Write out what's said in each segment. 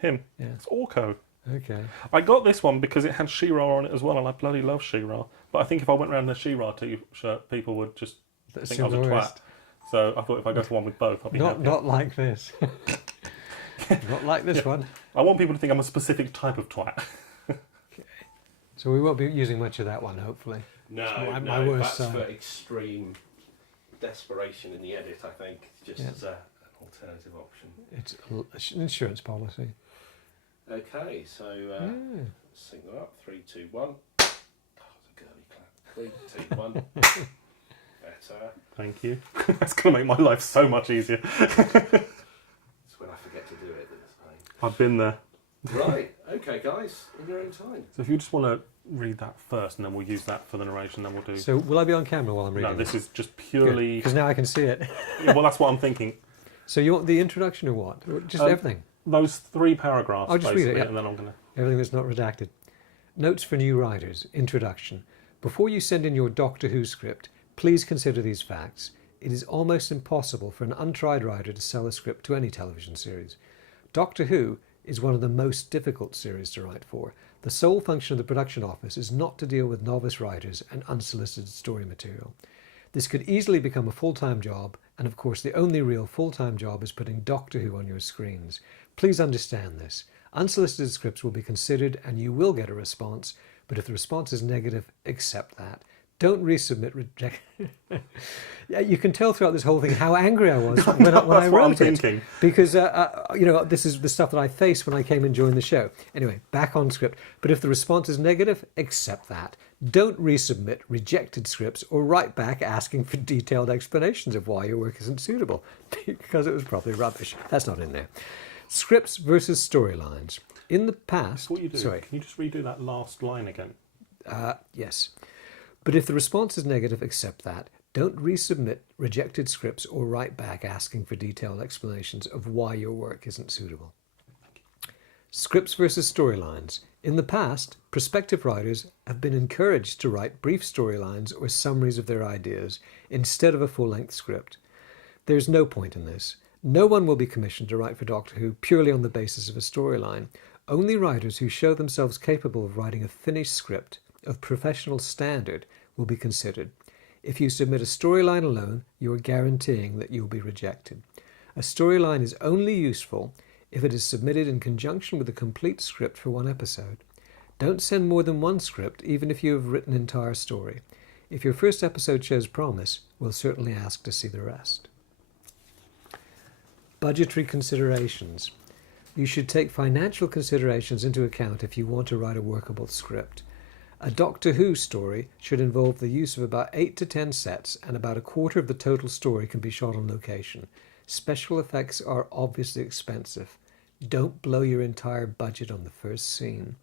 Him. Yeah. It's Orko. Okay. I got this one because it had She-Ra on it as well, and I bloody love She-Ra. But I think if I went around in a She-Ra t-shirt, people would just think I was a twat. So I thought if I go for one with both, I'll be happy. Not like this. Not like this one. I want people to think I'm a specific type of twat. Okay. So we won't be using much of that one, hopefully. No, my worst that's side. for extreme desperation in the edit, I think, just as an alternative option. It's an insurance policy. Okay, so let's sync that up. 3, 2, 1. Oh, it's a girly clap. 3, 2, 1. Better. Thank you. That's going to make my life so much easier. It's when I forget to do it that it's pain. I've been there. Right, okay, guys, in your own time. So if you just want to read that first, and then we'll use that for the narration, then we'll do... So will I be on camera while I'm reading? No, this is just purely... Because now I can see it. Yeah, well, that's what I'm thinking. So you want the introduction or what? Or just everything? Those 3 paragraphs, I'll just basically, read it, yeah. and then I'm going to... Everything that's not redacted. Notes for new writers. Introduction. Before you send in your Doctor Who script, please consider these facts. It is almost impossible for an untried writer to sell a script to any television series. Doctor Who is one of the most difficult series to write for. The sole function of the production office is not to deal with novice writers and unsolicited story material. This could easily become a full-time job, and of course the only real full-time job is putting Doctor Who on your screens. Please understand this. Unsolicited scripts will be considered and you will get a response, but if the response is negative, accept that. Don't resubmit reject. Yeah, you can tell throughout this whole thing how angry I was when I wrote it. Because, this is the stuff that I faced when I came and joined the show. Anyway, back on script. But if the response is negative, accept that. Don't resubmit rejected scripts or write back asking for detailed explanations of why your work isn't suitable, because it was probably rubbish. That's not in there. Scripts versus storylines. In the past... What you do, sorry. Can you just redo that last line again? Yes. But if the response is negative, accept that. Don't resubmit rejected scripts or write back asking for detailed explanations of why your work isn't suitable. Scripts versus storylines. In the past, prospective writers have been encouraged to write brief storylines or summaries of their ideas instead of a full-length script. There's no point in this. No one will be commissioned to write for Doctor Who purely on the basis of a storyline. Only writers who show themselves capable of writing a finished script of professional standard will be considered. If you submit a storyline alone, you are guaranteeing that you will be rejected. A storyline is only useful if it is submitted in conjunction with a complete script for one episode. Don't send more than one script, even if you have written an entire story. If your first episode shows promise, we'll certainly ask to see the rest. Budgetary considerations. You should take financial considerations into account if you want to write a workable script. A Doctor Who story should involve the use of about 8 to 10 sets, and about a quarter of the total story can be shot on location. Special effects are obviously expensive. Don't blow your entire budget on the first scene.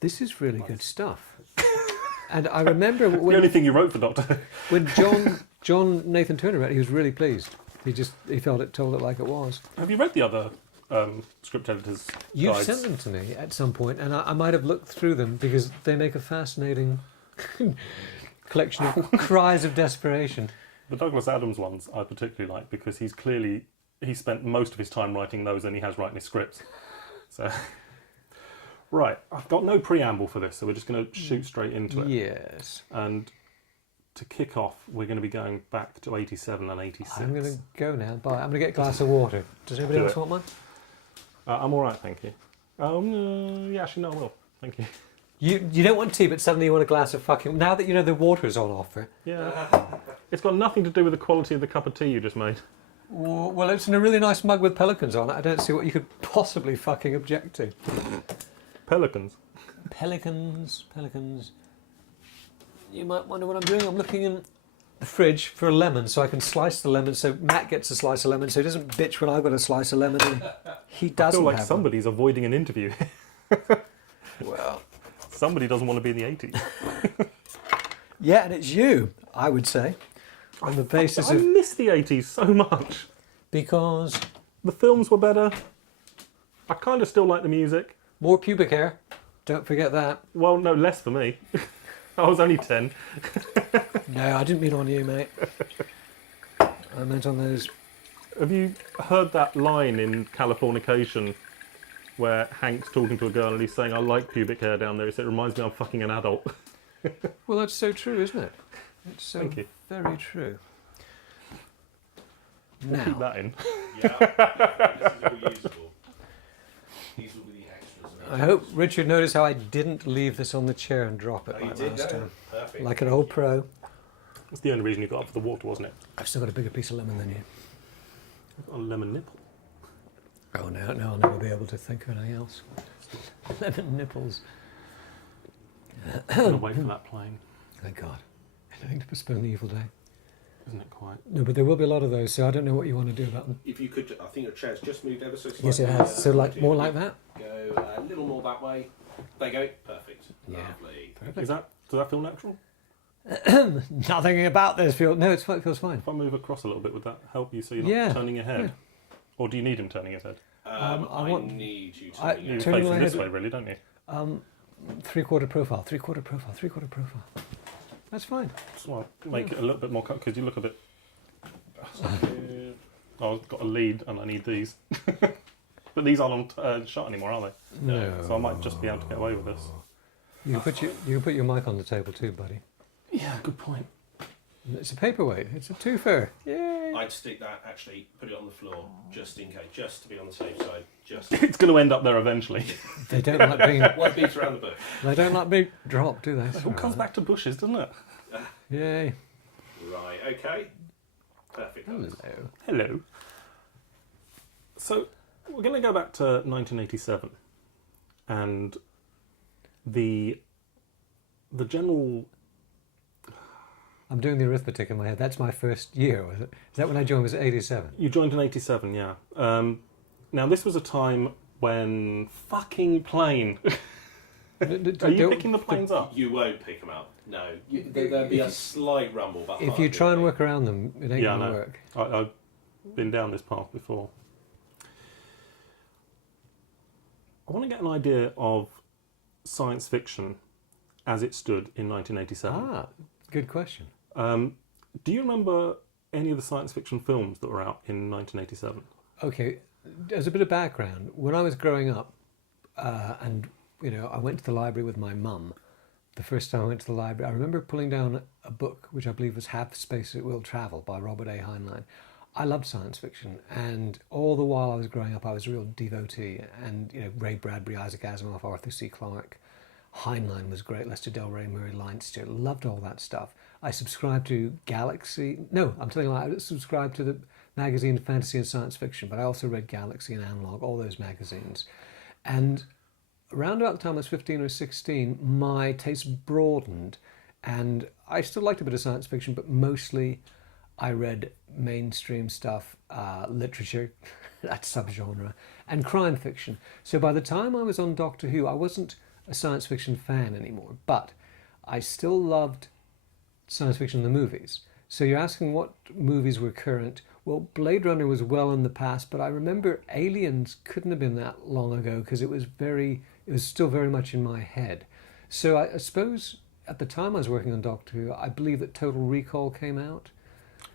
This is really good stuff. And I remember when... the only thing you wrote for Doctor when John Nathan Turner read it, he was really pleased. He told it like it was. Have you read the other script editors' You've guides? sent them to me at some point, and I might have looked through them because they make a fascinating collection of cries of desperation. The Douglas Adams ones I particularly like because he spent most of his time writing those than he has writing his scripts. So, right, I've got no preamble for this, so we're just going to shoot straight into it. Yes. And to kick off, we're going to be going back to 87 and 86. I'm going to go now. Bye. I'm going to get a glass of water. Does anybody else want one? I'm all right, thank you. Yeah, actually, no, I will. Thank you. You don't want tea, but suddenly you want a glass of fucking... Now that you know the water is on offer. Yeah. It's got nothing to do with the quality of the cup of tea you just made. Well, it's in a really nice mug with pelicans on it. I don't see what you could possibly fucking object to. Pelicans? Pelicans. You might wonder what I'm doing. I'm looking in the fridge for a lemon so I can slice the lemon so Matt gets a slice of lemon so he doesn't bitch when I've got a slice of lemon and he doesn't. I feel like have somebody's avoiding an interview. Well, somebody doesn't want to be in the 80s. Yeah, and it's you, I would say, on the basis I of... miss the 80s so much. Because... The films were better. I kind of still like the music. More pubic hair. Don't forget that. Well, no, less for me. I was only 10. No, I didn't mean on you, mate. I meant on those... Have you heard that line in Californication where Hank's talking to a girl and he's saying, "I like pubic hair down there." He said, "It reminds me I'm fucking an adult." Well, that's so true, isn't it? It's so Thank you. very true. We'll keep that in. Yeah, this is all usable. These will be the extras. I hope Richard noticed how I didn't leave this on the chair and drop it Oh, you like did, last no? time. Perfect. Like an old pro. That's the only reason you got up for the water, wasn't it? I've still got a bigger piece of lemon than you. I've got a lemon nipple. Oh, no, I'll never be able to think of anything else. Lemon nipples. I'm going to wait for that plane. Thank God. Anything to postpone the evil day. Isn't it quite? No, but there will be a lot of those, so I don't know what you want to do about them. If you could, I think your chair's just moved ever so slightly. Yes, it has. So, like, more like that? Go a little more that way. There you go. Perfect. Yeah. Lovely. Does that feel natural? Nothing about this feels... No, it feels fine. If I move across a little bit, would that help you so you're not Yeah. turning your head? Yeah. Or do you need him turning his head? I I want- need you to. I- You're Turning my facing this head- way, really, don't you? Three-quarter profile, three-quarter profile, three-quarter profile. That's fine. Just want to make it a little bit more cut because you look a bit. Oh, I've got a lead and I need these. But these aren't on shot anymore, are they? No. So I might just be able to get away with this. You can put your mic on the table too, buddy. Yeah, good point. It's a paperweight. It's a twofer. Yay! I'd stick that, actually, put it on the floor, just in case, just to be on the safe side. Just. It's going to end up there eventually. They don't like being. One beat around the bush. They don't like being dropped, do they? It all comes back to bushes, doesn't it? Yay! Right, okay. Perfect. Hello. Hello. So we're going to go back to 1987 and the general. I'm doing the arithmetic in my head. That's my first year, was it? Is that when I joined? Was it 87? You joined in 87, yeah. Now this was a time when fucking plane. Are you picking the planes up? You won't pick them up. No. There'll be a slight rumble, but If you try and work around them, it ain't Yeah, I gonna know. work. I've been down this path before. I want to get an idea of science fiction as it stood in 1987. Ah, good question. Do you remember any of the science fiction films that were out in 1987? Okay, as a bit of background, when I was growing up, and I went to the library with my mum. The first time I went to the library, I remember pulling down a book which I believe was Half the Space It Will Travel by Robert A. Heinlein. I loved science fiction, and all the while I was growing up, I was a real devotee. And Ray Bradbury, Isaac Asimov, Arthur C. Clarke, Heinlein was great. Lester Del Rey, Murray Leinster, loved all that stuff. I subscribed to Galaxy. No, I'm telling you, I subscribed to the magazine Fantasy and Science Fiction, but I also read Galaxy and Analog, all those magazines. And around about the time I was 15 or 16, my taste broadened, and I still liked a bit of science fiction, but mostly I read mainstream stuff, literature, that subgenre, and crime fiction. So by the time I was on Doctor Who, I wasn't a science fiction fan anymore, but I still loved science fiction in the movies. So you're asking what movies were current. Well, Blade Runner was well in the past, but I remember Aliens couldn't have been that long ago because it was still very much in my head. So I suppose at the time I was working on Doctor Who, I believe that Total Recall came out.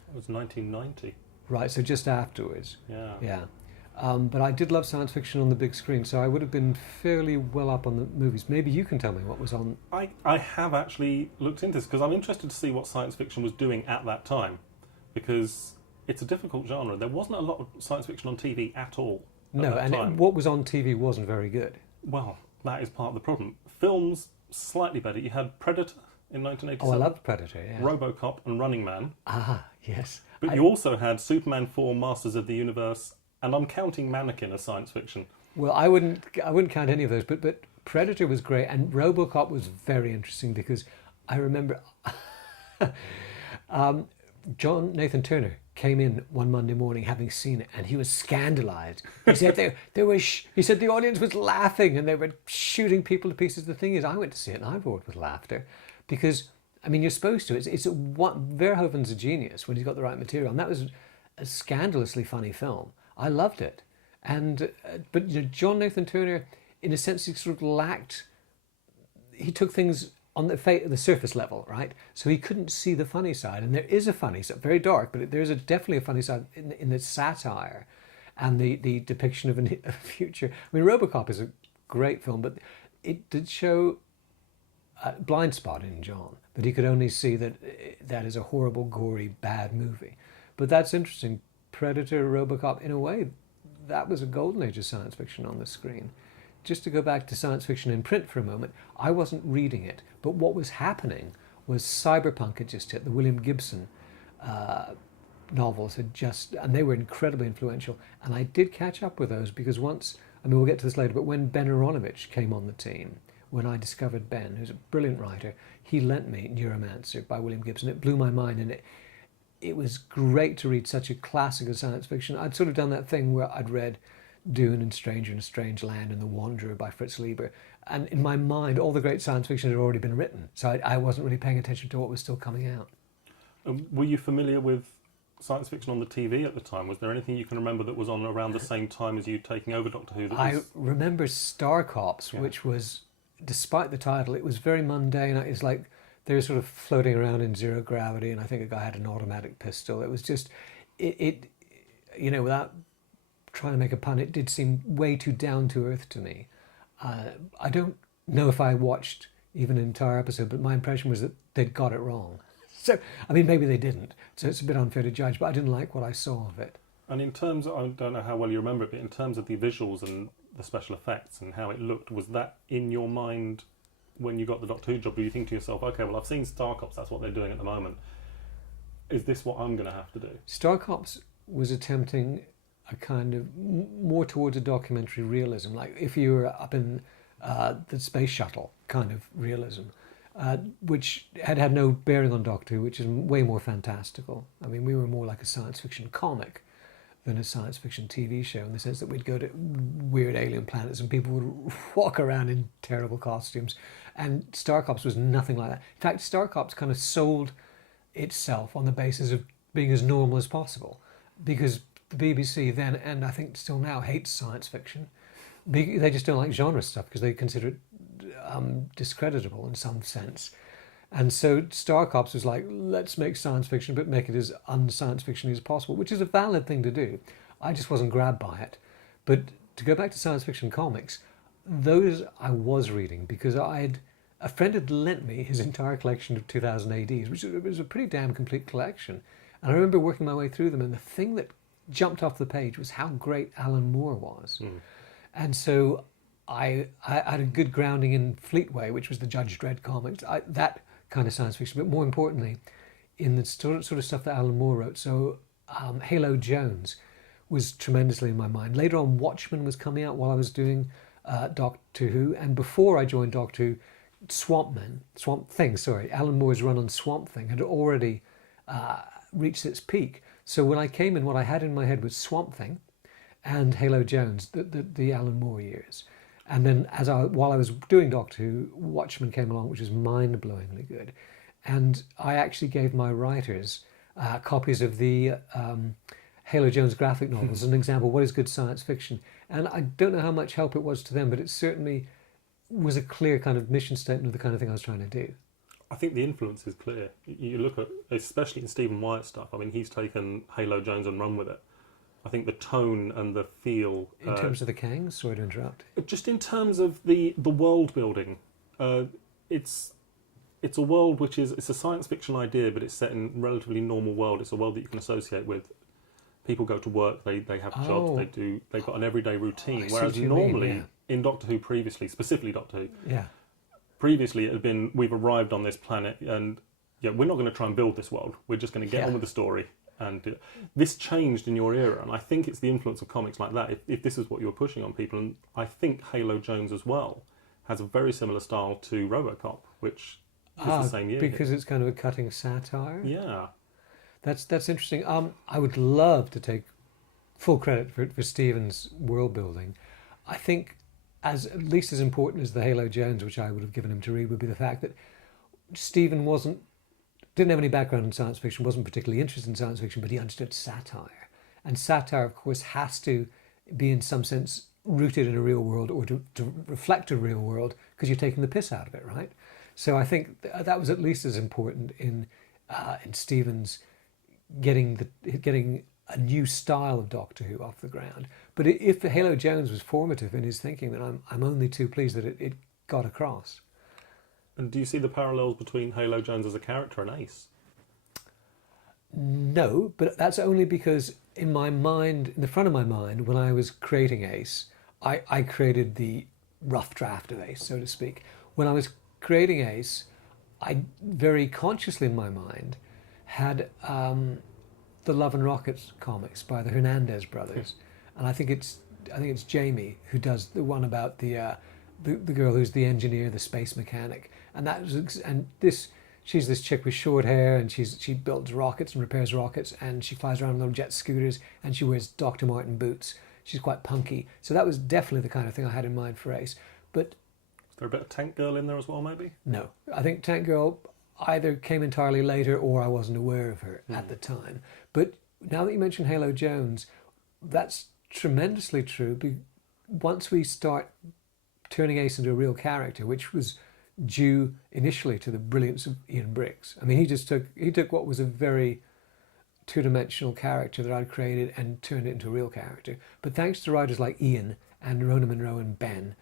It was 1990. Right, so just afterwards. Yeah. Yeah. But I did love science fiction on the big screen, so I would have been fairly well up on the movies. Maybe you can tell me what was on. I have actually looked into this because I'm interested to see what science fiction was doing at that time, because it's a difficult genre. There wasn't a lot of science fiction on TV at all. No, and what was on TV wasn't very good. Well, that is part of the problem. Films, slightly better. You had Predator in 1987. Oh, I loved Predator, yeah. RoboCop and Running Man. Ah, yes. But you also had Superman 4, Masters of the Universe, and I'm counting Mannequin as science fiction. Well, I wouldn't count any of those, but Predator was great, and RoboCop was very interesting because I remember John Nathan Turner came in one Monday morning having seen it, and he was scandalized. He said he said the audience was laughing and they were shooting people to pieces. The thing is, I went to see it and I roared with laughter because, I mean, you're supposed to. Verhoeven's a genius when he's got the right material, and that was a scandalously funny film. I loved it, but John Nathan Turner, in a sense, he sort of lacked. He took things on the surface level, right? So he couldn't see the funny side, and there is a funny side, very dark, but there is definitely a funny side in the satire, and the depiction of a future. I mean, RoboCop is a great film, but it did show a blind spot in John, that he could only see that that is a horrible, gory, bad movie. But that's interesting. Predator, RoboCop, in a way, that was a golden age of science fiction on the screen. Just to go back to science fiction in print for a moment, I wasn't reading it, but what was happening was cyberpunk had just hit. The William Gibson novels had just, and they were incredibly influential. And I did catch up with those because once, I mean, we'll get to this later, but when Ben Aronovich came on the team, when I discovered Ben, who's a brilliant writer, he lent me Neuromancer by William Gibson. It blew my mind, and it was great to read such a classic of science fiction. I'd sort of done that thing where I'd read Dune and Stranger in a Strange Land and The Wanderer by Fritz Lieber. And in my mind, all the great science fiction had already been written. So I wasn't really paying attention to what was still coming out. Were you familiar with science fiction on the TV at the time? Was there anything you can remember that was on around the same time as you taking over Doctor Who? I remember Star Cops, which was, despite the title, it was very mundane. It's like they were sort of floating around in zero gravity, and I think a guy had an automatic pistol. It was just, without trying to make a pun, it did seem way too down to earth to me. I don't know if I watched even an entire episode, but my impression was that they'd got it wrong. So, I mean, maybe they didn't. So it's a bit unfair to judge, but I didn't like what I saw of it. And in terms of, I don't know how well you remember it, but in terms of the visuals and the special effects and how it looked, was that in your mind when you got the Doctor Who job? Do you think to yourself, okay, well, I've seen Star Cops, that's what they're doing at the moment. Is this what I'm going to have to do? Star Cops was attempting a kind of more towards a documentary realism, like if you were up in the space shuttle kind of realism, which had no bearing on Doctor Who, which is way more fantastical. I mean, we were more like a science fiction comic than a science fiction TV show, in the sense that we'd go to weird alien planets and people would walk around in terrible costumes. And Star Cops was nothing like that. In fact, Star Cops kind of sold itself on the basis of being as normal as possible, because the BBC then, and I think still now, hates science fiction. They just don't like genre stuff because they consider it discreditable in some sense. And so Star Cops was like, let's make science fiction, but make it as un-science fiction as possible, which is a valid thing to do. I just wasn't grabbed by it. But to go back to science fiction comics, those I was reading because a friend had lent me his entire collection of 2000 ADs, which was a pretty damn complete collection. And I remember working my way through them, and the thing that jumped off the page was how great Alan Moore was. And so I had a good grounding in Fleetway, which was the Judge Dredd comics, that kind of science fiction, but more importantly, in the sort of stuff that Alan Moore wrote. So Halo Jones was tremendously in my mind. Later on, Watchmen was coming out while I was doing Doctor Who, and before I joined Doctor Who, Alan Moore's run on Swamp Thing had already reached its peak. So when I came in, what I had in my head was Swamp Thing and Halo Jones, the Alan Moore years. And then while I was doing Doctor Who, Watchmen came along, which was mind-blowingly good. And I actually gave my writers copies of the Halo Jones graphic novels as an example, what is good science fiction? And I don't know how much help it was to them, but it certainly was a clear kind of mission statement of the kind of thing I was trying to do. I think the influence is clear. You look at, especially in Stephen Wyatt's stuff, I mean, he's taken Halo Jones and run with it. I think the tone and the feel... In terms of the Kangs? Sorry to interrupt. Just in terms of the world building, it's a world which is... It's a science fiction idea, but it's set in a relatively normal world. It's a world that you can associate with. People go to work, they have jobs, they've got an everyday routine. Whereas normally, in Doctor Who previously, specifically Doctor Who, previously it had been, we've arrived on this planet and we're not going to try and build this world. We're just going to get on with the story. And this changed in your era, and I think it's the influence of comics like that, if this is what you're pushing on people. And I think Halo Jones as well has a very similar style to RoboCop, which is the same year. Because it's kind of a cutting satire? Yeah. That's interesting. I would love to take full credit for Stephen's world building. I think at least as important as the Halo Jones, which I would have given him to read, would be the fact that Stephen didn't have any background in science fiction, wasn't particularly interested in science fiction, but he understood satire. And satire, of course, has to be in some sense rooted in a real world, or to reflect a real world, because you're taking the piss out of it, right? So I think that was at least as important in Stephen's getting a new style of Doctor Who off the ground. But if Halo Jones was formative in his thinking, then I'm only too pleased that it got across. And do you see the parallels between Halo Jones as a character and Ace? No, but that's only because in my mind, in the front of my mind, when I was creating Ace, I created the rough draft of Ace, so to speak. When I was creating Ace, I very consciously in my mind had the Love and Rockets comics by the Hernandez brothers, and I think it's Jamie who does the one about the girl who's the engineer, the space mechanic, she's this chick with short hair, and she builds rockets and repairs rockets, and she flies around on little jet scooters, and she wears Dr. Martin boots. She's quite punky. So that was definitely the kind of thing I had in mind for Ace. But is there a bit of Tank Girl in there as well, maybe? no, I think Tank Girl either came entirely later or I wasn't aware of her at the time. But now that you mention Halo Jones, that's tremendously true. Once we start turning Ace into a real character, which was due initially to the brilliance of Ian Briggs. I mean, he took what was a very two-dimensional character that I'd created and turned it into a real character. But thanks to writers like Ian and Rona Munro and Ben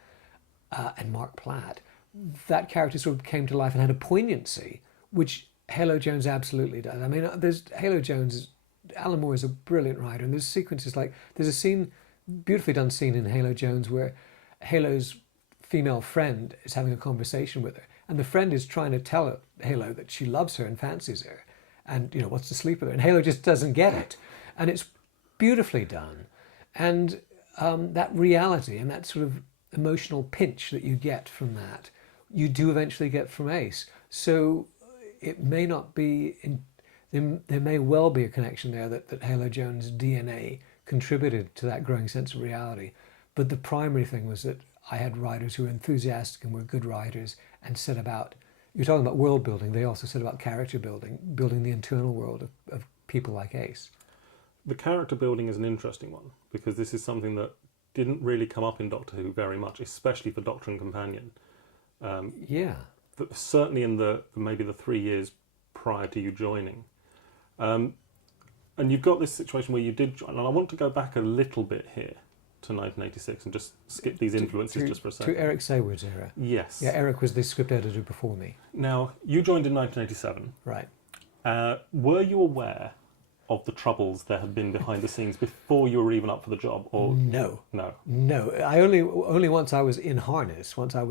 and Mark Platt, that character sort of came to life and had a poignancy, which Halo Jones absolutely does. I mean, Alan Moore is a brilliant writer, and there's sequences like, there's a scene, beautifully done scene in Halo Jones where Halo's female friend is having a conversation with her, and the friend is trying to tell Halo that she loves her and fancies her, and wants to sleep with her, and Halo just doesn't get it, and it's beautifully done, and that reality and that sort of emotional pinch that you get from that, you do eventually get from Ace. So it may not be there may well be a connection there that Halo Jones' DNA contributed to that growing sense of reality, but the primary thing was that I had writers who were enthusiastic and were good writers and set about, you're talking about world building, they also set about character building, building the internal world of people like Ace. The character building is an interesting one, because this is something that didn't really come up in Doctor Who very much, especially for Doctor and Companion. Certainly in maybe the 3 years prior to you joining. And you've got this situation where you did join, and I want to go back a little bit here to 1986 and just skip these influences just for a second. To Eric Saywood's era. Yes. Yeah, Eric was the script editor before me. Now, you joined in 1987. Right. Were you aware of the troubles there had been behind the scenes before you were even up for the job? Or No. I only once I was in harness, once I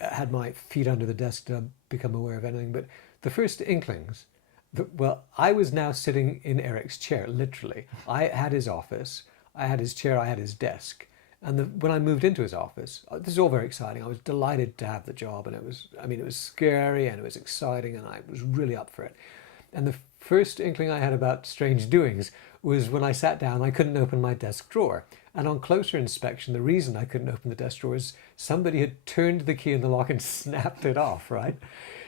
had my feet under the desk to become aware of anything. But the first inklings, I was now sitting in Eric's chair, literally. I had his office, I had his chair, I had his desk. And when I moved into his office, this is all very exciting. I was delighted to have the job, and it was scary and it was exciting, and I was really up for it. And the first inkling I had about strange doings was when I sat down, I couldn't open my desk drawer. And on closer inspection, the reason I couldn't open the desk drawer is somebody had turned the key in the lock and snapped it off, right?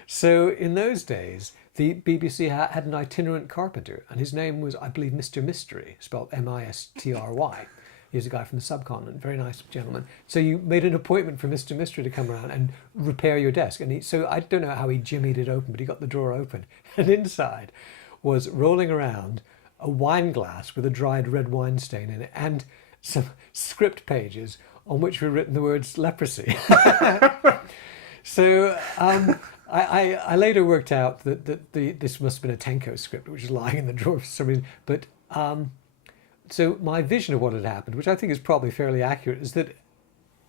So in those days, the BBC had an itinerant carpenter, and his name was, I believe, Mr. Mystery, spelled Mistry. He was a guy from the subcontinent, very nice gentleman. So you made an appointment for Mr. Mystery to come around and repair your desk. And so I don't know how he jimmied it open, but he got the drawer open. And inside was rolling around a wine glass with a dried red wine stain in it and some script pages on which were written the words leprosy. So I later worked out that this must have been a Tenko script, which is lying in the drawer for some reason. But so my vision of what had happened, which I think is probably fairly accurate, is that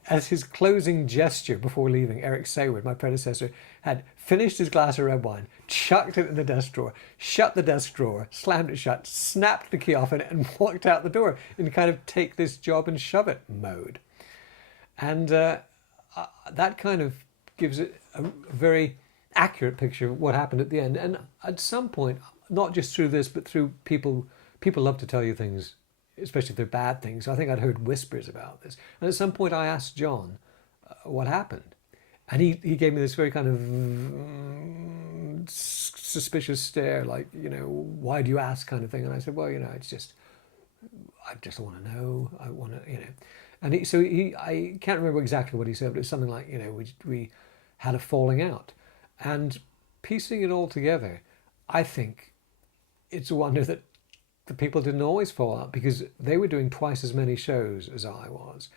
as his closing gesture before leaving, Eric Saywood, my predecessor, had finished his glass of red wine, chucked it in the desk drawer, shut the desk drawer, slammed it shut, snapped the key off it, and walked out the door in kind of take this job and shove it mode. And that kind of gives it a very accurate picture of what happened at the end. And at some point, not just through this, but through people love to tell you things, especially if they're bad things. So I think I'd heard whispers about this. And at some point I asked John what happened. And he gave me this very kind of suspicious stare, like, why do you ask kind of thing. And I said, well, it's just, I just want to know. I want to, And I can't remember exactly what he said, but it was something like, we had a falling out. And piecing it all together, I think it's a wonder that the people didn't always fall out because they were doing twice as many shows as I was.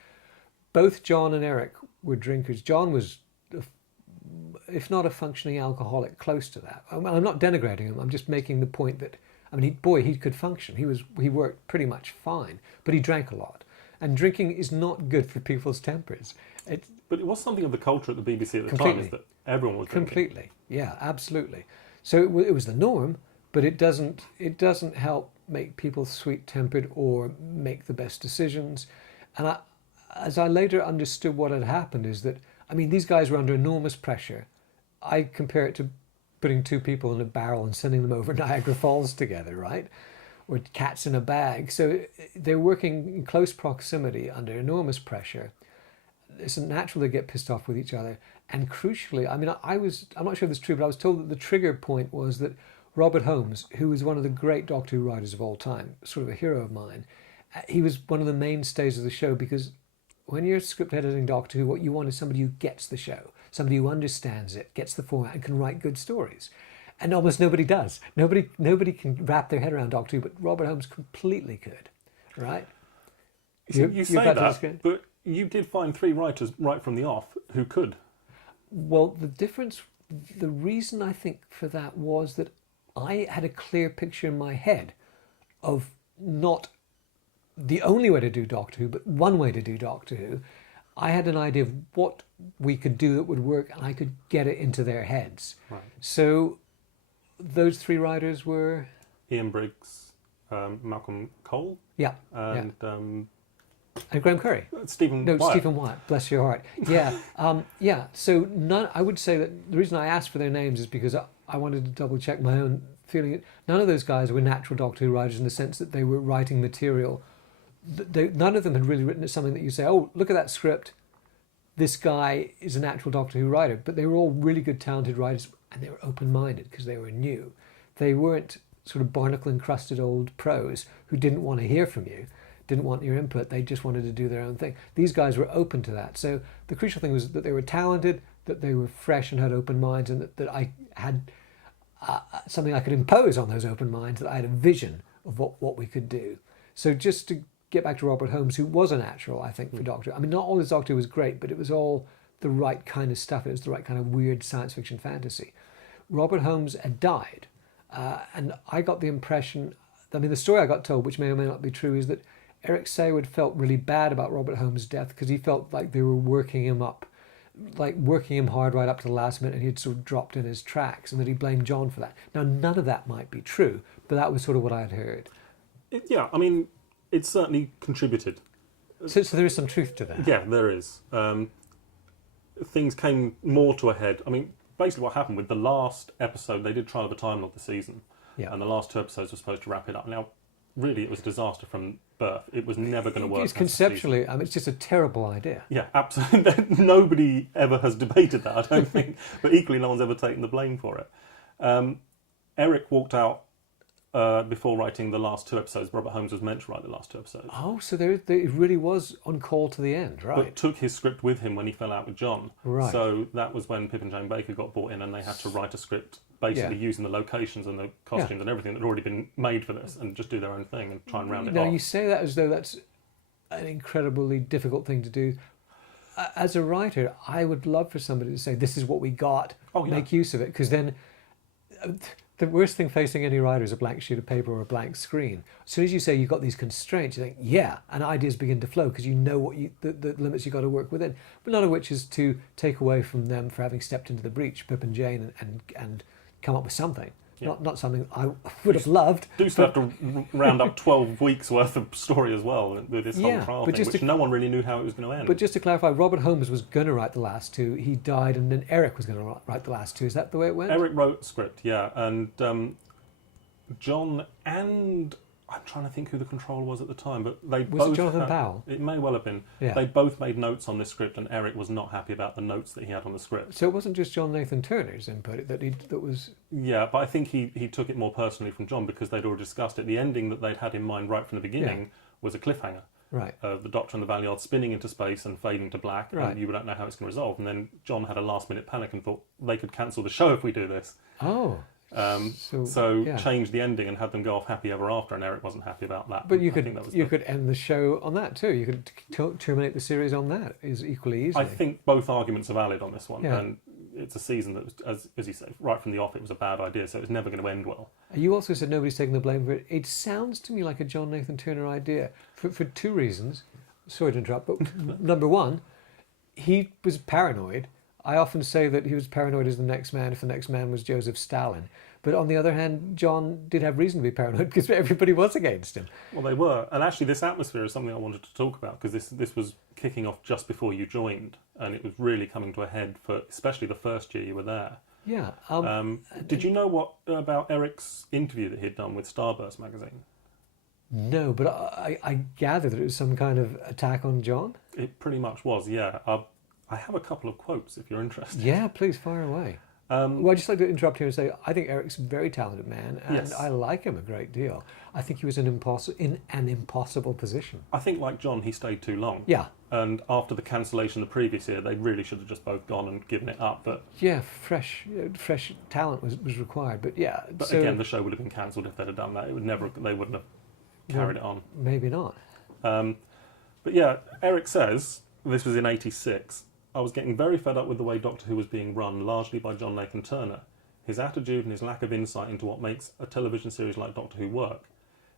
Both John and Eric were drinkers. John was, if not a functioning alcoholic, close to that. I'm not denigrating him. I'm just making the point that, I mean, he could function. He worked pretty much fine, but he drank a lot. And drinking is not good for people's tempers. But it was something of the culture at the BBC at the Completely. time, is that everyone was drinking. Completely, yeah, absolutely. So it was the norm, but it doesn't help make people sweet-tempered or make the best decisions. And as I later understood what had happened is that, I mean, these guys were under enormous pressure. I compare it to putting two people in a barrel and sending them over Niagara Falls together, right? Or cats in a bag. So they're working in close proximity under enormous pressure. It's natural to get pissed off with each other. And crucially, I mean, I'm not sure if this is true, but I was told that the trigger point was that Robert Holmes, who was one of the great Doctor Who writers of all time, sort of a hero of mine, he was one of the mainstays of the show because when you're script editing Doctor Who, what you want is somebody who gets the show, somebody who understands it, gets the format, and can write good stories. And almost nobody does. Nobody can wrap their head around Doctor Who, but Robert Holmes completely could, right? You say that, but you did find 3 writers right from the off who could. Well, the reason I think for that was that I had a clear picture in my head of not the only way to do Doctor Who, but one way to do Doctor Who. I had an idea of what we could do that would work, and I could get it into their heads. Right. So those 3 writers were Ian Briggs, Malcolm Cole, yeah, and and Graham Curry. Stephen No, Wyatt. Stephen Wyatt. Bless your heart. Yeah, yeah. So I would say that the reason I asked for their names is because I wanted to double check my own feeling. None of those guys were natural Doctor Who writers in the sense that they were writing material. None of them had really written something that you say, oh, look at that script. This guy is a natural Doctor Who writer. But they were all really good, talented writers, and they were open-minded because they were new. They weren't sort of barnacle-encrusted old pros who didn't want to hear from you, didn't want your input. They just wanted to do their own thing. These guys were open to that. So the crucial thing was that they were talented, that they were fresh and had open minds, and that I had something I could impose on those open minds, that I had a vision of what we could do. So just to get back to Robert Holmes, who was a natural, I think, for Doctor Who. I mean, not all his Doctor Who was great, but it was all the right kind of stuff. It was the right kind of weird science fiction fantasy. Robert Holmes had died, and I got the impression, I mean, the story I got told, which may or may not be true, is that Eric Saywood felt really bad about Robert Holmes' death because he felt like they were working him up, like working him hard right up to the last minute, and he'd sort of dropped in his tracks, and that he blamed John for that. Now, none of that might be true, but that was sort of what I had heard. Yeah, I mean, it certainly contributed. So there is some truth to that. Yeah, there is. Things came more to a head. I mean, basically what happened with the last episode, they did Trial of a Time Lord this season, and the last 2 episodes were supposed to wrap it up. Now, really, it was a disaster from birth. It was never going to work. It's conceptually, I mean, it's just a terrible idea. Yeah, absolutely. Nobody ever has debated that, I don't think. But equally, no one's ever taken the blame for it. Eric walked out before writing the last 2 episodes. Robert Holmes was meant to write the last 2 episodes. Oh, so it really was on call to the end, right? But took his script with him when he fell out with John. Right. So that was when Pip and Jane Baker got brought in, and they had to write a script basically using the locations and the costumes and everything that had already been made for this, and just do their own thing and try and round it off. Now, you say that as though that's an incredibly difficult thing to do. As a writer, I would love for somebody to say, this is what we got, make use of it, because then the worst thing facing any writer is a blank sheet of paper or a blank screen. As soon as you say you've got these constraints, you think, and ideas begin to flow because you know what the limits you've got to work within. But none of which is to take away from them for having stepped into the breach, Pip and Jane, and come up with something. Yeah. Not something I would have loved. Do still have to round up 12 weeks worth of story as well with this whole trial thing, which no one really knew how it was going to end. But just to clarify, Robert Holmes was going to write the last 2. He died, and then Eric was going to write the last 2. Is that the way it went? Eric wrote the script, yeah, and John and I'm trying to think who the controller was at the time, but they both... Was it Jonathan Powell? It may well have been. Yeah. They both made notes on this script, and Eric was not happy about the notes that he had on the script. So it wasn't just John Nathan Turner's input that was... Yeah, but I think he took it more personally from John because they'd already discussed it. The ending that they'd had in mind right from the beginning was a cliffhanger. Right. The Doctor and the Valiard spinning into space and fading to black, and you don't know how it's going to resolve. And then John had a last-minute panic and thought they could cancel the show if we do this. Oh, So yeah. changed the ending and had them go off happy ever after, and Eric wasn't happy about that. But you I could think that was could end the show on that too. You could terminate the series on that is equally easily. I think both arguments are valid on this one, Yeah. and it's a season that, was, as you say, right from the off, it was a bad idea, so it's never going to end well. You also said nobody's taking the blame for it. It sounds to me like a John Nathan Turner idea for two reasons. Sorry to interrupt, but number one, he was paranoid. I often say that he was paranoid as the next man if the next man was Joseph Stalin. But on the other hand, John did have reason to be paranoid because everybody was against him. Well, they were. And actually, this atmosphere is something I wanted to talk about because this was kicking off just before you joined, and it was really coming to a head for especially the first year you were there. Yeah. Did you know what about Eric's interview that he'd done with Starburst magazine? No, but I gather that it was some kind of attack on John. It pretty much was, yeah. I have a couple of quotes if you're interested. Yeah, please fire away. Well, I'd just like to interrupt here and say I think Eric's a very talented man, and Yes. I like him a great deal. I think he was in an impossible position. I think, like John, he stayed too long. Yeah. And after the cancellation the previous year, they really should have just both gone and given it up. But Yeah, fresh talent was required. But yeah, so again, the show would have been cancelled if they'd have done that. It would never. They wouldn't have carried it on. maybe not. But yeah, Eric says, this was in '86, I was getting very fed up with the way Doctor Who was being run, largely by John Nathan Turner. His attitude and his lack of insight into what makes a television series like Doctor Who work.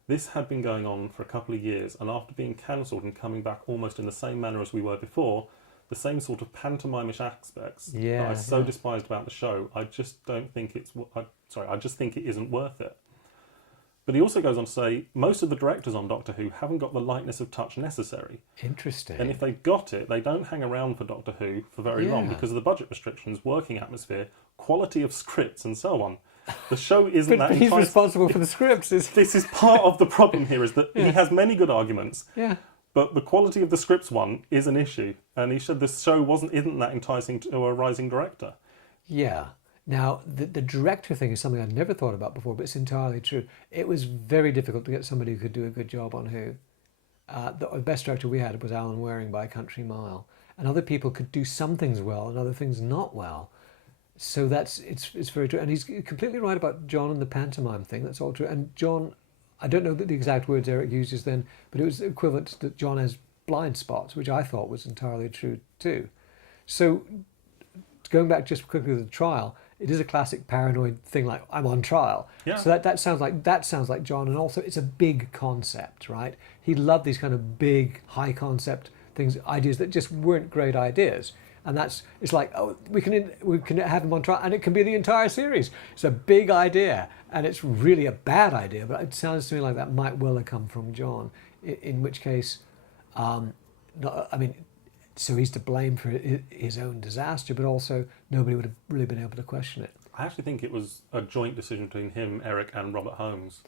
This had been going on for a couple of years, and after being cancelled and coming back almost in the same manner as we were before, the same sort of pantomimish aspects that I so despised about the show, I just don't think I just think it isn't worth it. But he also goes on to say, most of the directors on Doctor Who haven't got the lightness of touch necessary. Interesting. And if they've got it, they don't hang around for Doctor Who for very long Yeah. because of the budget restrictions, working atmosphere, quality of scripts, and so on. The show isn't but that he's enticing. responsible for the scripts. This is part of the problem here, is that he has many good arguments, Yeah. but the quality of the scripts one is an issue. And he said the show isn't that enticing to a rising director. Yeah. Now, the director thing is something I'd never thought about before, but it's entirely true. It was very difficult to get somebody who could do a good job on Who. The best director we had was Alan Waring by a country mile. And other people could do some things well and other things not well. So it's very true. And he's completely right about John and the pantomime thing. That's all true. And John, I don't know the exact words Eric uses then, but it was equivalent to John has blind spots, which I thought was entirely true too. So going back just quickly to the trial, it is a classic paranoid thing, like I'm on trial. Yeah. So that sounds like John, and also it's a big concept, right? He loved these kind of big, high concept things, ideas that just weren't great ideas. And it's like, oh, we can have him on trial, and it can be the entire series. It's a big idea, and it's really a bad idea, but it sounds to me like that might well have come from John. In which case, so he's to blame for his own disaster, but also nobody would have really been able to question it. I actually think it was a joint decision between him, Eric, and Robert Holmes.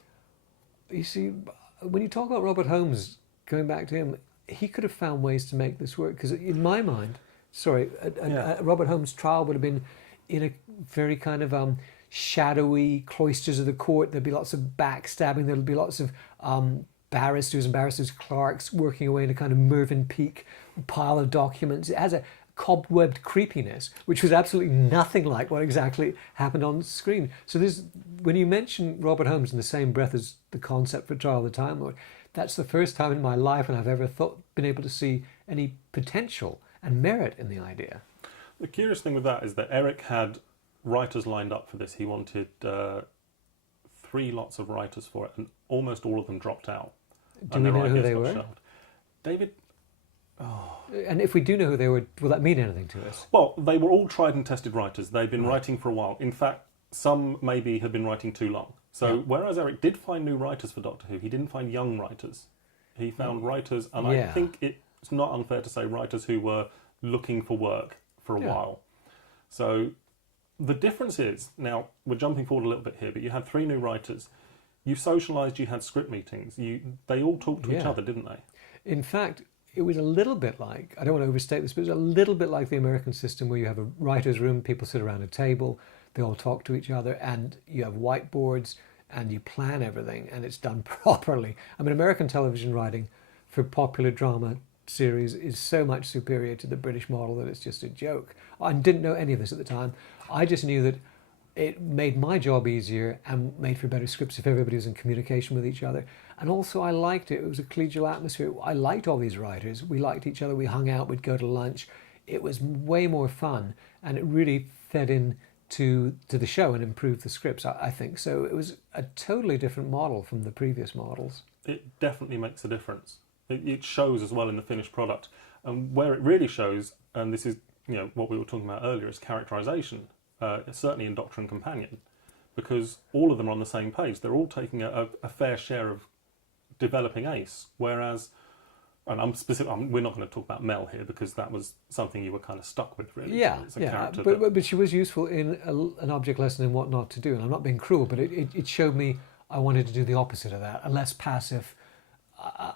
You see, when you talk about Robert Holmes, going back to him, he could have found ways to make this work, because in my mind, Robert Holmes' trial would have been in a very kind of shadowy cloisters of the court. There'd be lots of backstabbing. There'd be lots of barristers, clerks working away in a kind of Mervyn Peake pile of documents. It has a cobwebbed creepiness, which was absolutely nothing like what exactly happened on screen. So when you mention Robert Holmes in the same breath as the concept for Trial of the Time Lord, that's the first time in my life when I've ever been able to see any potential and merit in the idea. The curious thing with that is that Eric had writers lined up for this. He wanted 3 lots of writers for it, and almost all of them dropped out. Do we know who they were? Shelved. David... And if we do know who they were, will that mean anything to us? Well, they were all tried and tested writers. They'd been writing for a while. In fact, some maybe had been writing too long. So whereas Eric did find new writers for Doctor Who, he didn't find young writers. He found writers, and I think it's not unfair to say writers who were looking for work for a while. So the difference is, now we're jumping forward a little bit here, but you had 3 new writers. You socialised, you had script meetings. They all talked to each other, didn't they? In fact, it was a little bit like, I don't want to overstate this, but it was a little bit like the American system where you have a writer's room, people sit around a table, they all talk to each other, and you have whiteboards, and you plan everything, and it's done properly. I mean, American television writing for popular drama series is so much superior to the British model that it's just a joke. I didn't know any of this at the time. I just knew that it made my job easier and made for better scripts if everybody was in communication with each other. And also I liked it. It was a collegial atmosphere. I liked all these writers. We liked each other. We hung out. We'd go to lunch. It was way more fun, and it really fed in to the show and improved the scripts, I think. So it was a totally different model from the previous models. It definitely makes a difference. It shows as well in the finished product. And where it really shows, and this is what we were talking about earlier, is characterization, certainly in Doctor and Companion, because all of them are on the same page. They're all taking a fair share of developing Ace, whereas, and we're not going to talk about Mel here because that was something you were kind of stuck with, really. Yeah, it's a yeah, character but she was useful in an object lesson in what not to do, and I'm not being cruel, but it showed me I wanted to do the opposite of that, a less passive.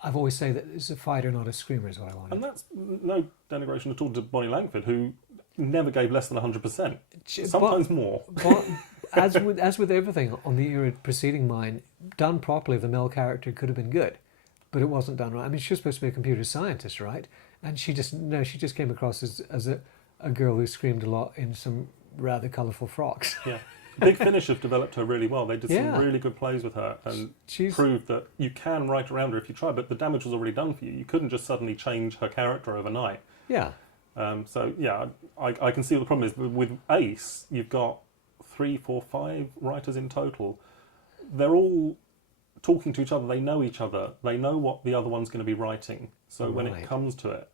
I've always said that it's a fighter, not a screamer, is what I wanted. And that's no denigration at all to Bonnie Langford, who never gave less than 100%, sometimes more. But as with everything on the era preceding mine, done properly, the Mel character could have been good, but it wasn't done right. I mean, she was supposed to be a computer scientist, right? And she just came across as a girl who screamed a lot in some rather colourful frocks. Yeah. Big Finish have developed her really well. They did Yeah. some really good plays with her and proved that you can write around her if you try, but the damage was already done for you. You couldn't just suddenly change her character overnight. Yeah. So, yeah, I can see what the problem is. With Ace, you've got 3, 4, 5 writers in total. They're all talking to each other. They know each other. They know what the other one's going to be writing. So when it comes to it,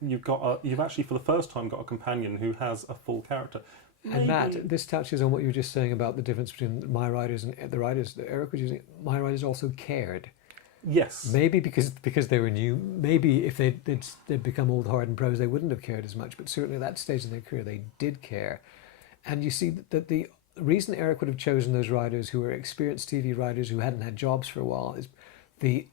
you've actually for the first time got a companion who has a full character. And Matt, this touches on what you were just saying about the difference between my writers and the writers that Eric was using. My writers also cared. Yes. Maybe because they were new. Maybe if they'd become old hardened pros, they wouldn't have cared as much. But certainly at that stage in their career, they did care. And you see that the reason Eric would have chosen those writers who were experienced TV writers who hadn't had jobs for a while is the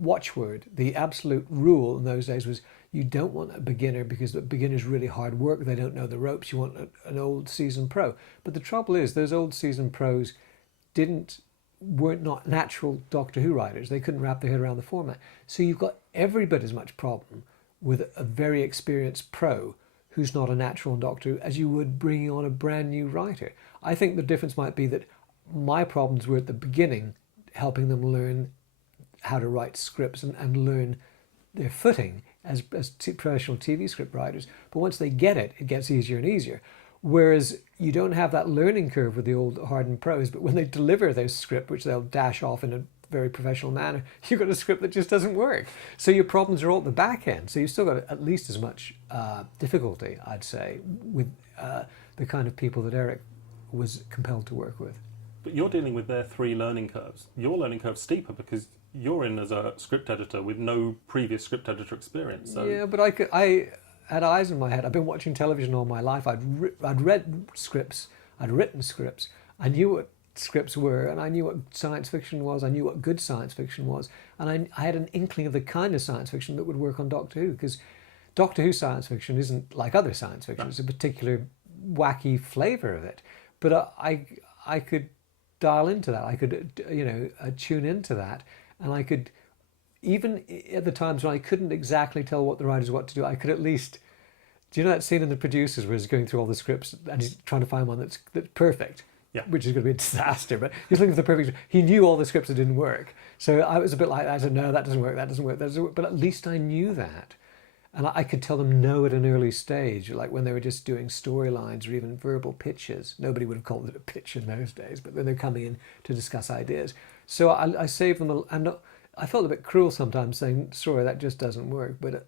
watchword, the absolute rule in those days was you don't want a beginner because the beginner's really hard work. They don't know the ropes. You want an old seasoned pro. But the trouble is those old seasoned pros weren't not natural Doctor Who writers. They couldn't wrap their head around the format. So you've got every bit as much problem with a very experienced pro who's not a natural in Doctor Who as you would bringing on a brand new writer. I think the difference might be that my problems were at the beginning, helping them learn how to write scripts and learn their footing as professional TV script writers. But once they get it, it gets easier and easier. Whereas you don't have that learning curve with the old hardened pros, but when they deliver their script, which they'll dash off in a very professional manner, you've got a script that just doesn't work. So your problems are all at the back end. So you've still got at least as much difficulty, I'd say, with the kind of people that Eric was compelled to work with. But you're dealing with their 3 learning curves. Your learning curve's steeper because you're in as a script editor with no previous script editor experience. So. Yeah, but I had eyes in my head. I've been watching television all my life. I'd read scripts. I'd written scripts. I knew what scripts were, and I knew what science fiction was. I knew what good science fiction was, and I had an inkling of the kind of science fiction that would work on Doctor Who, because Doctor Who science fiction isn't like other science fiction. It's a particular wacky flavour of it. But I could dial into that. I could tune into that, and I could, even at the times when I couldn't exactly tell what the writers what to do, I could at least. Do you know that scene in The Producers where he's going through all the scripts and he's trying to find one that's perfect? Yeah. Which is going to be a disaster, but he's looking for the perfect. He knew all the scripts that didn't work, so I was a bit like that. I said, no, that doesn't work. That doesn't work. That doesn't work. But at least I knew that, and I could tell them no at an early stage, like when they were just doing storylines or even verbal pitches. Nobody would have called it a pitch in those days, but when they're coming in to discuss ideas, so I saved them. And I felt a bit cruel sometimes saying, sorry, that just doesn't work, but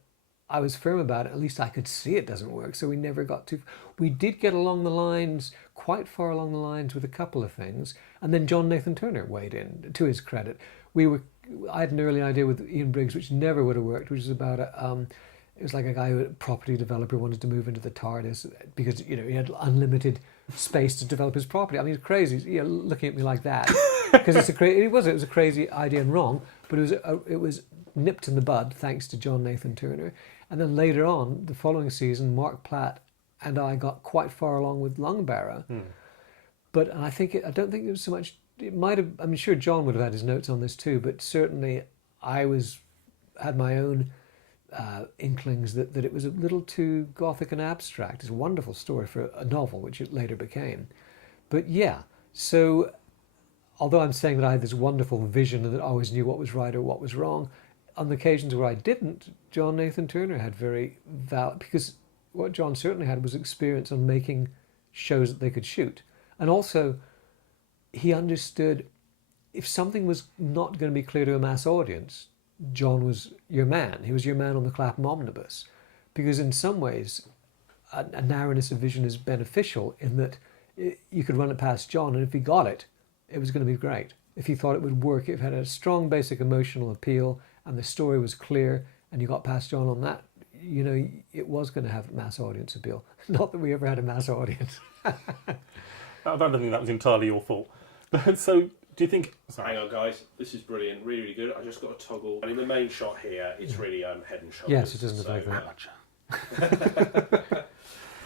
I was firm about it. At least I could see it doesn't work. So we never got to. We did get along the lines, quite far along the lines with a couple of things. And then John Nathan Turner weighed in, to his credit. I had an early idea with Ian Briggs, which never would have worked, which is about it was like a guy who, a property developer, wanted to move into the TARDIS because he had unlimited space to develop his property. I mean, it's crazy. Looking at me like that because it was a crazy idea and wrong, but it was nipped in the bud thanks to John Nathan Turner. And then later on, the following season, Mark Platt and I got quite far along with Lungbarrow. But I don't think it was so much. It might have. I'm sure John would have had his notes on this too, but certainly I had my own inklings that it was a little too gothic and abstract. It's a wonderful story for a novel, which it later became. But yeah, so although I'm saying that I had this wonderful vision and that I always knew what was right or what was wrong, on the occasions where I didn't, John Nathan Turner had very valid, because what John certainly had was experience on making shows that they could shoot. And also, he understood if something was not going to be clear to a mass audience, John was your man. He was your man on the Clapham omnibus. Because in some ways, a narrowness of vision is beneficial in that you could run it past John, and if he got it, it was going to be great. If he thought it would work, if it had a strong basic emotional appeal, and the story was clear, and you got past John on that, you know, it was going to have mass audience appeal. Not that we ever had a mass audience. I don't think that was entirely your fault. But so, do you think... Sorry. Hang on, guys. This is brilliant. Really, really good. I just got to toggle. And in the main shot here, it's really head and shoulders. Yes, it doesn't look like that.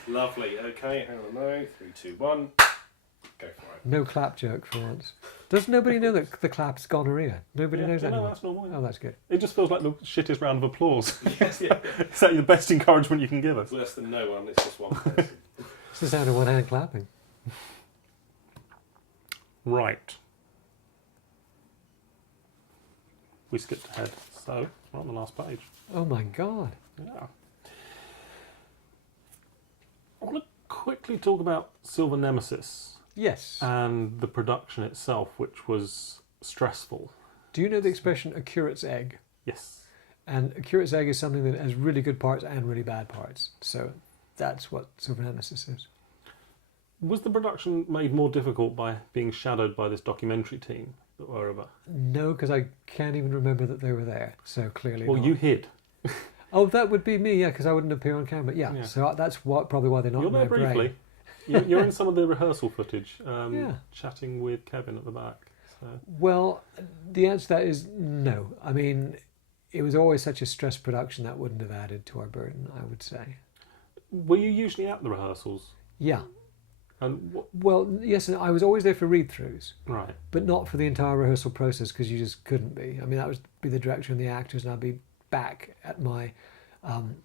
Lovely. Okay, hang on now. 3, 2, 1. Go for it. No clap joke for once. Does nobody know that the clap's gonorrhea? Nobody knows that No, anymore? that's normal. Oh, that's good. It just feels like the shittest round of applause. Yes, yeah. Is that the best encouragement you can give us? Worse than no one. It's just one person. It's the sound of one hand clapping. Right. We skipped ahead, so we're on the last page. Oh my God. Yeah. I want to quickly talk about Silver Nemesis Yes. and the production itself, which was stressful. Do you know the expression a curate's egg? Yes. And a curate's egg is something that has really good parts and really bad parts. So that's what Silver Nemesis is. Was the production made more difficult by being shadowed by this documentary team that were over? No, because I can't even remember that they were there. So clearly Well, not. you hid. Oh, that would be me, yeah, because I wouldn't appear on camera. Yeah, Yeah. so that's probably why they're not You're in my there brain. briefly. You're in some of the rehearsal footage, Yeah. chatting with Kevin at the back. So. Well, the answer to that is no. I mean, it was always such a stress production that wouldn't have added to our burden, I would say. Were you usually at the rehearsals? Yeah. And Well, yes, and I was always there for read-throughs, right. but not for the entire rehearsal process because you just couldn't be. I mean, that would be the director and the actors, and I'd be back at my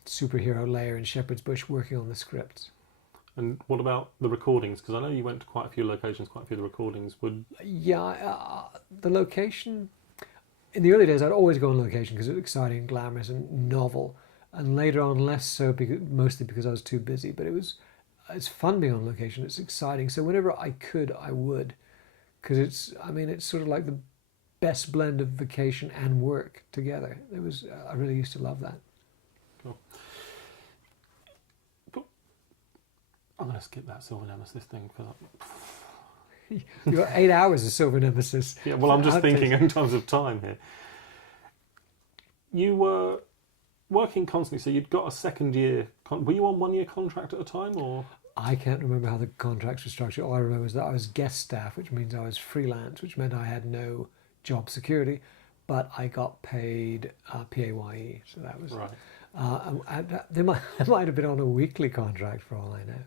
superhero lair in Shepherd's Bush working on the scripts. And what about the recordings? Because I know you went to quite a few locations, quite a few of the recordings. Yeah, the location... In the early days, I'd always go on location because it was exciting, glamorous and novel. And later on, less so, mostly because I was too busy. But it's fun being on location. It's exciting. So whenever I could, I would. Because it's sort of like the best blend of vacation and work together. I really used to love that. Cool. But I'm going to skip that Silver Nemesis thing. You've got 8 hours of Silver Nemesis. Yeah, well, I'm just thinking in terms of time here. You were working constantly, so you'd got a second year... Were you on 1 year contract at a time, or...? I can't remember how the contracts were structured. All I remember is that I was guest staff, which means I was freelance, which meant I had no job security, but I got paid PAYE, so that was... Right. They might have been on a weekly contract for all I know.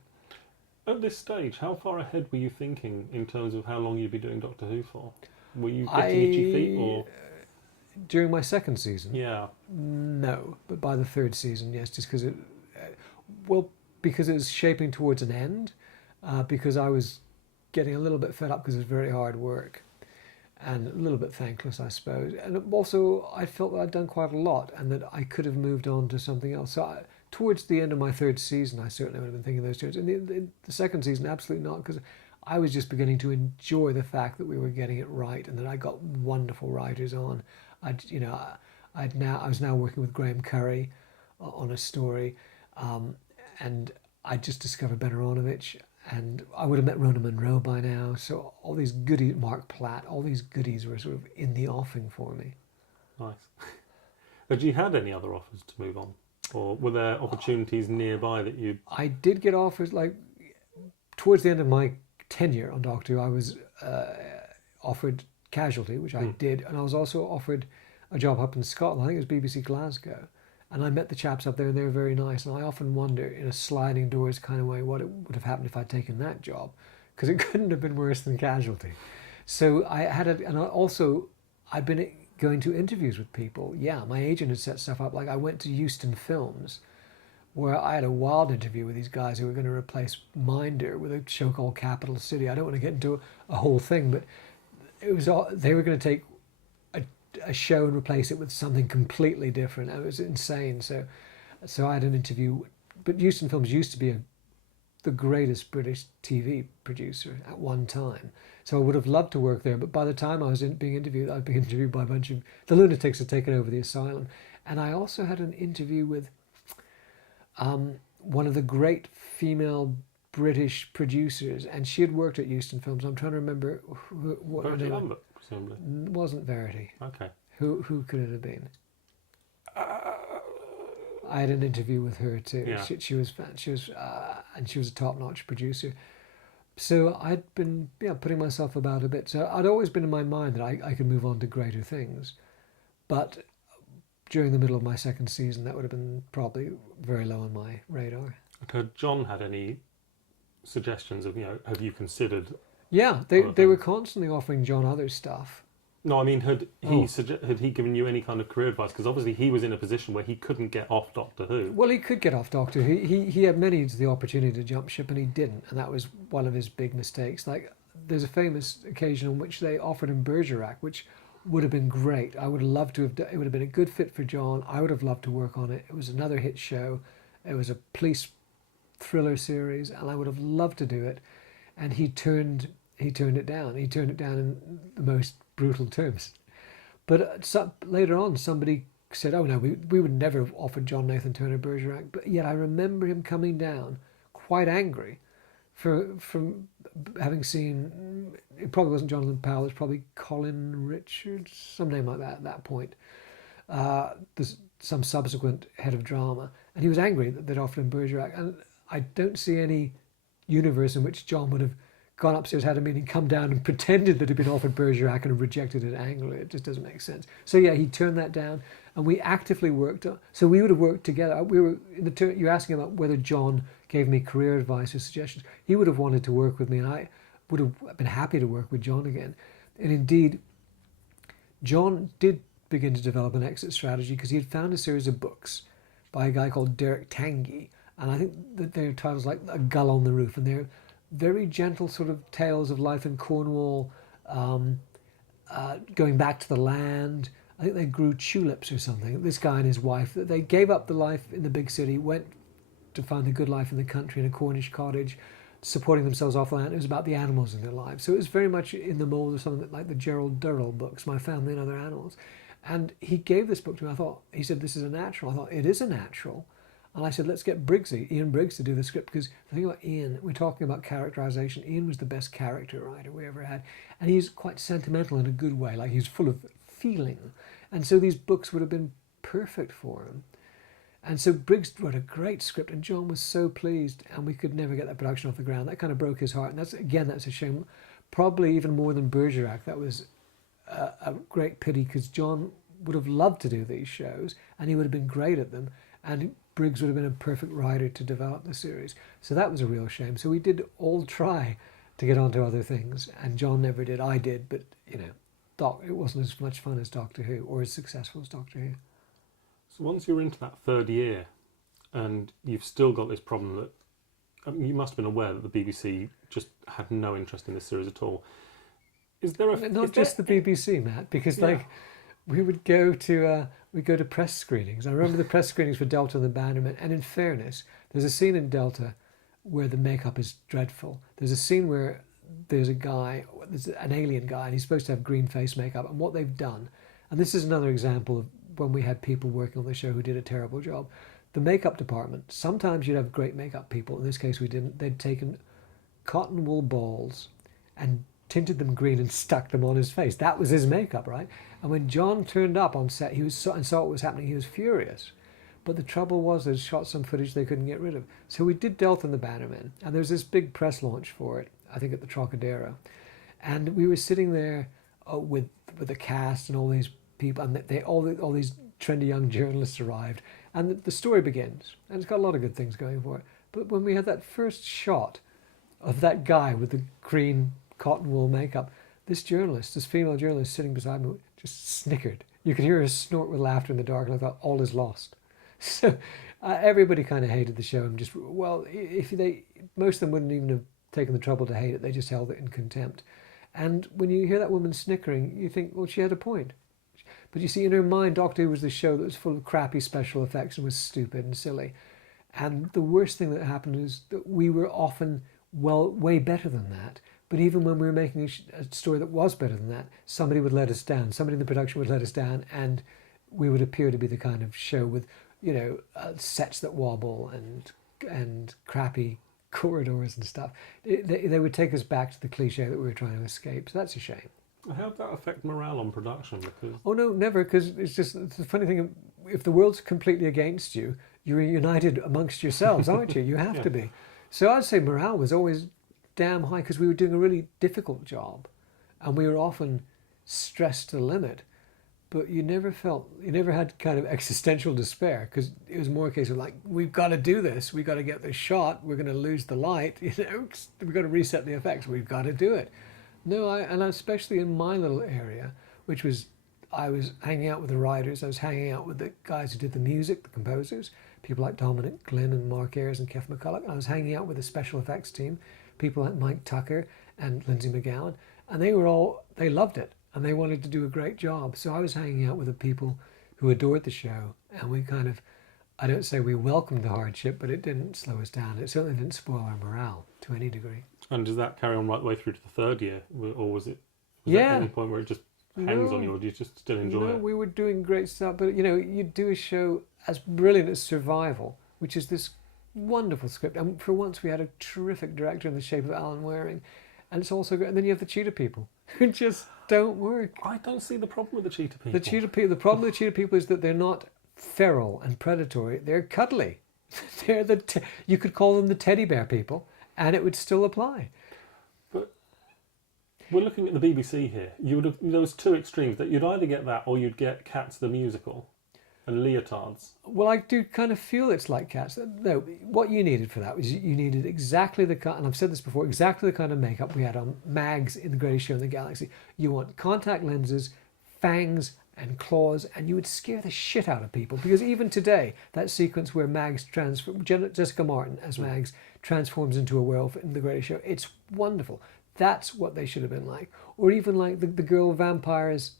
At this stage, how far ahead were you thinking in terms of how long you'd be doing Doctor Who for? Were you getting itchy feet, or...? During my second season? Yeah. No, but by the third season, yes, just because because it was shaping towards an end, because I was getting a little bit fed up because it was very hard work and a little bit thankless, I suppose. And also, I felt that I'd done quite a lot and that I could have moved on to something else. So towards the end of my third season, I certainly would have been thinking those terms. And the second season, absolutely not, because I was just beginning to enjoy the fact that we were getting it right and that I got wonderful writers on. I was now working with Graham Curry on a story, and I just discovered Ben Aronovich, and I would have met Rona Munro by now. So all these goodies, Mark Platt, all these goodies were sort of in the offing for me. Nice. Had you had any other offers to move on, or were there opportunities nearby that you? I did get offers towards the end of my tenure on Doctor Who. I was offered Casualty, which I did, and I was also offered a job up in Scotland. I think it was BBC Glasgow, and I met the chaps up there, and they were very nice. And I often wonder, in a sliding doors kind of way, what it would have happened if I'd taken that job, because it couldn't have been worse than Casualty. So I had it, and I'd been going to interviews with people. Yeah, my agent had set stuff up. Like I went to Euston Films, where I had a wild interview with these guys who were going to replace Minder with a show called Capital City. I don't want to get into a whole thing, but it was all, they were going to take a show and replace it with something completely different. It was insane. So I had an interview, but Euston Films used to be the greatest British TV producer at one time. So I would have loved to work there, but by the time I was being interviewed, I'd been interviewed by a bunch of the lunatics had taken over the asylum, and I also had an interview with one of the great female British producers, and she had worked at Euston Films. I'm trying to remember what her Verity name was. Lambert, presumably. Wasn't Verity. Okay. Who could it have been? I had an interview with her too. Yeah. She was and she was a top-notch producer. So I'd been putting myself about a bit. So I'd always been in my mind that I could move on to greater things, but during the middle of my second season, that would have been probably very low on my radar. Had John had any suggestions of, have you considered? Yeah, they were constantly offering John other stuff. No, I mean, had he given you any kind of career advice? Because obviously he was in a position where he couldn't get off Doctor Who. Well, he could get off Doctor Who. He had many the opportunity to jump ship, and he didn't, and that was one of his big mistakes. Like, there's a famous occasion on which they offered him Bergerac, which would have been great. I would have loved to have done, it would have been a good fit for John. I would have loved to work on it. It was another hit show. It was a police thriller series, and I would have loved to do it. And he turned it down. He turned it down in the most brutal terms. But later on, somebody said, "Oh no, we would never have offered John Nathan Turner Bergerac." But yet I remember him coming down quite angry from having seen, it probably wasn't Jonathan Powell, it was probably Colin Richards, some name like that at that point. There's some subsequent head of drama, and he was angry that they'd offered him Bergerac. And I don't see any universe in which John would have gone upstairs, had a meeting, come down and pretended that he'd been offered Bergerac and rejected it angrily. It just doesn't make sense. So yeah, he turned that down, and we actively worked on, so we would have worked together. We were you're asking about whether John gave me career advice or suggestions. He would have wanted to work with me, and I would have been happy to work with John again. And indeed, John did begin to develop an exit strategy because he had found a series of books by a guy called Derek Tanguy, and I think that their titles like A Gull on the Roof, and they're very gentle sort of tales of life in Cornwall, going back to the land. I think they grew tulips or something. This guy and his wife, they gave up the life in the big city, went to find the good life in the country in a Cornish cottage, supporting themselves off the land. It was about the animals in their lives. So it was very much in the mold of something like the Gerald Durrell books, My Family and Other Animals. And he gave this book to me. He said, "This is a natural." I thought, it is a natural. And I said, let's get Ian Briggs to do the script, because the thing about Ian, we're talking about characterization. Ian was the best character writer we ever had. And he's quite sentimental in a good way, like he's full of feeling. And so these books would have been perfect for him. And so Briggs wrote a great script, and John was so pleased, and we could never get that production off the ground. That kind of broke his heart. And that's a shame. Probably even more than Bergerac. That was a great pity, because John would have loved to do these shows, and he would have been great at them. And Briggs would have been a perfect writer to develop the series. So that was a real shame. So we did all try to get onto other things, and John never did. I did, but it wasn't as much fun as Doctor Who, or as successful as Doctor Who. So once you're into that third year, and you've still got this problem that you must have been aware that the BBC just had no interest in this series at all. Is there a not just the BBC, Matt? Because we would go to press screenings. I remember the press screenings for Delta and the Bannerman, and in fairness, there's a scene in Delta where the makeup is dreadful. There's a scene where there's an alien guy, and he's supposed to have green face makeup, and what they've done, and this is another example of when we had people working on the show who did a terrible job. The makeup department, sometimes you'd have great makeup people. In this case, we didn't. They'd taken cotton wool balls and tinted them green and stuck them on his face. That was his makeup, right? And when John turned up on set, and saw what was happening, he was furious. But the trouble was, they'd shot some footage they couldn't get rid of. So we did Delta and the Bannermen, and there was this big press launch for it, I think at the Trocadero. And we were sitting there with the cast and all these people, and all these trendy young journalists arrived, and the story begins, and it's got a lot of good things going for it. But when we had that first shot of that guy with the green cotton wool makeup, this female journalist sitting beside me just snickered. You could hear her snort with laughter in the dark, and I thought, all is lost. So Everybody kind of hated the show, and just most of them wouldn't even have taken the trouble to hate it. They just held it in contempt. And when you hear that woman snickering, you think, well, she had a point. But you see, in her mind, Doctor Who was the show that was full of crappy special effects and was stupid and silly. And the worst thing that happened is that we were often way better than that. But even when we were making a story that was better than that, somebody would let us down. Somebody in the production would let us down, and we would appear to be the kind of show with, sets that wobble and crappy corridors and stuff. They would take us back to the cliche that we were trying to escape. So that's a shame. How did that affect morale on production? Because Oh no, never. Because it's the funny thing. If the world's completely against you, you're united amongst yourselves, aren't you? You have to be. So I'd say morale was always damn high because we were doing a really difficult job, and we were often stressed to the limit. But you never had kind of existential despair, because it was more a case of like, we've got to do this, we've got to get this shot, we're going to lose the light, we've got to reset the effects, we've got to do it. No, and especially in my little area, which was, I was hanging out with the writers, I was hanging out with the guys who did the music, the composers, people like Dominic Glynn and Mark Ayres and Kev McCulloch, and I was hanging out with the special effects team, people like Mike Tucker and Lindsay McGowan, and they loved it. And they wanted to do a great job. So I was hanging out with the people who adored the show. And we kind of, I don't say we welcomed the hardship, but it didn't slow us down. It certainly didn't spoil our morale to any degree. And does that carry on right the way through to the third year? Or was it at any point where it just hangs on you, or do you just still enjoy it? We were doing great stuff. But, you do a show as brilliant as Survival, which is this wonderful script. And for once we had a terrific director in the shape of Alan Waring. And it's also good. And then you have the cheetah people who just don't work. I don't see the problem with the cheetah people. The problem with the cheetah people is that they're not feral and predatory. They're cuddly. They're you could call them the teddy bear people, and it would still apply. But we're looking at the BBC here. There was two extremes, that you'd either get that or you'd get Cats the musical and leotards. Well, I do kind of feel it's like Cats. No, what you needed for that was you needed exactly the kind, and I've said this before, exactly the kind of makeup we had on Mags in The Greatest Show in the Galaxy. You want contact lenses, fangs and claws, and you would scare the shit out of people. Because even today, that sequence where Jessica Martin as Mags transforms into a werewolf in The Greatest Show, it's wonderful. That's what they should have been like. Or even like the girl humivores,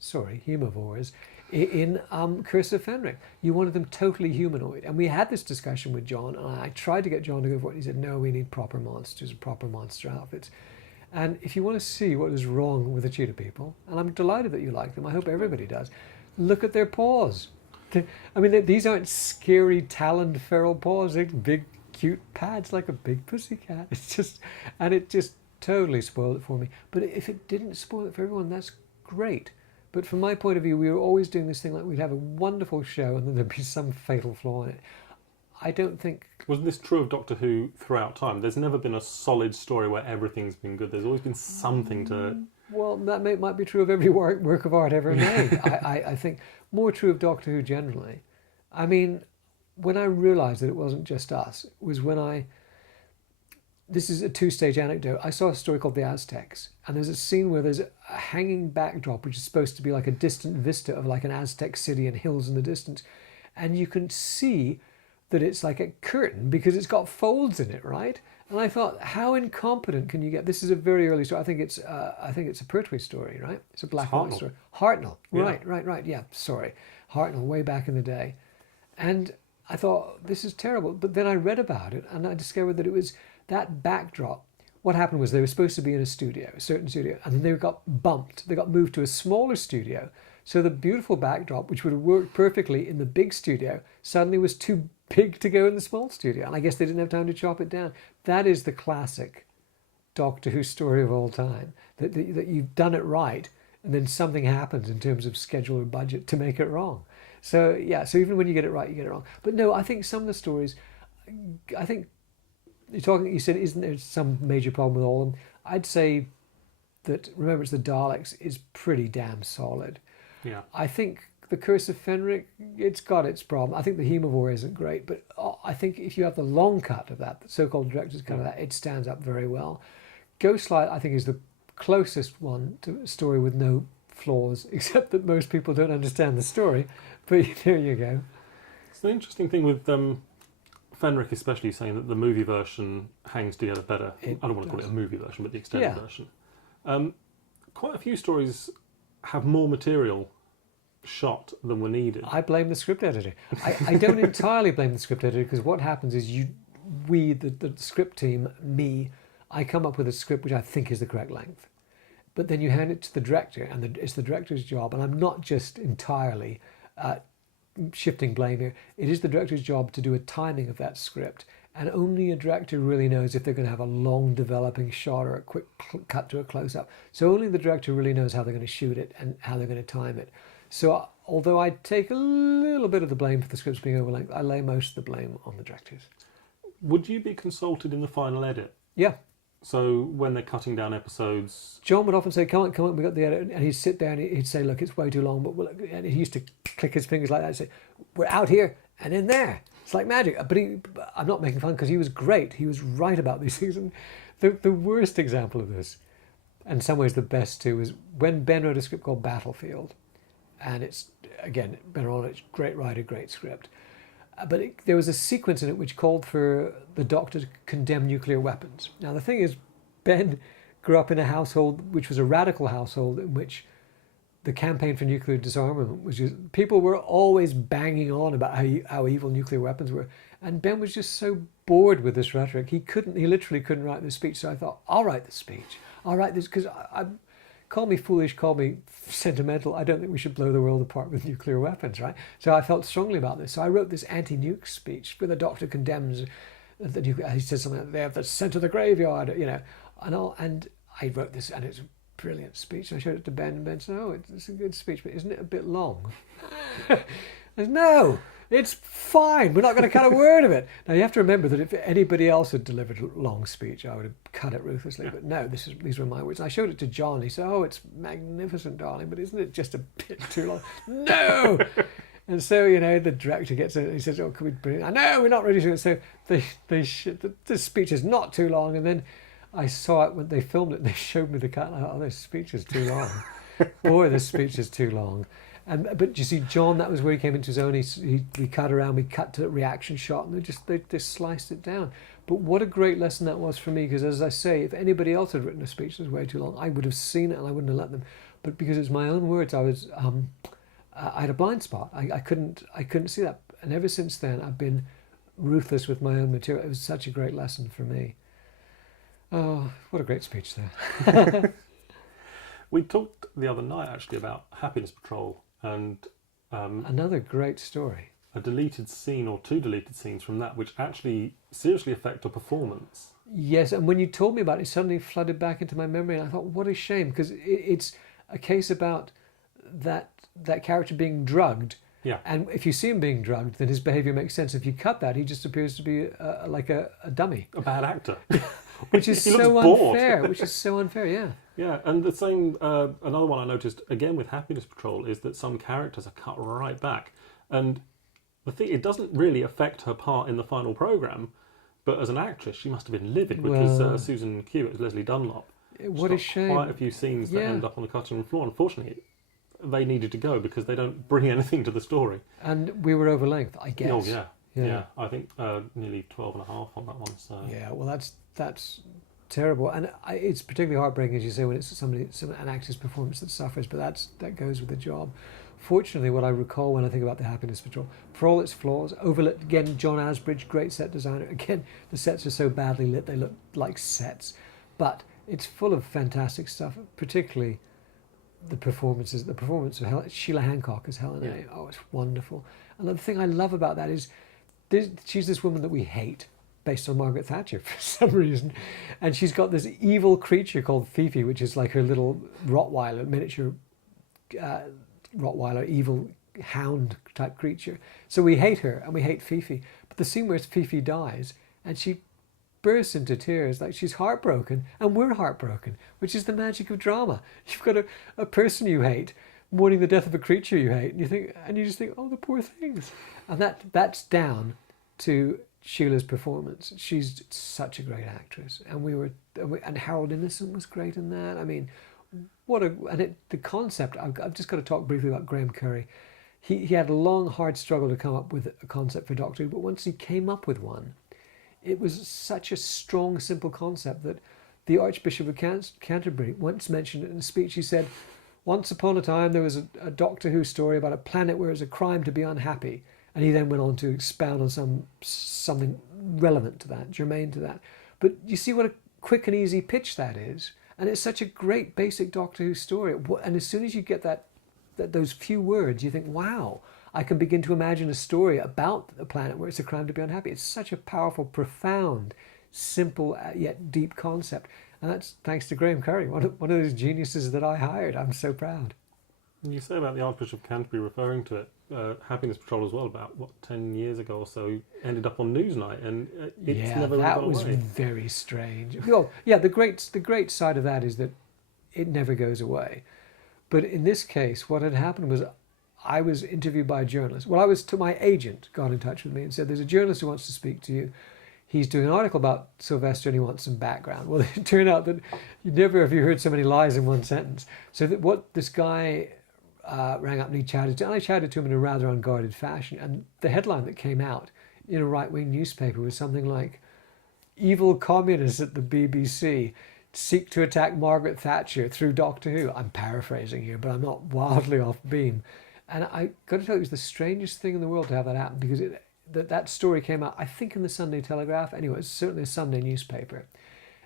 in Curse of Fenric. You wanted them totally humanoid. And we had this discussion with John, and I tried to get John to go for it. He said, no, we need proper monsters and proper monster outfits. And if you want to see what is wrong with the cheetah people, and I'm delighted that you like them, I hope everybody does, look at their paws. I mean, these aren't scary, taloned, feral paws. They're big, cute pads like a big pussycat. It just totally spoiled it for me. But if it didn't spoil it for everyone, that's great. But from my point of view, we were always doing this thing like we'd have a wonderful show and then there'd be some fatal flaw in it. I don't think... Wasn't this true of Doctor Who throughout time? There's never been a solid story where everything's been good. There's always been something to... Well, that might be true of every work of art ever made. I think more true of Doctor Who generally. I mean, when I realised that it wasn't just us, was when this is a two-stage anecdote. I saw a story called The Aztecs, and there's a scene where there's a hanging backdrop, which is supposed to be like a distant vista of like an Aztec city and hills in the distance. And you can see that it's like a curtain because it's got folds in it, right? And I thought, how incompetent can you get? This is a very early story. I think it's a Pertwee story, right? It's a black and white story. Hartnell. Yeah. Right. Yeah, sorry. Hartnell, way back in the day. And I thought, this is terrible. But then I read about it and I discovered that it was that backdrop. What happened was they were supposed to be in a certain studio, and then they got bumped. They got moved to a smaller studio. So the beautiful backdrop, which would have worked perfectly in the big studio, suddenly was too big to go in the small studio. And I guess they didn't have time to chop it down. That is the classic Doctor Who story of all time. That you've done it right, and then something happens in terms of schedule or budget to make it wrong. So yeah, so even when you get it right, you get it wrong. But no, I think some of the stories, you said, isn't there some major problem with all of them? I'd say that Remembrance of the Daleks is pretty damn solid. Yeah. I think The Curse of Fenric, it's got its problem. I think The Humivore isn't great, but I think if you have the long cut of that, the so-called director's cut of that, it stands up very well. Ghostlight, I think, is the closest one to a story with no flaws, except that most people don't understand the story. But there you go. It's the interesting thing with Fenric especially saying that the movie version hangs together better. It I don't want to call does. it a movie version, but the extended Yeah. version. Quite a few stories have more material shot than were needed. I blame the script editor. I don't entirely blame the script editor, because what happens is the script team, me, I come up with a script which I think is the correct length. But then you hand it to the director, and it's the director's job. And I'm not just entirely shifting blame here. It is the director's job to do a timing of that script. And only a director really knows if they're going to have a long developing shot or a quick cut to a close-up. So only the director really knows how they're going to shoot it and how they're going to time it. So although I take a little bit of the blame for the scripts being overlength, I lay most of the blame on the directors. Would you be consulted in the final edit? Yeah. So when they're cutting down episodes, John would often say, come on, we got the edit. And he'd sit there and he'd say, look, it's way too long. And he used to click his fingers like that and say, we're out here and in there. It's like magic. But I'm not making fun, because he was great. He was right about these things. And the worst example of this, and in some ways the best too, was when Ben wrote a script called Battlefield. And it's, again, Ben Rollins, great writer, great script. But there was a sequence in it which called for the Doctor to condemn nuclear weapons. Now, the thing is, Ben grew up in a household which was a radical household in which the campaign for nuclear disarmament was just, people were always banging on about how evil nuclear weapons were. And Ben was just so bored with this rhetoric, he literally couldn't write the speech. So I thought, I'll write the speech. I'll write this, because call me foolish, call me sentimental, I don't think we should blow the world apart with nuclear weapons, right? So I felt strongly about this. So I wrote this anti-nuke speech where the Doctor condemns the nuclear. He says something like, they have the sent to the graveyard, and I wrote this, and it's a brilliant speech. And I showed it to Ben, and Ben said, oh, it's a good speech, but isn't it a bit long? I said, no, it's fine. We're not going to cut a word of it. Now, you have to remember that if anybody else had delivered a long speech, I would have cut it ruthlessly. But no, these were my words. And I showed it to John. He said, oh, it's magnificent, darling, but isn't it just a bit too long? No! And so, the director gets it. He says, oh, can we bring it? I know, we're not ready to. So the speech is not too long. And then I saw it when they filmed it, and they showed me the cut. And I thought, oh, this speech is too long. Boy, this speech is too long. But you see, John, that was where he came into his own. We cut around, we cut to the reaction shot, and they sliced it down. But what a great lesson that was for me, because as I say, if anybody else had written a speech that was way too long, I would have seen it and I wouldn't have let them. But because it's my own words, I had a blind spot. I couldn't see that. And ever since then, I've been ruthless with my own material. It was such a great lesson for me. Oh, what a great speech there. we talked the other night actually about Happiness Patrol and another great story. A deleted scene or two deleted scenes from that, which actually seriously affect a performance. Yes, and when you told me about it, it suddenly flooded back into my memory, and I thought, what a shame, because it's a case about that character being drugged. Yeah. And if you see him being drugged, then his behaviour makes sense. If you cut that, he just appears to be like a dummy. A bad actor. Which is He so looks bored. unfair. Which is so unfair, yeah. Yeah, and the same, another one I noticed, again with Happiness Patrol, is that some characters are cut right back. And the thing, it doesn't really affect her part in the final programme, but as an actress, she must have been livid, which was Susan Q, it was Leslie Dunlop. What a shame. Quite a few scenes that end up on the cutting room floor. Unfortunately, they needed to go because they don't bring anything to the story. And we were over length, I guess. Oh, yeah. I think nearly 12 and a half on that one. So. Yeah, well, that's terrible. And it's particularly heartbreaking, as you say, when it's an actor's performance that suffers, but that goes with the job. Fortunately, what I recall when I think about the Happiness Patrol, for all its flaws, overlit, again, John Asbridge, great set designer. Again, the sets are so badly lit, they look like sets. But it's full of fantastic stuff, particularly the performance of Sheila Hancock as Helen A. Oh, it's wonderful. And the thing I love about that is she's this woman that we hate, based on Margaret Thatcher for some reason. And she's got this evil creature called Fifi, which is like her little Rottweiler, miniature Rottweiler, evil hound type creature. So we hate her and we hate Fifi. But the scene where Fifi dies and she bursts into tears, like she's heartbroken and we're heartbroken, which is the magic of drama. You've got a person you hate mourning the death of a creature you hate, and you just think, oh, the poor things. And that's down to Sheila's performance. She's such a great actress, and Harold Innocent was great in that. I mean, the concept. I've just got to talk briefly about Graham Curry. he had a long, hard struggle to come up with a concept for Doctor Who, but once he came up with one, it was such a strong, simple concept that the Archbishop of Canterbury once mentioned it in a speech. He said, once upon a time there was a Doctor Who story about a planet where it was a crime to be unhappy. And he then went on to expound on something relevant to that, germane to that. But you see what a quick and easy pitch that is. And it's such a great basic Doctor Who story. And as soon as you get those few words, you think, wow, I can begin to imagine a story about a planet where it's a crime to be unhappy. It's such a powerful, profound, simple yet deep concept. And that's thanks to Graham Curry, one of those geniuses that I hired. I'm so proud. You say about the Archbishop of Canterbury referring to it, Happiness Patrol as well, about 10 years ago or so, ended up on Newsnight, and it's never that gone was away. very strange. Well, yeah, the great side of that is that it never goes away. But in this case, what had happened was I was interviewed by a journalist. Well, my agent got in touch with me and said, there's a journalist who wants to speak to you. He's doing an article about Sylvester and he wants some background. Well, it turned out that you never have you heard so many lies in one sentence. So that what this guy rang up and I chatted to him in a rather unguarded fashion. And the headline that came out in a right-wing newspaper was something like, evil communists at the BBC seek to attack Margaret Thatcher through Doctor Who. I'm paraphrasing here, but I'm not wildly off beam. And I got to tell you, it was the strangest thing in the world to have that happen, because that story came out, I think, in the Sunday Telegraph. Anyway, it's certainly a Sunday newspaper.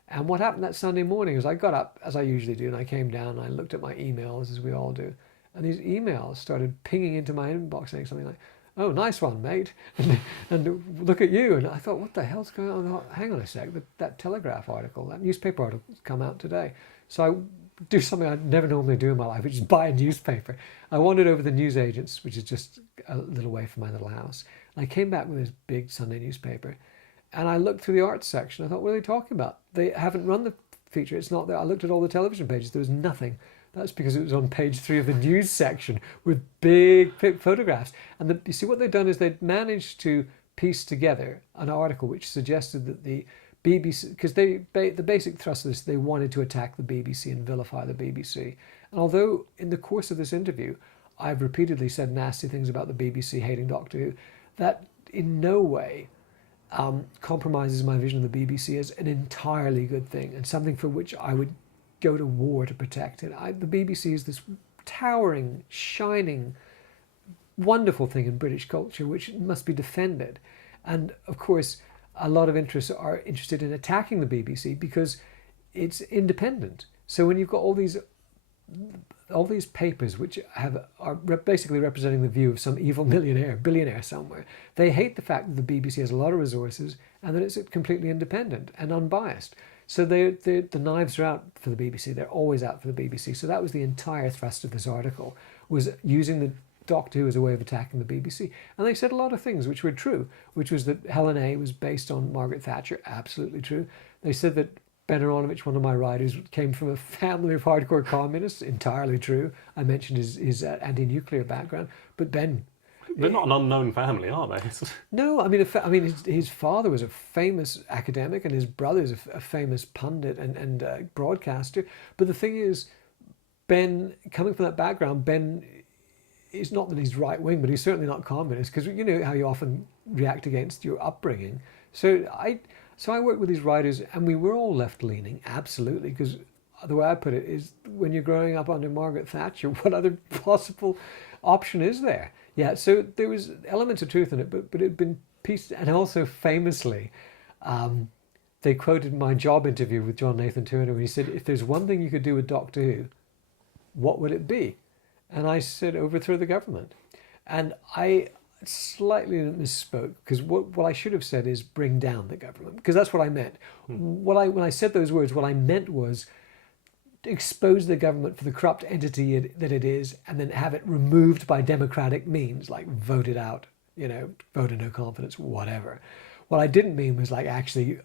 And what happened that Sunday morning was I got up, as I usually do, and I came down and I looked at my emails, as we all do. And these emails started pinging into my inbox saying something like, oh, nice one, mate. and look at you. And I thought, what the hell's going on? I thought, hang on a sec, that Telegraph article, that newspaper article has come out today. So I do something I'd never normally do in my life, which is buy a newspaper. I wandered over the newsagents, which is just a little way from my little house. And I came back with this big Sunday newspaper. And I looked through the arts section. I thought, what are they talking about? They haven't run the feature. It's not there. I looked at all the television pages. There was nothing. That's because it was on page 3 of the news section with big photographs. And you see what they've done is they've managed to piece together an article which suggested that the BBC, because the basic thrust of this, they wanted to attack the BBC and vilify the BBC. And although in the course of this interview, I've repeatedly said nasty things about the BBC hating Doctor Who, that in no way compromises my vision of the BBC as an entirely good thing and something for which I would go to war to protect it. The BBC is this towering, shining, wonderful thing in British culture which must be defended. And of course, a lot of interests are interested in attacking the BBC because it's independent. So when you've got all these papers which are basically representing the view of some evil billionaire somewhere, they hate the fact that the BBC has a lot of resources and that it's completely independent and unbiased. So the knives are out for the BBC. They're always out for the BBC. So that was the entire thrust of this article, was using the Doctor Who as a way of attacking the BBC. And they said a lot of things which were true, which was that Helen A was based on Margaret Thatcher. Absolutely true. They said that Ben Aronovich, one of my writers, came from a family of hardcore communists. Entirely true. I mentioned his anti-nuclear background. But Ben... They're not an unknown family, are they? No, his father was a famous academic and his brother's a famous pundit and broadcaster. But the thing is, Ben, coming from that background, Ben is not that he's right-wing, but he's certainly not communist, because you know how you often react against your upbringing. So I worked with these writers and we were all left-leaning, absolutely, because the way I put it is, when you're growing up under Margaret Thatcher, what other possible option is there? Yeah, so there was elements of truth in it, but it had been pieced, and also famously, they quoted my job interview with John Nathan Turner, and he said, if there's one thing you could do with Doctor Who, what would it be? And I said, overthrow the government. And I slightly misspoke, because what I should have said is bring down the government, because that's what I meant. When I said those words, what I meant was expose the government for the corrupt entity that it is, and then have it removed by democratic means, like voted out, vote of no confidence, whatever. What I didn't mean was like actually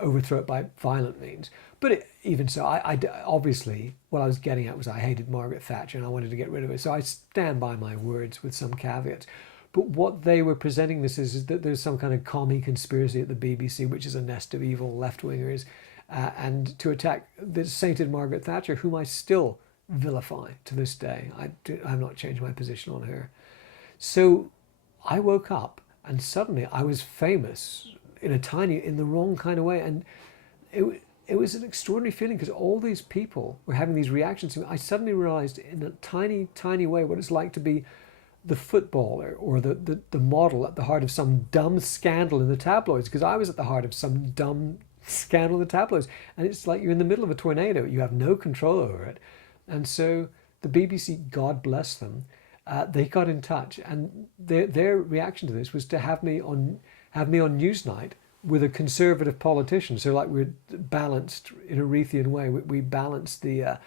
overthrow it by violent means. But even so, I obviously what I was getting at was I hated Margaret Thatcher and I wanted to get rid of her. So I stand by my words with some caveats. But what they were presenting this is that there's some kind of commie conspiracy at the BBC, which is a nest of evil left-wingers, and to attack the sainted Margaret Thatcher, whom I still vilify to this day. I have not changed my position on her. So I woke up and suddenly I was famous in the wrong kind of way. And it was an extraordinary feeling because all these people were having these reactions to me. I suddenly realized in a tiny, tiny way what it's like to be the footballer or the model at the heart of some dumb scandal in the tabloids, because I was at the heart of some dumb scandal in the tabloids. And it's like you're in the middle of a tornado. You have no control over it. And so the BBC, God bless them, they got in touch, and their reaction to this was to have me on Newsnight with a conservative politician. So like we're balanced in a Rethian way. We balanced the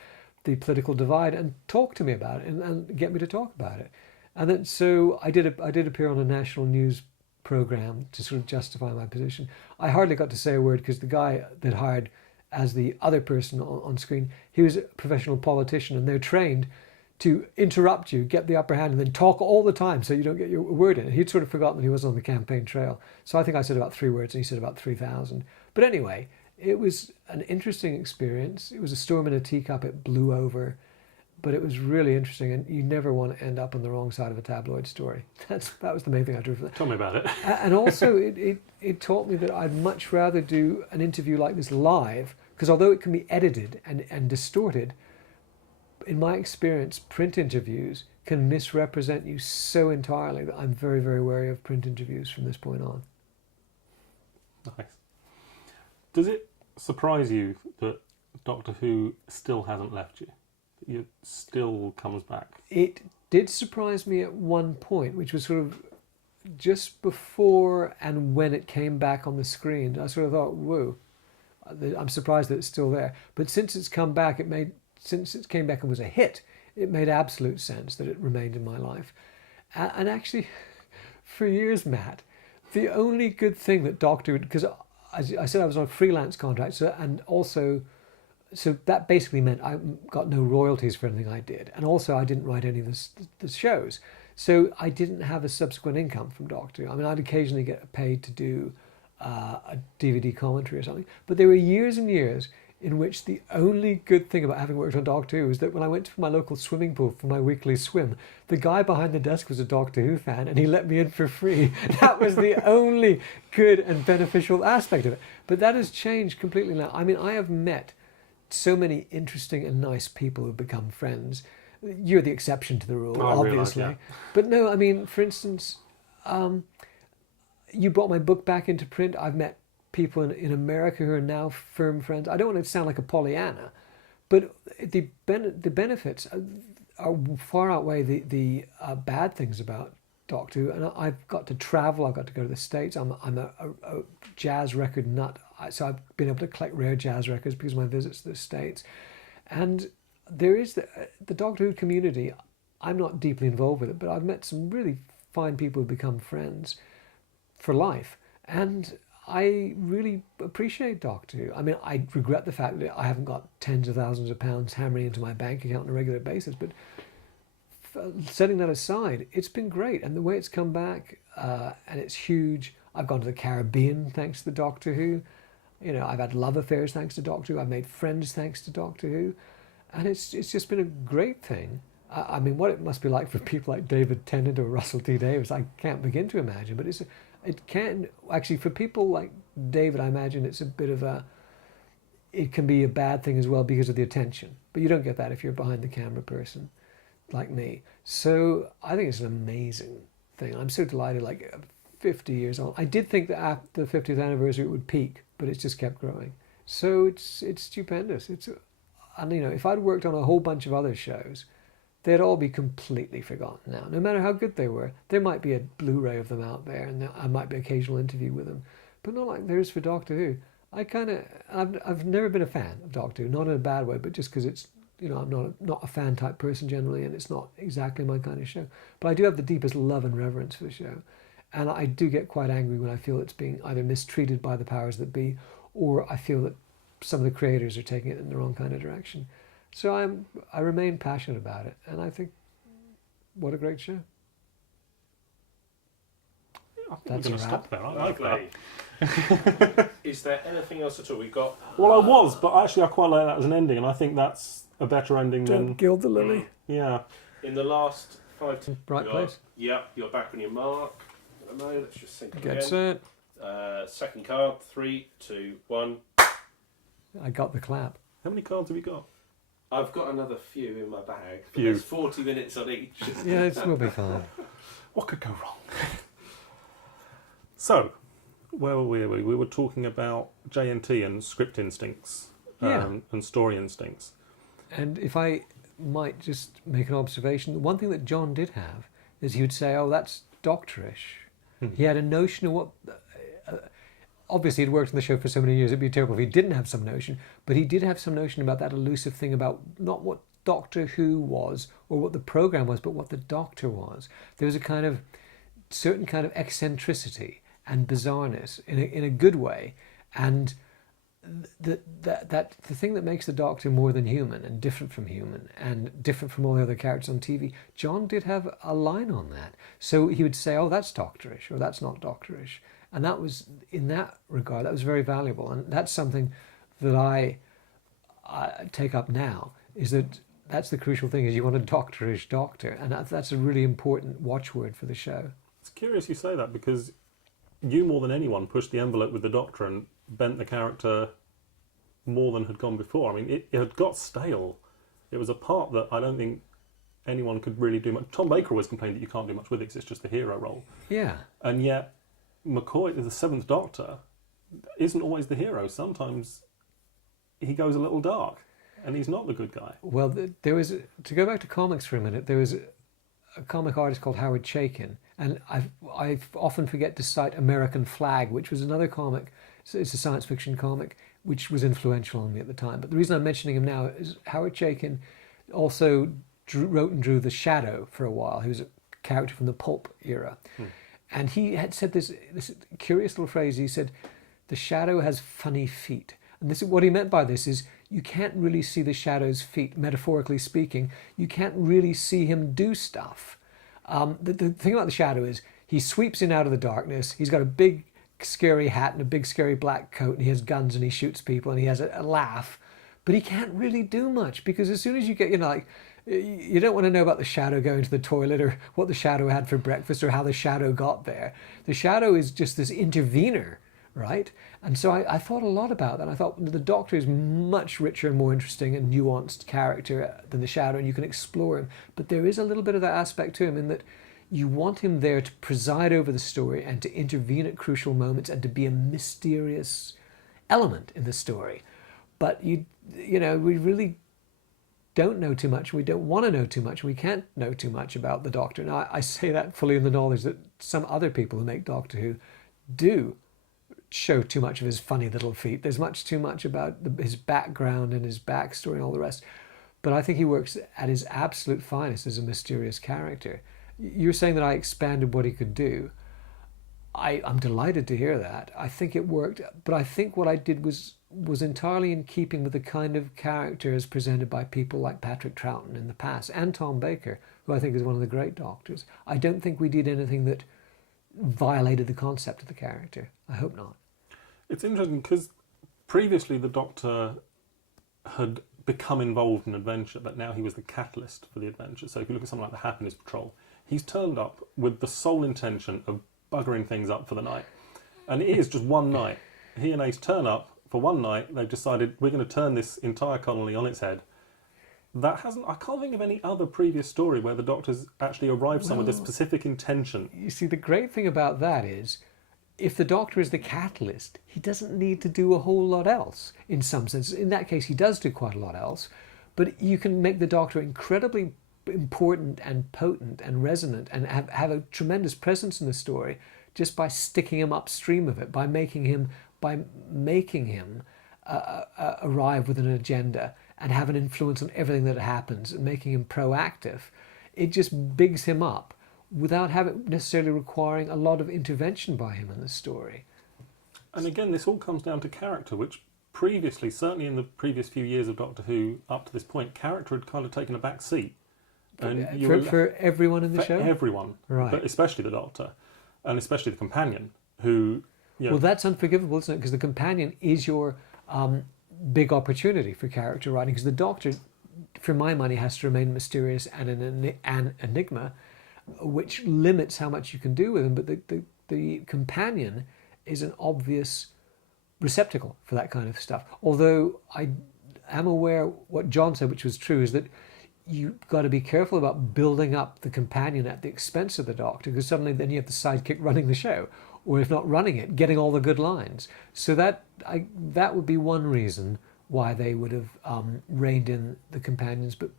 political divide and talk to me about it and get me to talk about it. And then so I did appear on a national news program to sort of justify my position. I hardly got to say a word because the guy that hired as the other person on screen, he was a professional politician, and they're trained to interrupt you, get the upper hand, and then talk all the time so you don't get your word in. He'd sort of forgotten that he was on the campaign trail. So I think I said about 3 words and he said about 3,000. But anyway, it was an interesting experience. It was a storm in a teacup. It blew over. But it was really interesting, and you never want to end up on the wrong side of a tabloid story. That was the main thing I drew from that. Tell me about it. And also, it taught me that I'd much rather do an interview like this live, because although it can be edited and distorted, in my experience, print interviews can misrepresent you so entirely that I'm very, very wary of print interviews from this point on. Nice. Does it surprise you that Doctor Who still hasn't left you? That it still comes back? It did surprise me at one point, which was sort of just before and when it came back on the screen. I sort of thought, whoa, I'm surprised that it's still there. But since it's come back, since it came back and was a hit, it made absolute sense that it remained in my life. And actually, for years, Matt, the only good thing that Doctor Who, because as I said, I was on a freelance contract, so that basically meant I got no royalties for anything I did. And also I didn't write any of the shows. So I didn't have a subsequent income from Doctor Who. I mean, I'd occasionally get paid to do a DVD commentary or something. But there were years and years in which the only good thing about having worked on Doctor Who was that when I went to my local swimming pool for my weekly swim, the guy behind the desk was a Doctor Who fan and he let me in for free. That was the only good and beneficial aspect of it. But that has changed completely now. I mean, I have met so many interesting and nice people who've become friends. You're the exception to the rule, obviously. Realise, yeah. But no, I mean, for instance, you brought my book back into print. I've met people in America who are now firm friends. I don't want to sound like a Pollyanna, but the benefits are far outweigh the bad things about Doctor Who. And I've got to travel. I've got to go to the States. I'm a jazz record nut. So I've been able to collect rare jazz records because of my visits to the States. And there is the Doctor Who community. I'm not deeply involved with it, but I've met some really fine people who've become friends for life. And I really appreciate Doctor Who. I mean, I regret the fact that I haven't got tens of thousands of pounds hammering into my bank account on a regular basis, but setting that aside, it's been great. And the way it's come back, and it's huge. I've gone to the Caribbean thanks to the Doctor Who. You know, I've had love affairs thanks to Doctor Who. I've made friends thanks to Doctor Who. And it's just been a great thing. I mean, what it must be like for people like David Tennant or Russell T Davies, I can't begin to imagine. But it can, actually, for people like David, I imagine it's a bit of it can be a bad thing as well because of the attention. But you don't get that if you're a behind the camera person like me. So I think it's an amazing thing. I'm so delighted, like 50 years on. I did think that after the 50th anniversary it would peak, but it's just kept growing. So it's stupendous. And you know, if I'd worked on a whole bunch of other shows, they'd all be completely forgotten now. No matter how good they were, there might be a Blu-ray of them out there, and I might be an occasional interview with them, but not like there is for Doctor Who. I've never been a fan of Doctor Who, not in a bad way, but just because it's, you know, I'm not a fan type person generally, and it's not exactly my kind of show. But I do have the deepest love and reverence for the show, and I do get quite angry when I feel it's being either mistreated by the powers that be, or I feel that some of the creators are taking it in the wrong kind of direction. So I remain passionate about it, and I think, what a great show. I think That's we're going a to wrap. stop there. I like that. Lovely. Is there anything else at all? We've got. Well, I was, but actually I quite like that as an ending, and I think that's a better ending Don't than... gild the lily. Yeah. In the last 5. Right place. Yep, you're back on your mark. I don't know, let's just sync up Get again. set. Second card, 3, 2, 1. I got the clap. How many cards have you got? I've got another few in my bag. But Few. there's 40 minutes on each. Yeah, it will be fine. What could go wrong? So, where were we? We were talking about JNT and script instincts and story instincts. And if I might just make an observation, one thing that John did have is he would say, "Oh, that's doctorish." He had a notion of what. Obviously, he'd worked on the show for so many years; it'd be terrible if he didn't have some notion. But he did have some notion about that elusive thing about not what Doctor Who was or what the program was, but what the Doctor was. There was a kind of certain kind of eccentricity and bizarreness in a good way, and the thing that makes the Doctor more than human and different from human and different from all the other characters on TV. John did have a line on that, so he would say, "Oh, that's doctorish," or "That's not doctorish," and that was, in that regard, that was very valuable, and that's something that I take up now. Is that's the crucial thing, is you want a doctorish Doctor, and that's a really important watchword for the show. It's curious you say that, because you more than anyone pushed the envelope with the Doctor and bent the character more than had gone before. I mean, it had got stale. It was a part that I don't think anyone could really do much. Tom Baker always complained that you can't do much with it because it's just the hero role. Yeah. And yet, McCoy, the Seventh Doctor, isn't always the hero. Sometimes he goes a little dark, and he's not the good guy. Well, there was, to go back to comics for a minute, there was a comic artist called Howard Chaykin, and I often forget to cite American Flag, which was another comic. It's a science fiction comic which was influential on me at the time. But the reason I'm mentioning him now is Howard Chaykin also wrote and drew The Shadow for a while. He was a character from the pulp era. And he had said this curious little phrase. He said, "The Shadow has funny feet." And this is what he meant by this is you can't really see the Shadow's feet, metaphorically speaking. You can't really see him do stuff. The thing about the Shadow is he sweeps in out of the darkness. He's got a big scary hat and a big scary black coat, and he has guns and he shoots people and he has a laugh, but he can't really do much, because as soon as you get, you don't want to know about the Shadow going to the toilet or what the Shadow had for breakfast or how the Shadow got there. The Shadow is just this intervener, right? And so I thought a lot about that. I thought the Doctor is much richer and more interesting and nuanced character than the Shadow, and you can explore him, but there is a little bit of that aspect to him in that you want him there to preside over the story and to intervene at crucial moments and to be a mysterious element in the story. But we really don't know too much. We don't want to know too much. We can't know too much about the Doctor. Now, I say that fully in the knowledge that some other people who make Doctor Who do show too much of his funny little feet. There's much too much about his background and his backstory and all the rest. But I think he works at his absolute finest as a mysterious character. You're saying that I expanded what he could do. I'm delighted to hear that. I think it worked, but I think what I did was entirely in keeping with the kind of character as presented by people like Patrick Troughton in the past, and Tom Baker, who I think is one of the great Doctors. I don't think we did anything that violated the concept of the character. I hope not. It's interesting because previously the Doctor had become involved in adventure, but now he was the catalyst for the adventure. So if you look at something like the Happiness Patrol, he's turned up with the sole intention of buggering things up for the night. And it is just one night. He and Ace turn up for one night. They've decided we're going to turn this entire colony on its head. I can't think of any other previous story where the Doctor's actually arrived somewhere with a specific intention. You see, the great thing about that is, if the Doctor is the catalyst, he doesn't need to do a whole lot else, in some sense. In that case, he does do quite a lot else, but you can make the Doctor incredibly important and potent and resonant and have a tremendous presence in the story just by sticking him upstream of it, by making him arrive with an agenda and have an influence on everything that happens and making him proactive. It just bigs him up without necessarily requiring a lot of intervention by him in the story. And again, this all comes down to character, which previously, certainly in the previous few years of Doctor Who up to this point, character had kind of taken a back seat. And for everyone in the show? Everyone, right. But especially the Doctor, and especially the companion, who... Well, that's unforgivable, isn't it? Because the companion is your big opportunity for character writing, because the Doctor, for my money, has to remain mysterious and an enigma, which limits how much you can do with him. But the companion is an obvious receptacle for that kind of stuff. Although I am aware what John said, which was true, is that you've got to be careful about building up the companion at the expense of the Doctor, because suddenly then you have the sidekick running the show, or if not running it, getting all the good lines. So that would be one reason why they would have reined in the companions. But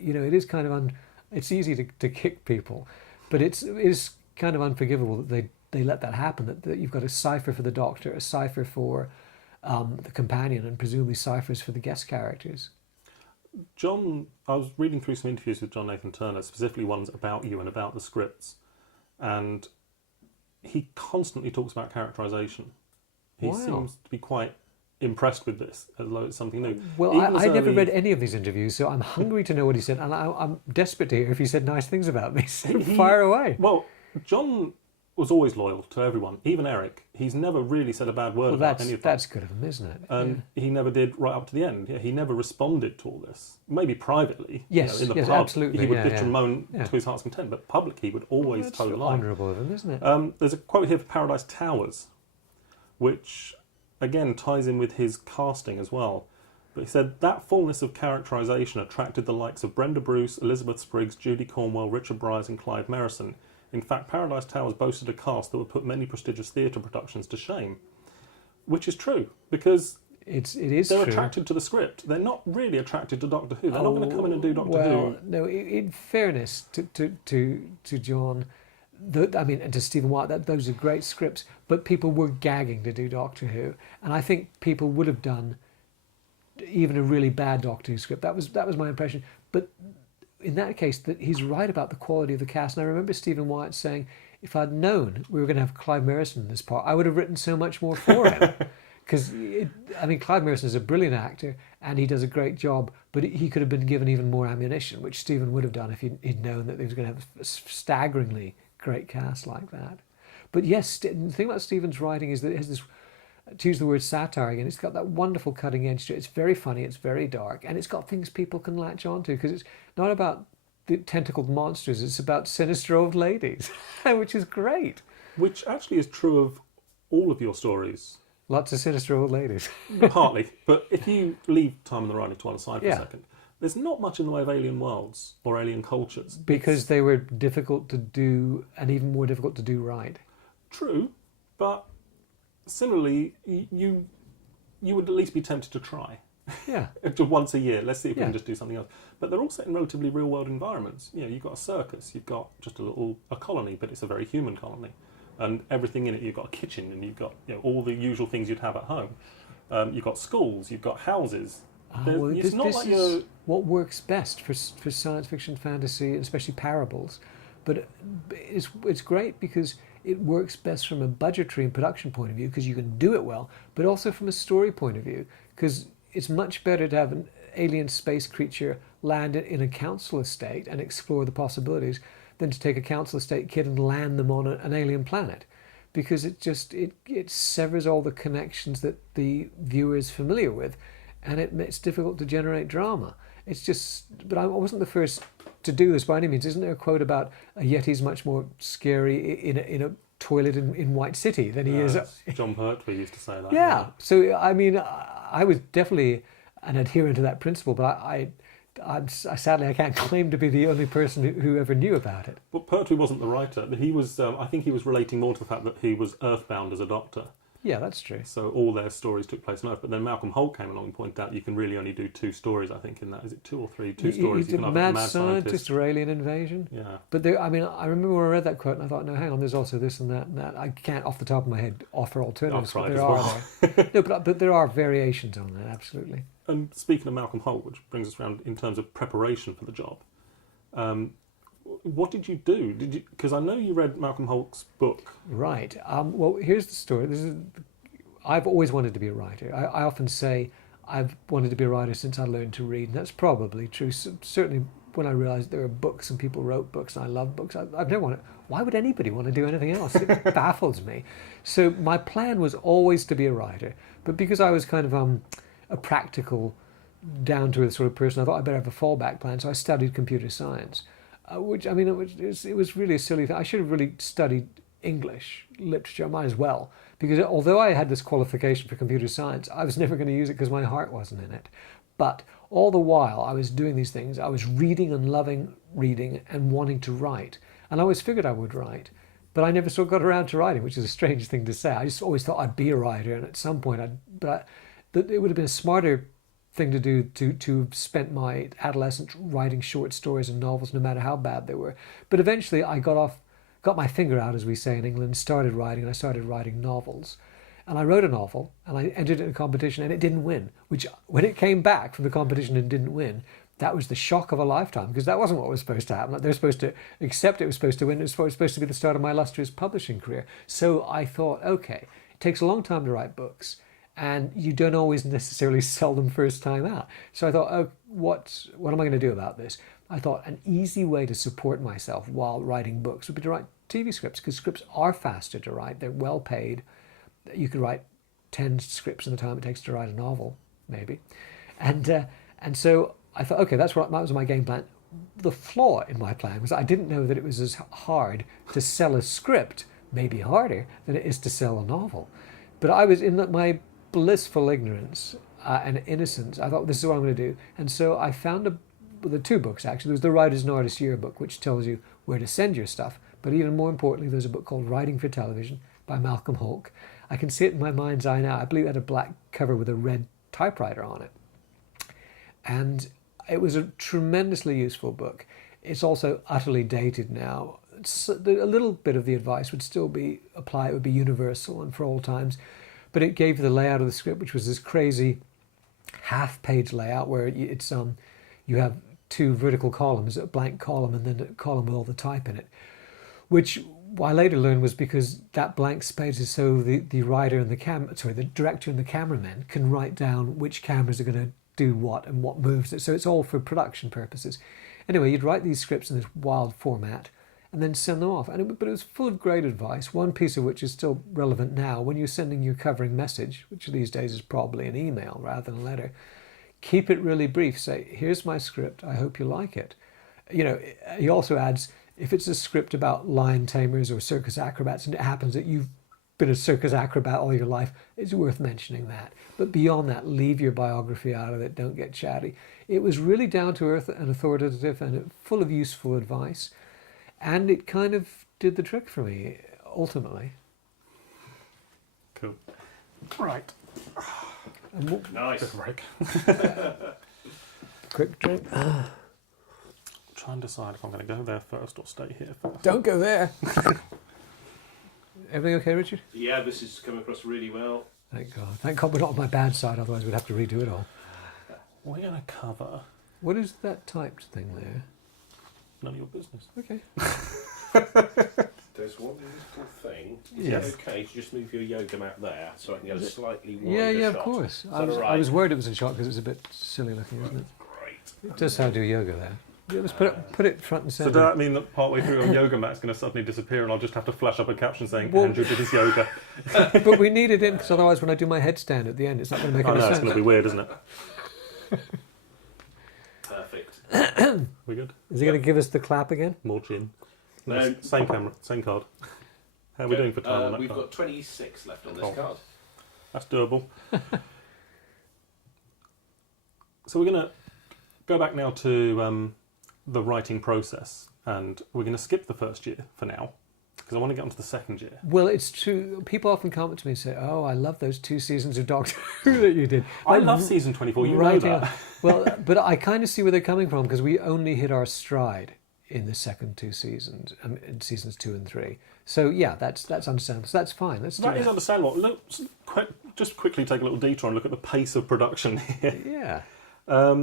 you know, it is kind of it's easy to kick people, but it is kind of unforgivable that they let that happen. That you've got a cipher for the Doctor, a cipher for the companion, and presumably ciphers for the guest characters. John, I was reading through some interviews with John Nathan Turner, specifically ones about you and about the scripts, and he constantly talks about characterisation. He seems to be quite impressed with this, as though it's something new. Well, I never read any of these interviews, so I'm hungry to know what he said, and I'm desperate to hear if he said nice things about me. So fire away. Well, John was always loyal to everyone, even Eric. He's never really said a bad word about any of them. That's good of him, isn't it? And he never did right up to the end. Yeah, he never responded to all this. Maybe privately. Yes, in the pub, absolutely. He would bitch and moan to his heart's content, but publicly he would always toe the line. Honourable of him, isn't it? There's a quote here for Paradise Towers, which again ties in with his casting as well. But he said, that fullness of characterisation attracted the likes of Brenda Bruce, Elizabeth Spriggs, Judy Cornwell, Richard Bryars and Clive Merrison. In fact, Paradise Towers boasted a cast that would put many prestigious theatre productions to shame. Which is true, because they're attracted to the script. They're not really attracted to Doctor Who. They're not going to come in and do Doctor Who. No, in fairness to John, and to Stephen White, those are great scripts, but people were gagging to do Doctor Who. And I think people would have done even a really bad Doctor Who script. That was my impression. But in that case, that he's right about the quality of the cast. And I remember Stephen White saying, if I'd known we were going to have Clive Merrison in this part, I would have written so much more for him. Because, Clive Merrison is a brilliant actor and he does a great job, but he could have been given even more ammunition, which Stephen would have done if he'd known that he was going to have a staggeringly great cast like that. But yes, the thing about Stephen's writing is that it has this, to use the word satire again, it's got that wonderful cutting edge to it. It's very funny, it's very dark, and it's got things people can latch onto, because it's not about the tentacled monsters, it's about sinister old ladies, which is great. Which actually is true of all of your stories. Lots of sinister old ladies. Partly, but if you leave Time and the Writing to one side for a second, there's not much in the way of alien worlds or alien cultures. Because they were difficult to do, and even more difficult to do right. True, but similarly, you would at least be tempted to try. Yeah. Once a year, let's see if we can just do something else. But they're all set in relatively real-world environments. You've got a circus, you've got just a colony, but it's a very human colony. And everything in it, you've got a kitchen, and you've got all the usual things you'd have at home. You've got schools, you've got houses. This is what works best for science fiction, fantasy, and especially parables. But it's great because it works best from a budgetary and production point of view, because you can do it well, but also from a story point of view, because it's much better to have an alien space creature land in a council estate and explore the possibilities than to take a council estate kid and land them on an alien planet, because it severs all the connections that the viewer is familiar with, and it's difficult to generate drama. But I wasn't the first to do this by any means. Isn't there a quote about a Yeti's much more scary in a toilet in White City than he is? John Pertwee used to say that. Yeah. So I was definitely an adherent to that principle, but I sadly I can't claim to be the only person who ever knew about it. But Pertwee wasn't the writer. He was. I think he was relating more to the fact that he was earthbound as a doctor. Yeah, that's true. So all their stories took place on Earth. But then Malcolm Holt came along and pointed out you can really only do 2 stories, I think, in that. Is it 2 or 3? 2 stories. He's a mad scientist or alien invasion. Yeah. But I remember when I read that quote and I thought, no, hang on, there's also this and that and that. I can't, off the top of my head, offer alternatives. But there are there. No, but there are variations on that, absolutely. And speaking of Malcolm Holt, which brings us around in terms of preparation for the job, what did you do? Because I know you read Malcolm Holt's book. Right. Well, here's the story. I've always wanted to be a writer. I often say I've wanted to be a writer since I learned to read, and that's probably true. Certainly when I realised there were books and people wrote books and I love books, I've never wanted... Why would anybody want to do anything else? It baffles me. So my plan was always to be a writer, but because I was kind of a practical down to earth sort of person, I thought I'd better have a fallback plan. So I studied computer science, which, I mean, it was really a silly thing. I should have really studied English literature. I might as well, because although I had this qualification for computer science, I was never going to use it because my heart wasn't in it. But all the while I was doing these things, I was reading and loving reading and wanting to write. And I always figured I would write, but I never sort of got around to writing, which is a strange thing to say. I just always thought I'd be a writer, and at some point it would have been a smarter thing to do to have spent my adolescence writing short stories and novels, no matter how bad they were. But eventually I got my finger out, as we say in England, started writing, and I started writing novels. And I wrote a novel, and I entered it in a competition, and it didn't win, which, when it came back from the competition and didn't win, that was the shock of a lifetime, because that wasn't what was supposed to happen. Like, they're supposed to accept it was supposed to win. It was supposed to be the start of my illustrious publishing career. So I thought, okay, it takes a long time to write books, and you don't always necessarily sell them first time out. So I thought, oh, what am I going to do about this? I thought an easy way to support myself while writing books would be to write TV scripts, because scripts are faster to write. They're well paid. You could write 10 scripts in the time it takes to write a novel, maybe. And so I thought, okay, that was my game plan. The flaw in my plan was I didn't know that it was as hard to sell a script, maybe harder, than it is to sell a novel. But I was in my blissful ignorance and innocence. I thought, this is what I'm going to do. And so I found the two books, actually. There was the Writer's and Artist's Yearbook, which tells you where to send your stuff. But even more importantly, there's a book called Writing for Television by Malcolm Hulke. I can see it in my mind's eye now. I believe it had a black cover with a red typewriter on it. And it was a tremendously useful book. It's also utterly dated now. A little bit of the advice would still be applied. It would be universal and for all times. But it gave the layout of the script, which was this crazy half-page layout where you have two vertical columns, a blank column and then a column with all the type in it, which I later learned was because that blank space is so the writer and the director and the cameraman can write down which cameras are going to do what and what moves it. So it's all for production purposes. Anyway, you'd write these scripts in this wild format and then send them off. But it was full of great advice, one piece of which is still relevant now. When you're sending your covering message, which these days is probably an email rather than a letter, keep it really brief. Say, here's my script, I hope you like it. You know, he also adds, if it's a script about lion tamers or circus acrobats and it happens that you've been a circus acrobat all your life, it's worth mentioning that. But beyond that, leave your biography out of it, don't get chatty. It was really down to earth and authoritative and full of useful advice. And it kind of did the trick for me, ultimately. Cool. Right. Nice. Good break. Quick drink. Try and decide if I'm going to go there first or stay here first. Don't go there. Everything okay, Richard? Yeah, this is coming across really well. Thank God. Thank God we're not on my bad side, otherwise we'd have to redo it all. We're going to cover... What is that typed thing there? None of your business. Okay. There's one little thing. Yes. Is it okay to just move your yoga mat there so I can get a slightly wider Yeah, shot? of course. Is I that was, all I right? was worried it was in shot because it's a bit silly looking, isn't it? Great. It does how to do yoga there. Yeah, let's put it front and So centre. does that mean that partway through your yoga mat's going to suddenly disappear and I'll just have to flash up a caption saying, Well- Andrew did his yoga? But we need it in because otherwise when I do my headstand at the end it's not going to make I any know, it's sense. going to be weird, isn't it? Perfect. We good? Is he going to give us the clap again? More gin. No. Same camera, same card. How are we doing for time on that We've card? got 26 left on this Oh. card. That's doable. So we're going to go back now to the writing process, and we're going to skip the first year for now, because I want to get onto the second year. Well, it's true. People often come up to me and say, "Oh, I love those 2 seasons of Doctor Who that you did." I Like, love season 24, you know writing- that. Well, but I kind of see where they're coming from because we only hit our stride in the second 2 seasons, in seasons 2 and 3. So yeah, that's understandable. So that's fine. Let's do That is that. understandable. Look, just quickly take a little detour and look at the pace of production here. Yeah.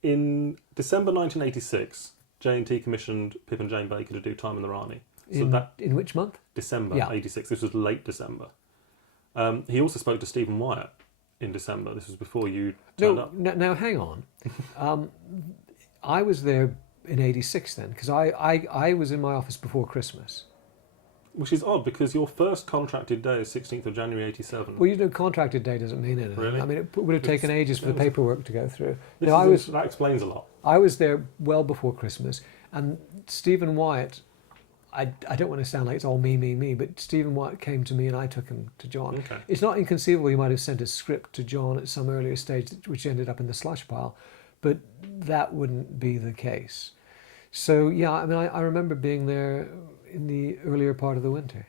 In December 1986, J&T commissioned Pip and Jane Baker to do Time in the Rani. So In which month? December Yeah. 86. This was late December. He also spoke to Stephen Wyatt in December. This was before you turned up. Now hang on. I was there in '86 then because I was in my office before Christmas. Which is odd because your first contracted day is 16th of January 87. Well, you know, contracted day doesn't mean anything. Really? I mean, it would have taken ages for the paperwork to go through. This No, that explains a lot. I was there well before Christmas, and Stephen Wyatt, I don't want to sound like it's all me, but Stephen Wyatt came to me and I took him to John. Okay. It's not inconceivable you might have sent a script to John at some earlier stage, which ended up in the slush pile, but that wouldn't be the case. So, yeah, I mean, I remember being there in the earlier part of the winter.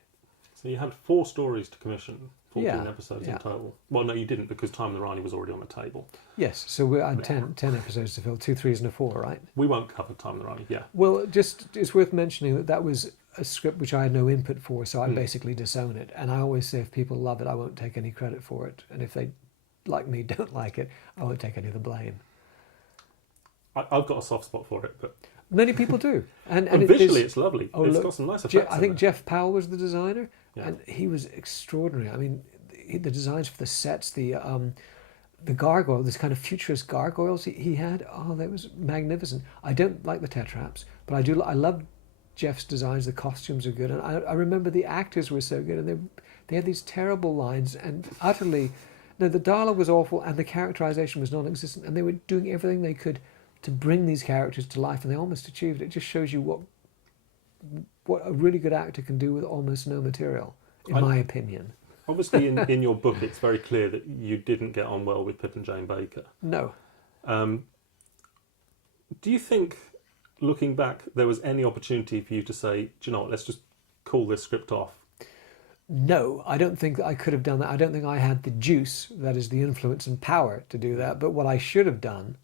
So you had 4 stories to commission, 14 Yeah, episodes yeah. in total. Well, no, you didn't because Time of the Rani was already on the table. Yes, so we had 10 episodes to fill, 2 3s and a 4, right? We won't cover Time of the Rani, yeah. Well, just it's worth mentioning that that was a script which I had no input for, so I basically disown it. And I always say if people love it, I won't take any credit for it. And if they, like me, don't like it, I won't take any of the blame. I've got a soft spot for it, but Many people do. And visually it's lovely. Oh, It's look, got some nice effects. I think Jeff Powell was the designer, Yeah. and he was extraordinary. I mean, the designs for the sets, the gargoyle, this kind of futurist gargoyles he had. Oh, that was magnificent. I don't like the tetraps, but I do. I love Jeff's designs. The costumes are good, and I remember the actors were so good, and they had these terrible lines and utterly. No, the dialogue was awful, and the characterization was non-existent, and they were doing everything they could to bring these characters to life, and they almost achieved it. It just shows you what a really good actor can do with almost no material, in my opinion. Obviously, in your book, it's very clear that you didn't get on well with Pip and Jane Baker. No. Do you think, looking back, there was any opportunity for you to say, do you know what, let's just call this script off? No, I don't think that I could have done that. I don't think I had the juice, that is the influence and power to do that. But what I should have done,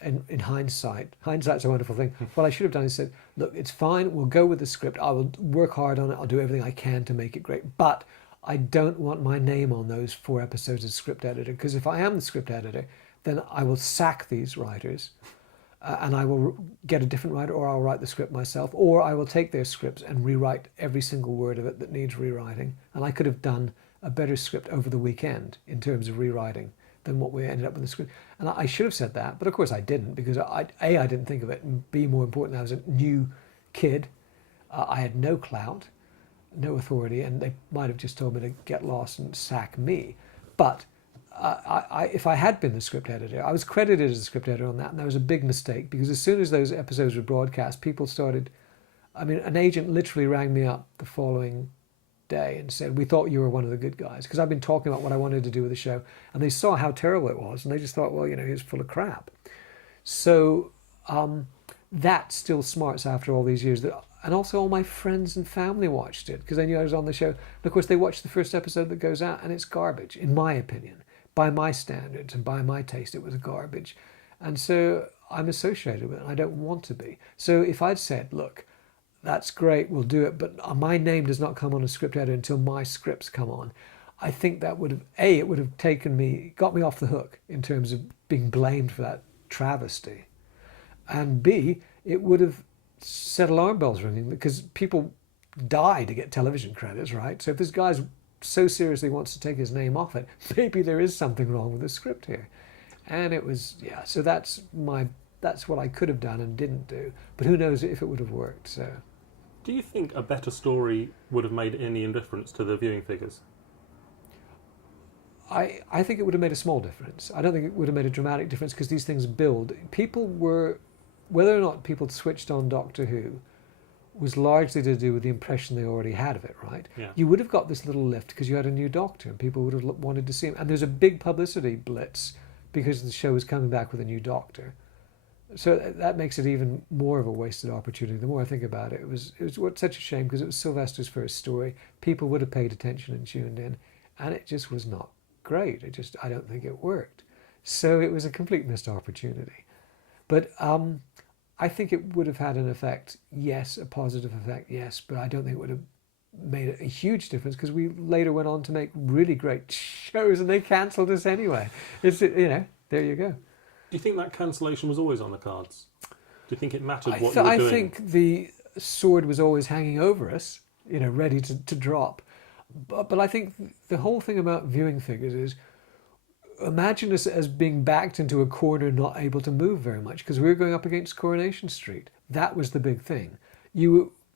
in hindsight's a wonderful thing. What I should have done is said, look, it's fine, we'll go with the script. I will work hard on it. I'll do everything I can to make it great. But I don't want my name on those 4 episodes as script editor, because if I am the script editor, then I will sack these writers and I will get a different writer, or I'll write the script myself, or I will take their scripts and rewrite every single word of it that needs rewriting. And I could have done a better script over the weekend in terms of rewriting than what we ended up with the script. And I should have said that, but of course I didn't, because I didn't think of it, and B, more important, I was a new kid. I had no clout, no authority, and they might have just told me to get lost and sack me. But if I had been the script editor, I was credited as a script editor on that, and that was a big mistake, because as soon as those episodes were broadcast, people started, I mean, an agent literally rang me up the following day and said, we thought you were one of the good guys, because I've been talking about what I wanted to do with the show, and they saw how terrible it was, and they just thought, well, you know, he was full of crap. So that still smarts after all these years. And also all my friends and family watched it because they knew I was on the show. And of course they watched the first episode that goes out, and it's garbage, in my opinion. By my standards and by my taste, it was garbage. And so I'm associated with it, and I don't want to be. So if I'd said, look, that's great, we'll do it, but my name does not come on a script editor until my scripts come on, I think that would have, A, it would have got me off the hook in terms of being blamed for that travesty. And B, it would have set alarm bells ringing, because people die to get television credits, right? So if this guy's so seriously wants to take his name off it, maybe there is something wrong with the script here. And it was, yeah, so that's what I could have done and didn't do. But who knows if it would have worked, so. Do you think a better story would have made any difference to the viewing figures? I think it would have made a small difference. I don't think it would have made a dramatic difference, because these things build. People were, whether or not people switched on Doctor Who was largely to do with the impression they already had of it, right? Yeah. You would have got this little lift because you had a new Doctor, and people would have wanted to see him. And there's a big publicity blitz because the show is coming back with a new Doctor. So that makes it even more of a wasted opportunity. The more I think about it, it was such a shame, because it was Sylvester's first story. People would have paid attention and tuned in, and it just was not great. I don't think it worked. So it was a complete missed opportunity. But I think it would have had an effect, yes, a positive effect, yes, but I don't think it would have made a huge difference, because we later went on to make really great shows and they cancelled us anyway. It's, you know, there you go. Do you think that cancellation was always on the cards? Do you think it mattered what you were doing? I think the sword was always hanging over us, you know, ready to drop. But I think the whole thing about viewing figures is, imagine us as being backed into a corner, not able to move very much, because we were going up against Coronation Street. That was the big thing.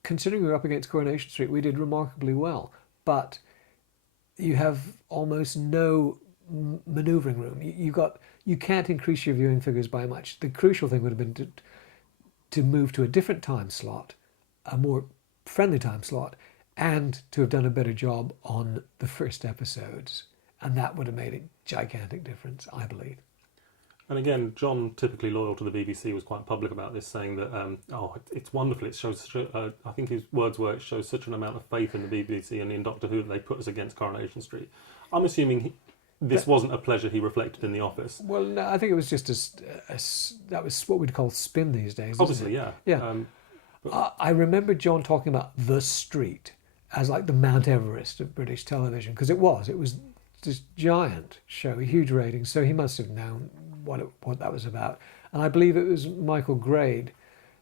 considering we were up against Coronation Street, we did remarkably well. But you have almost no manoeuvring room. You can't increase your viewing figures by much. The crucial thing would have been to move to a different time slot, a more friendly time slot, and to have done a better job on the first episodes. And that would have made a gigantic difference, I believe. And again, John, typically loyal to the BBC, was quite public about this, saying that, it's wonderful. It shows, I think his words were, it shows such an amount of faith in the BBC and in Doctor Who that they put us against Coronation Street. I'm assuming this wasn't a pleasure he reflected in the office. Well, no, I think it was just that was what we'd call spin these days. Obviously, yeah. Yeah. I remember John talking about the street as like the Mount Everest of British television, because it was this giant show, huge ratings. So he must have known what that was about. And I believe it was Michael Grade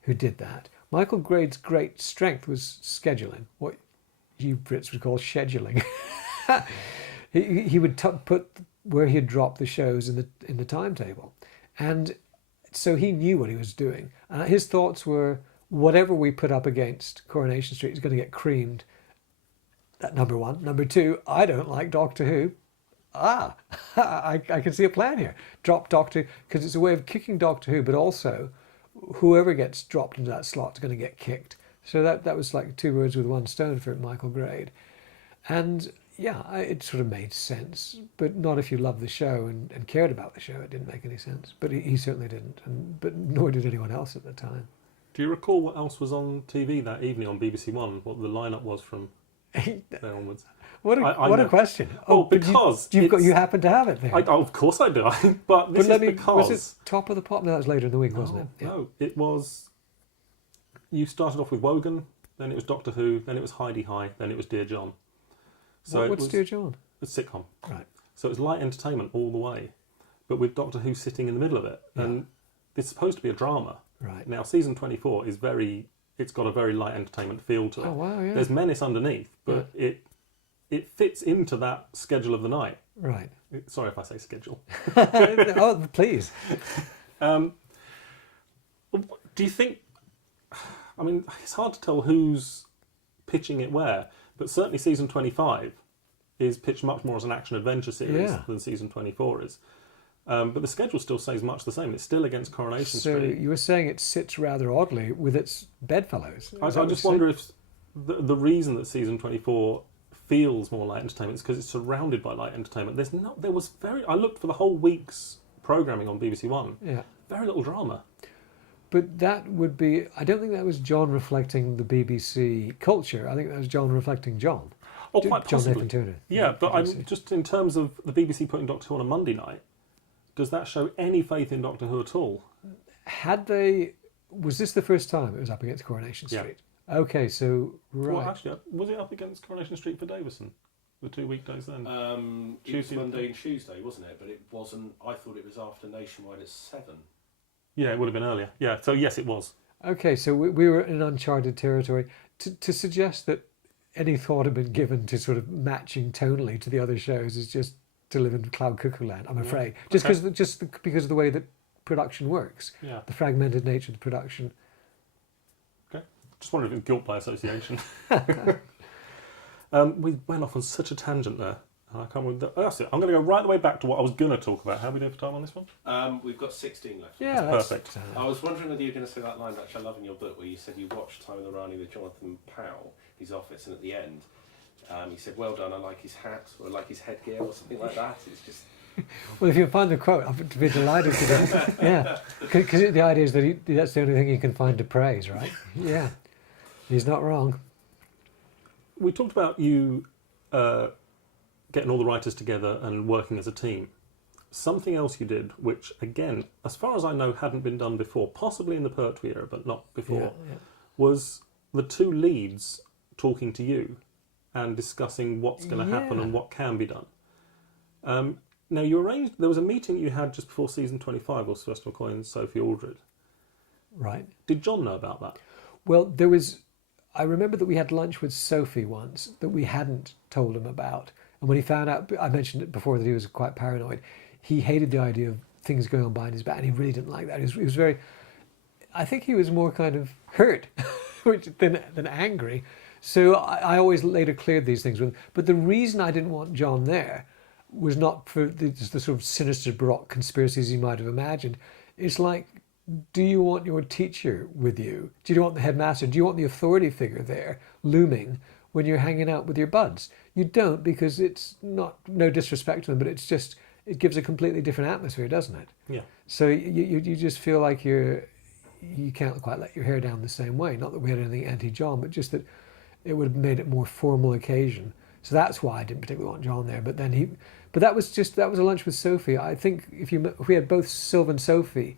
who did that. Michael Grade's great strength was scheduling, what you Brits would call scheduling. he would put where he'd drop the shows in the timetable, and so he knew what he was doing. And his thoughts were, whatever we put up against Coronation Street is going to get creamed. That number one. Number two, I don't like Doctor Who. I can see a plan here. Drop Doctor, because it's a way of kicking Doctor Who, but also whoever gets dropped into that slot is going to get kicked. So that was like two birds with one stone for Michael Grade. And yeah, it sort of made sense, but not if you loved the show and cared about the show. It didn't make any sense. But he certainly didn't, but nor did anyone else at the time. Do you recall what else was on TV that evening on BBC One? What the lineup was from there onwards? What a question! Because you happen to have it there. Of course I do. But this is because... Was it top of the pop? No, that was later in the week, wasn't it? Yeah. No, it was... You started off with Wogan, then it was Doctor Who, then it was Heidi High, then it was Dear John. So what's Dear John? A sitcom. Right. So it was light entertainment all the way, but with Doctor Who sitting in the middle of it. Yeah. And it's supposed to be a drama. Right. Now, season 24 is it's got a very light entertainment feel to it. Oh, wow, yeah. There's menace underneath, but it fits into that schedule of the night. Right. Sorry if I say schedule. Oh, please. Do you think... I mean, it's hard to tell who's pitching it where, but certainly season 25 is pitched much more as an action-adventure series than season 24 is. But the schedule still stays much the same. It's still against Coronation Street. So you were saying it sits rather oddly with its bedfellows. I just wonder if the reason that season 24 feels more light entertainment is because it's surrounded by light entertainment. I looked for the whole week's programming on BBC One. Yeah. Very little drama. But that would be... I don't think that was John reflecting the BBC culture. I think that was John reflecting John. Oh, quite John possibly. Nathan Turner. Yeah, but I'm just in terms of the BBC putting Doctor Who on a Monday night, does that show any faith in Doctor Who at all? Was this the first time it was up against Coronation Street? Yeah. Okay, so... Right. Well, actually, was it up against Coronation Street for Davison? The 2 weekdays then? It was Monday and Tuesday, wasn't it? But it wasn't... I thought it was after Nationwide at 7. Yeah, it would have been earlier. Yeah, so yes, it was. Okay, so we were in uncharted territory. To suggest that any thought had been given to sort of matching tonally to the other shows is just to live in cloud cuckoo land, I'm afraid. Just because of the way that production works. Yeah. The fragmented nature of the production. Okay. Just wondered if it was guilt by association. We went off on such a tangent there. I can't remember. That's it. I'm going to go right the way back to what I was going to talk about. How are we doing for time on this one? We've got 16 left. Yeah, that's perfect. I was wondering whether you were going to say that line, which I love in your book, where you said you watched Time of the Rani with Jonathan Powell, his office, and at the end, he said, "Well done, I like his hat," or "I like his headgear," or something like that. It's just... Well, if you find the quote, I'd be delighted to do. Yeah, because the idea is that that's the only thing you can find to praise, right? Yeah, he's not wrong. We talked about you getting all the writers together and working as a team. Something else you did, which, again, as far as I know, hadn't been done before, possibly in the Pertwee era, but not before, was the two leads talking to you and discussing what's going to happen and what can be done. Now, there was a meeting you had just before season 25 of Sylvester McCoy and Sophie Aldred. Right. Did John know about that? Well, I remember that we had lunch with Sophie once that we hadn't told him about. And when he found out, I mentioned it before, that he was quite paranoid. He hated the idea of things going on behind his back, and he really didn't like that. He was very... I think he was more kind of hurt than angry. So I always later cleared these things with. But the reason I didn't want John there was not for the sort of sinister baroque conspiracies you might have imagined. It's like, do you want your teacher with you? Do you want the headmaster? Do you want the authority figure there looming when you're hanging out with your buds? You don't, because it's not, no disrespect to them, but it's just, it gives a completely different atmosphere, doesn't it? Yeah. So you just feel like you can't quite let your hair down the same way. Not that we had anything anti-John, but just that it would have made it more formal occasion. So that's why I didn't particularly want John there. But that was a lunch with Sophie. I think if we had both Sylv and Sophie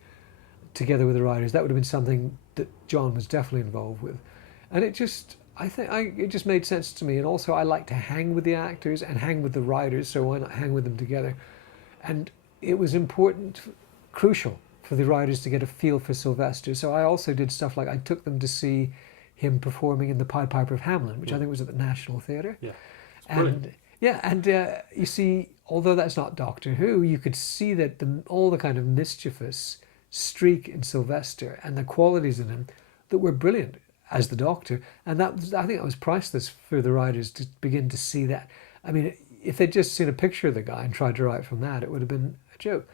together with the writers, that would have been something that John was definitely involved with. And it just, it just made sense to me. And also I like to hang with the actors and hang with the writers, so why not hang with them together? And it was important, crucial for the writers to get a feel for Sylvester. So I also did stuff like I took them to see him performing in the Pied Piper of Hamelin, which I think was at the National Theatre. Yeah. And you see, although that's not Doctor Who, you could see that all the kind of mischievous streak in Sylvester and the qualities in him that were brilliant as the Doctor. And I think that was priceless for the writers to begin to see that. I mean, if they'd just seen a picture of the guy and tried to write from that, it would have been a joke.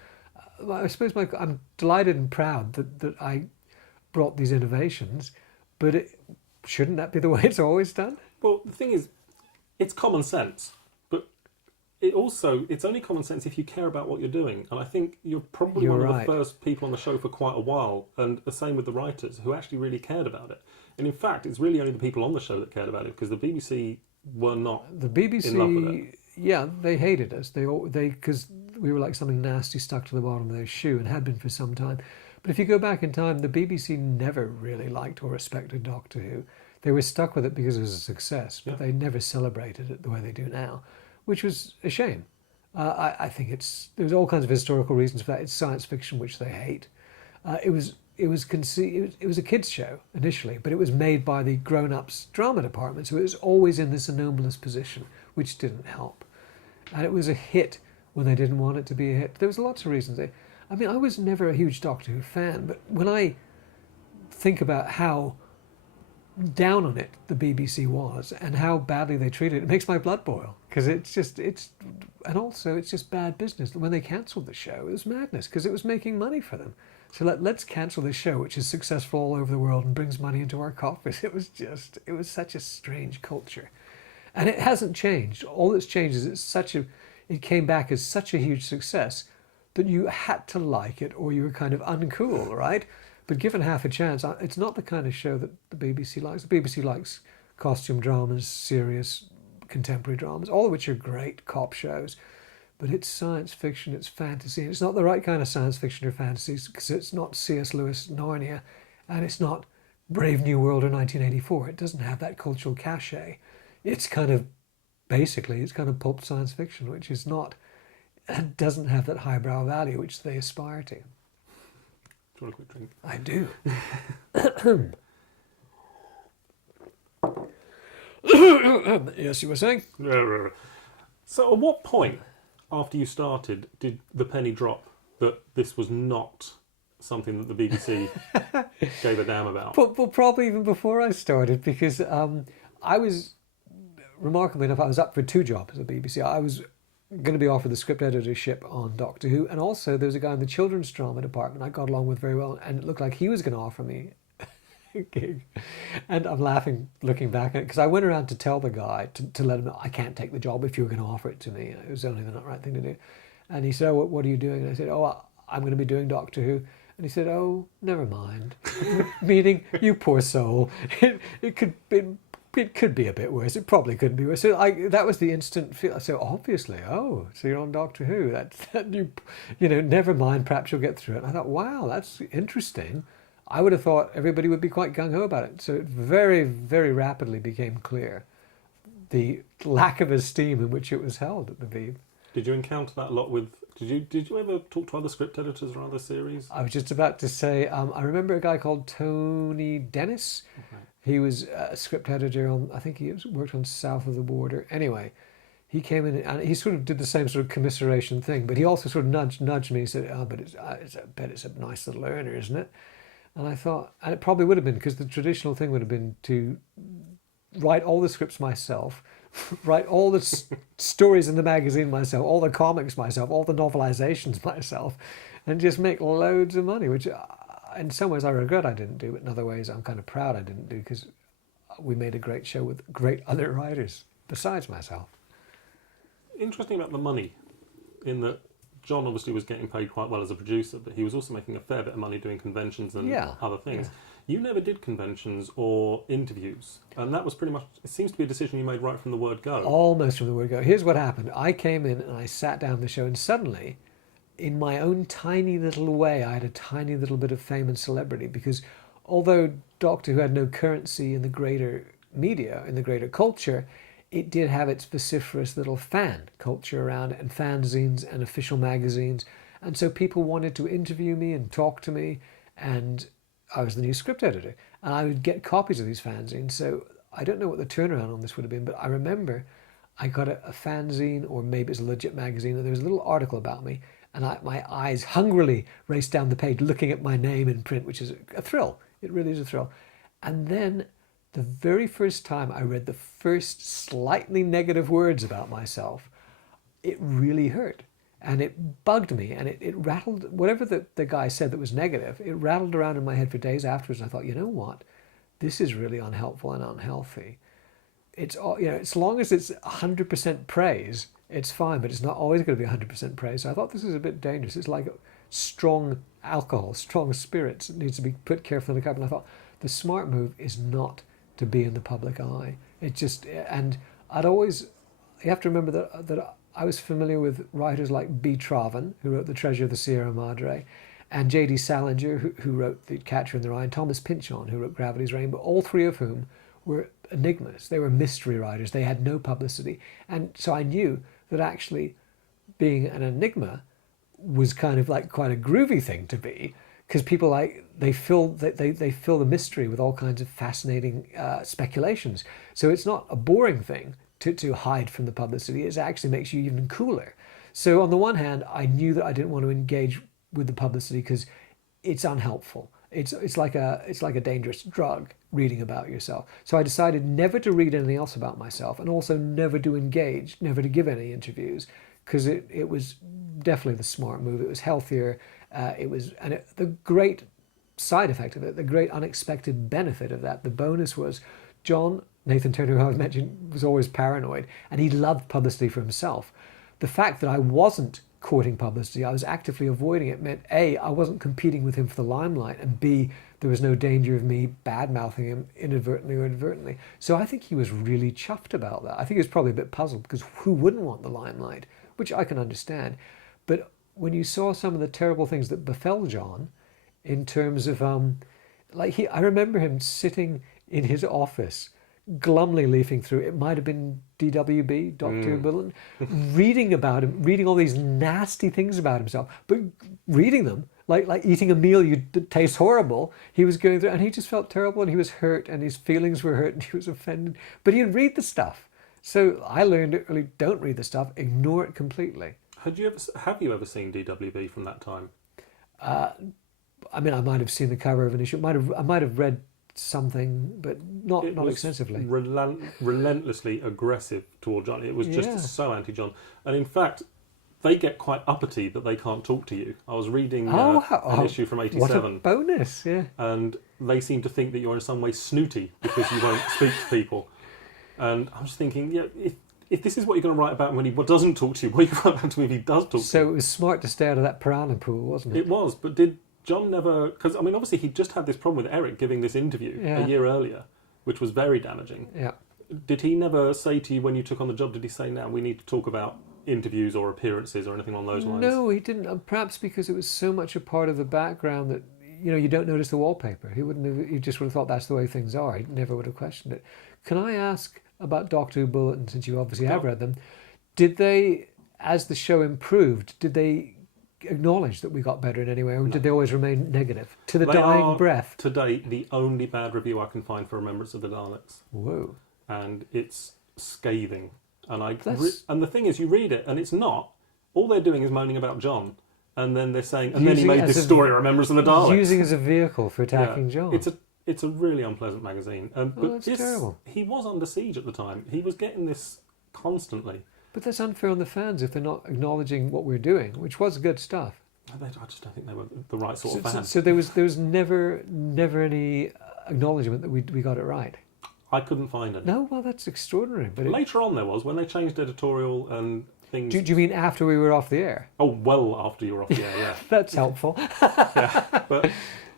I suppose I'm delighted and proud that I brought these innovations, but shouldn't that be the way it's always done? Well, the thing is, it's common sense, but it's only common sense if you care about what you're doing. And I think you're probably one of the first people on the show for quite a while, and the same with the writers, who actually really cared about it. And in fact, it's really only the people on the show that cared about it, because the BBC were not in love with it. Yeah, they hated us. They because we were like something nasty stuck to the bottom of their shoe, and had been for some time. But if you go back in time, the BBC never really liked or respected Doctor Who. They were stuck with it because it was a success, but they never celebrated it the way they do now, which was a shame. I think there's all kinds of historical reasons for that. It's science fiction, which they hate. It was a kids' show initially, but it was made by the grown-ups drama department, so it was always in this anomalous position, which didn't help. And it was a hit when they didn't want it to be a hit. There was lots of reasons. I mean, I was never a huge Doctor Who fan, but when I think about how down on it the BBC was and how badly they treated it, it makes my blood boil, because it's just bad business. When they cancelled the show, it was madness, because it was making money for them. So let's cancel this show, which is successful all over the world and brings money into our coffers. It was such a strange culture, and it hasn't changed. All that's changed is it came back as such a huge success that you had to like it, or you were kind of uncool, right? But given half a chance, it's not the kind of show that the BBC likes. The BBC likes costume dramas, serious contemporary dramas, all of which are great cop shows. But it's science fiction, it's fantasy. And it's not the right kind of science fiction or fantasy, because it's not C.S. Lewis Narnia, and it's not Brave New World or 1984. It doesn't have that cultural cachet. It's kind of pulp science fiction, which is not, and doesn't have that highbrow value which they aspire to. Do you want a quick drink? I do. Yes, you were saying? So at what point after you started did the penny drop that this was not something that the BBC gave a damn about? Well, probably even before I started, because I was, remarkably enough, I was up for 2 jobs at the BBC. I was going to be offered the script editorship on Doctor Who, and also there was a guy in the children's drama department I got along with very well, and it looked like he was going to offer me a gig. And I'm laughing looking back at it, because I went around to tell the guy to let him know, I can't take the job if you were going to offer it to me. It was only the right thing to do. And he said, oh, what are you doing? And I said, oh, I'm going to be doing Doctor Who. And he said, oh, never mind. Meaning, you poor soul. It could be a bit worse. It probably could be worse. So that was the instant feel. So obviously, so you're on Doctor Who. Never mind. Perhaps you'll get through it. And I thought, wow, that's interesting. I would have thought everybody would be quite gung ho about it. So it very, very rapidly became clear the lack of esteem in which it was held at the Vive. Did you encounter that a lot with? Did you ever talk to other script editors or other series? I was just about to say. I remember a guy called Tony Dennis. Okay. He was a script editor on, I think he worked on South of the Border. Anyway, he came in and he sort of did the same sort of commiseration thing, but he also sort of nudged me and said, oh, but I bet it's a nice little earner, isn't it? And I thought, and it probably would have been, because the traditional thing would have been to write all the scripts myself, write all the stories in the magazine myself, all the comics myself, all the novelizations myself, and just make loads of money, which in some ways I regret I didn't do, but in other ways I'm kind of proud I didn't do, because we made a great show with great other writers besides myself. Interesting about the money, in that John obviously was getting paid quite well as a producer, but he was also making a fair bit of money doing conventions and other things. Yeah. You never did conventions or interviews, and that was pretty much, it seems to be a decision you made right from the word go. Almost from the word go. Here's what happened. I came in and I sat down the show, and suddenly, in my own tiny little way, I had a tiny little bit of fame and celebrity, because although Doctor Who had no currency in the greater media, in the greater culture, it did have its vociferous little fan culture around it, and fanzines and official magazines. And so people wanted to interview me and talk to me, and I was the new script editor, and I would get copies of these fanzines. So I don't know what the turnaround on this would have been, but I remember I got a fanzine, or maybe it's a legit magazine, and there was a little article about me, and my eyes hungrily raced down the page looking at my name in print, which is a thrill. It really is a thrill. And then the very first time I read the first slightly negative words about myself, it really hurt. And it bugged me, and it rattled, whatever the guy said that was negative, it rattled around in my head for days afterwards. And I thought, you know what? This is really unhelpful and unhealthy. It's all, as long as it's 100% praise, it's fine, but it's not always going to be 100% praise. So I thought this is a bit dangerous. It's like strong alcohol, strong spirits. It needs to be put carefully in the cup. And I thought the smart move is not to be in the public eye. It just, and you have to remember that I was familiar with writers like B. Traven, who wrote The Treasure of the Sierra Madre, and J.D. Salinger, who wrote The Catcher in the Rye, and Thomas Pynchon, who wrote Gravity's Rainbow, all three of whom were enigmas. They were mystery writers. They had no publicity. And so I knew that actually being an enigma was kind of like quite a groovy thing to be, because people they fill the mystery with all kinds of fascinating speculations. So it's not a boring thing to hide from the publicity. It actually makes you even cooler. So on the one hand, I knew that I didn't want to engage with the publicity because it's unhelpful. It's like a dangerous drug, reading about yourself. So I decided never to read anything else about myself, and also never to engage, never to give any interviews, because it was definitely the smart move. It was healthier. The great side effect of it, the great unexpected benefit of that, the bonus was Nathan Turner, who I mentioned, was always paranoid, and he loved publicity for himself. The fact that I wasn't courting publicity, I was actively avoiding it, meant A, I wasn't competing with him for the limelight, and B, there was no danger of me bad-mouthing him inadvertently or inadvertently. So I think he was really chuffed about that. I think he was probably a bit puzzled, because who wouldn't want the limelight? Which I can understand. But when you saw some of the terrible things that befell John, in terms of, I remember him sitting in his office, glumly leafing through, it might have been DWB, Dr. Bulletin, reading about him, reading all these nasty things about himself, but reading them, like eating a meal tastes horrible. He was going through, and he just felt terrible, and he was hurt, and his feelings were hurt, and he was offended, but he'd read the stuff. So I learned early, don't read the stuff, ignore it completely. Have you ever seen DWB from that time? I mean, I might have seen the cover of an issue. I might have read something, but not extensively. Relentlessly aggressive toward John. It was just so anti-John. And in fact, they get quite uppity that they can't talk to you. I was reading an issue from '87. What a bonus, yeah. And they seem to think that you're in some way snooty because you won't speak to people. And I was thinking, if this is what you're going to write about when he doesn't talk to you, what are you going to write about to him if he does talk to you? So it was smart to stay out of that piranha pool, wasn't it? It was, but did John never... Because, I mean, obviously he just had this problem with Eric giving this interview a year earlier, which was very damaging. Yeah. Did he never say to you when you took on the job, did he say, now we need to talk about interviews or appearances or anything along those lines? No, he didn't. Perhaps because it was so much a part of the background that, you don't notice the wallpaper. He just would have thought that's the way things are. He never would have questioned it. Can I ask about Doctor Who Bulletin, since you obviously have read them? Did they, as the show improved, did they acknowledge that we got better in any way, or did they always remain negative to the dying breath? To date, the only bad review I can find for Remembrance of the Daleks. Whoa! And it's scathing. And the thing is, you read it, and it's not. All they're doing is moaning about John. and then they're saying, and then he Using it made as this a- story, Remembrance of the Daleks. Using as a vehicle for attacking Yeah. John. It's a really unpleasant magazine. But that's terrible. He was under siege at the time. He was getting this constantly. But that's unfair on the fans if they're not acknowledging what we're doing, which was good stuff. I just don't think they were the right sort of fans. So there was never any acknowledgement that we got it right. I couldn't find any. No, well, that's extraordinary. But Later on there was, when they changed editorial and things... do you mean after we were off the air? Oh, well after you were off the air, yeah. That's helpful. Yeah. But,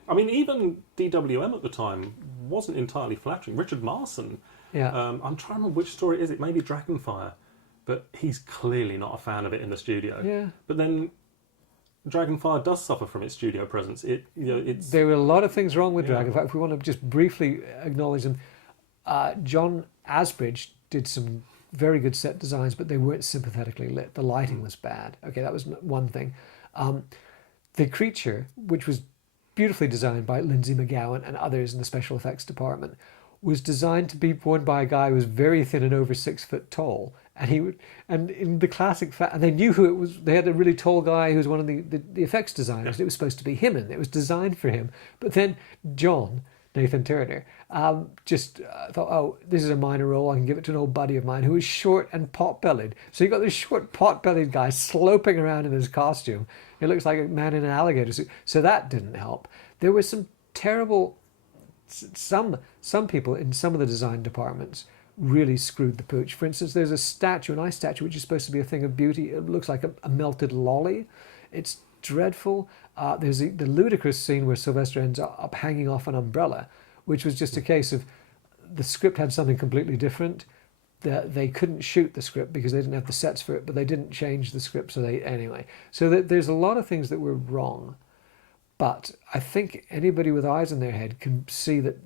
I mean, even DWM at the time wasn't entirely flattering. Richard Marson, Yeah. I'm trying to remember which story it is. It may be Dragonfire, but he's clearly not a fan of it in the studio. Yeah. But then Dragonfire does suffer from its studio presence. It's... There were a lot of things wrong with Yeah. Dragonfire. If we want to just briefly acknowledge them, John Asbridge did some very good set designs, but they weren't sympathetically lit. The lighting was bad. Okay, that was one thing. The creature, which was beautifully designed by Lindsay McGowan and others in the special effects department, was designed to be worn by a guy who was very thin and over 6 foot tall. And in the classic and they knew who it was. They had a really tall guy who was one of the effects designers. Yeah. It was supposed to be him, and it was designed for him. But then Nathan Turner, just thought, oh, this is a minor role. I can give it to an old buddy of mine who is short and pot-bellied. So you got this short pot-bellied guy sloping around in his costume. It looks like a man in an alligator suit. So that didn't help. There was some terrible. Some people in some of the design departments really screwed the pooch. For instance, there's an ice statue, which is supposed to be a thing of beauty. It looks like a melted lolly. It's dreadful. There's the ludicrous scene where Sylvester ends up hanging off an umbrella, which was just a case of the script had something completely different. They couldn't shoot the script because they didn't have the sets for it, but they didn't change the script. So there's a lot of things that were wrong. But I think anybody with eyes in their head can see that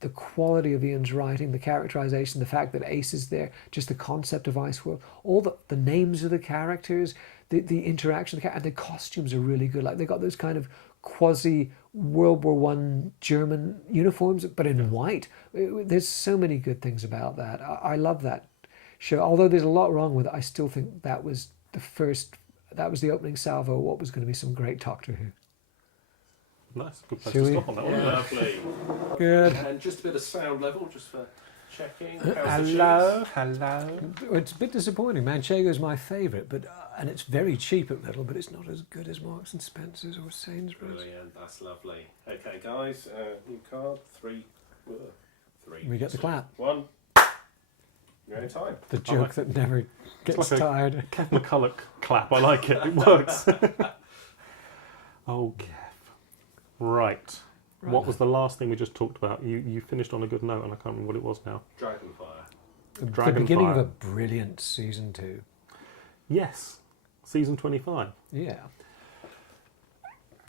the quality of Ian's writing, the characterization, the fact that Ace is there, just the concept of Iceworld, all the names of the characters, the interaction, and the costumes are really good. Like they got those kind of quasi World War One German uniforms, but in white. There's so many good things about that. I love that show. Although there's a lot wrong with it, I still think that was the opening salvo of what was going to be some great Doctor Who. Nice, good place Shall to we? stop on that one. Lovely. Good. And just a bit of sound level, just for checking. Hello. It's a bit disappointing. Manchego's my favourite, but and it's very cheap at Little, but it's not as good as Marks and Spencer's or Sainsbury's. Brilliant, that's lovely. Okay, guys, new card, three. We get the clap. 1. You're in time. The joke that never gets like a- tired. Kev McCulloch clap. I like it. It works. Oh, Kev. Right. What was the last thing we just talked about? You finished on a good note, and I can't remember what it was now. Dragonfire. The beginning of a brilliant season 2. Yes. Season 25. Yeah.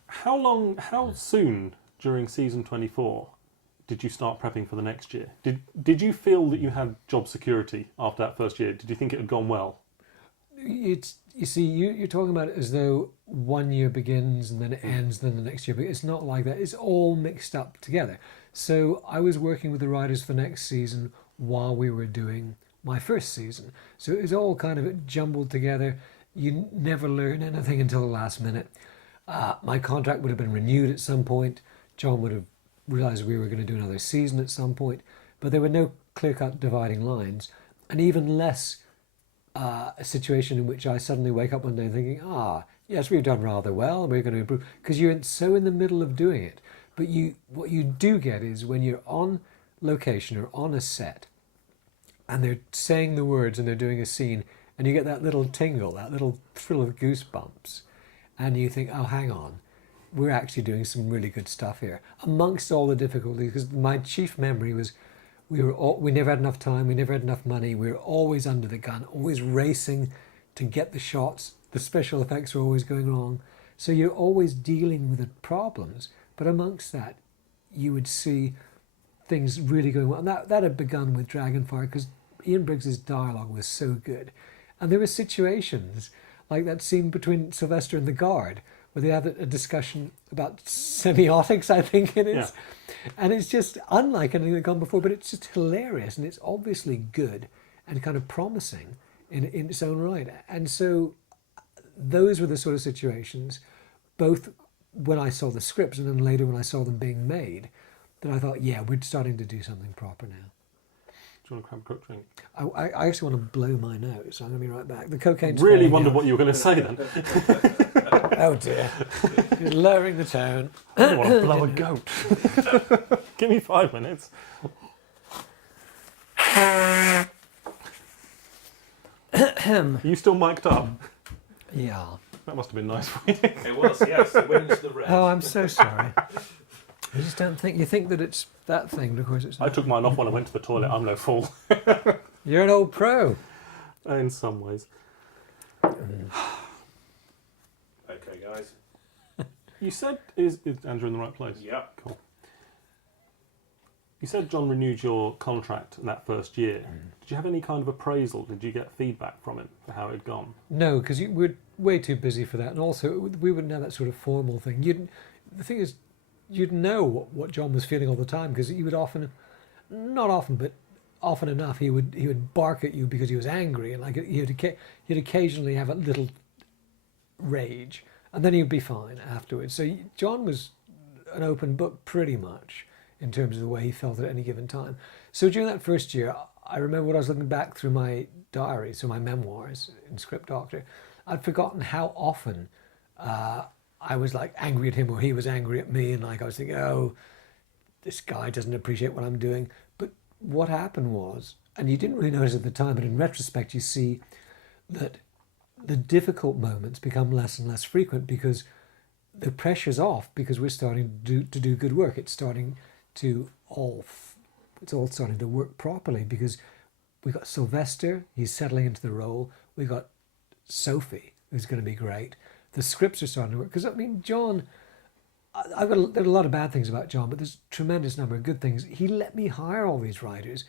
How soon during season 24 did you start prepping for the next year? Did you feel that you had job security after that first year? Did you think it had gone well? You see, you're talking about it as though one year begins and then it ends, then the next year. But it's not like that. It's all mixed up together. So I was working with the writers for next season while we were doing my first season. So it was all kind of jumbled together. You never learn anything until the last minute. My contract would have been renewed at some point. John would have realised we were going to do another season at some point. But there were no clear-cut dividing lines. And even less a situation in which I suddenly wake up one day thinking, yes, we've done rather well, and we're going to improve. Because you're so in the middle of doing it. But what you do get is when you're on location or on a set, and they're saying the words and they're doing a scene, and you get that little tingle, that little thrill of goosebumps, and you think, oh, hang on, we're actually doing some really good stuff here. Amongst all the difficulties, because my chief memory was we never had enough time, we never had enough money, we were always under the gun, always racing to get the shots, the special effects were always going wrong. So you're always dealing with the problems, but amongst that, you would see things really going well. And that had begun with Dragonfire, because Ian Briggs's dialogue was so good. And there were situations, like that scene between Sylvester and the guard, where they have a discussion about semiotics, I think it is. Yeah. And it's just unlike anything that's gone before, but it's just hilarious, and it's obviously good and kind of promising in its own right. And so those were the sort of situations, both when I saw the scripts and then later when I saw them being made, that I thought, yeah, we're starting to do something proper now. Do you want to grab a quick drink? I actually want to blow my nose, so I'm going to be right back. The cocaine's Really falling wondered out. what you were going to say then. Oh dear. You're lowering the tone. I want to blow a goat. Give me 5 minutes. Are you still mic'd up? Yeah. That must have been nice for you. It was, yes. It went into the red. Oh, I'm so sorry. You just don't think, you think that it's that thing, but of course it's I not. took mine off when I went to the toilet. I'm no fool. You're an old pro. In some ways. Okay, guys. You said, is Andrew in the right place? Yeah. Cool. You said John renewed your contract in that first year. Did you have any kind of appraisal? Did you get feedback from him for how it had gone? No, because we're way too busy for that. And also, we wouldn't have that sort of formal thing. The thing is, you'd know what John was feeling all the time, because he would often, not often, but often enough, he would bark at you because he was angry, and like he'd occasionally have a little rage, and then he'd be fine afterwards. So John was an open book pretty much in terms of the way he felt at any given time. So during that first year, I remember when I was looking back through my diary, so my memoirs in Script Doctor, I'd forgotten how often I was like angry at him or he was angry at me, and like I was thinking, oh, this guy doesn't appreciate what I'm doing. But what happened was, and you didn't really notice at the time, but in retrospect you see that the difficult moments become less and less frequent because the pressure's off, because we're starting to do good work. It's starting to it's all starting to work properly, because we got Sylvester, he's settling into the role. We got Sophie, who's going to be great. The scripts are starting to work. Because, I mean, John, there are a lot of bad things about John, but there's a tremendous number of good things. He let me hire all these writers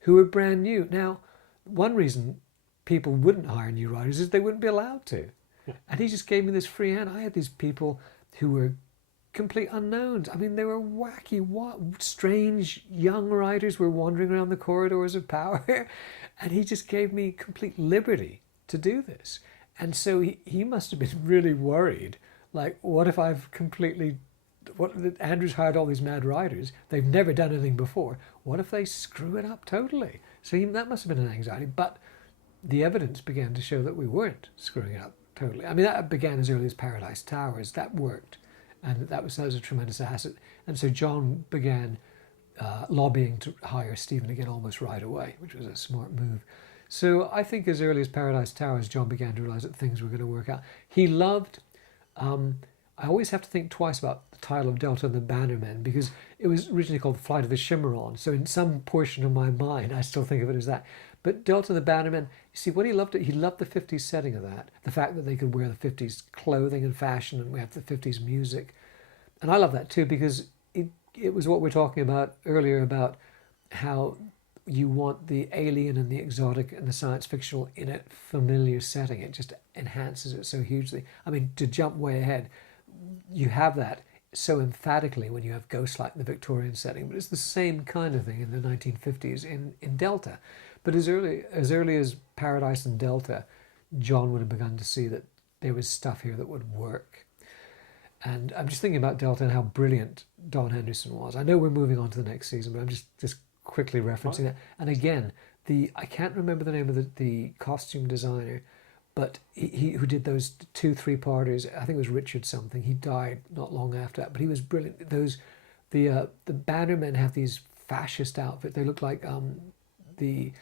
who were brand new. Now, one reason people wouldn't hire new writers is they wouldn't be allowed to. Yeah. And he just gave me this free hand. I had these people who were complete unknowns. I mean, they were wacky, strange young writers were wandering around the corridors of power. And he just gave me complete liberty to do this. And so he must have been really worried. Like, what if I've completely... Andrew's hired all these mad writers. They've never done anything before. What if they screw it up totally? So that must have been an anxiety. But the evidence began to show that we weren't screwing it up totally. I mean, that began as early as Paradise Towers. That worked. And that was a tremendous asset. And so John began lobbying to hire Stephen again almost right away, which was a smart move. So I think as early as Paradise Towers, John began to realise that things were going to work out. He loved... I always have to think twice about the title of Delta and the Bannermen, because it was originally called Flight of the Chimaeron. So in some portion of my mind, I still think of it as that. But Delta and the Bannermen, you see, what he loved the 50s setting of that. The fact that they could wear the 50s clothing and fashion, and we have the 50s music. And I love that too, because it was what we were talking about earlier about how you want the alien and the exotic and the science fictional in a familiar setting. It just enhances it so hugely. I mean, to jump way ahead, you have that so emphatically when you have Ghost Light in the Victorian setting, but it's the same kind of thing in the 1950s in Delta. But as early as Paradise and Delta, John would have begun to see that there was stuff here that would work. And I'm just thinking about Delta and how brilliant Don Henderson was. I know we're moving on to the next season, but I'm just quickly referencing that. And again, I can't remember the name of the costume designer, but he who did those 2-3-parters, I think it was Richard something. He died not long after that, but he was brilliant. The Bannermen have these fascist outfits. They look like the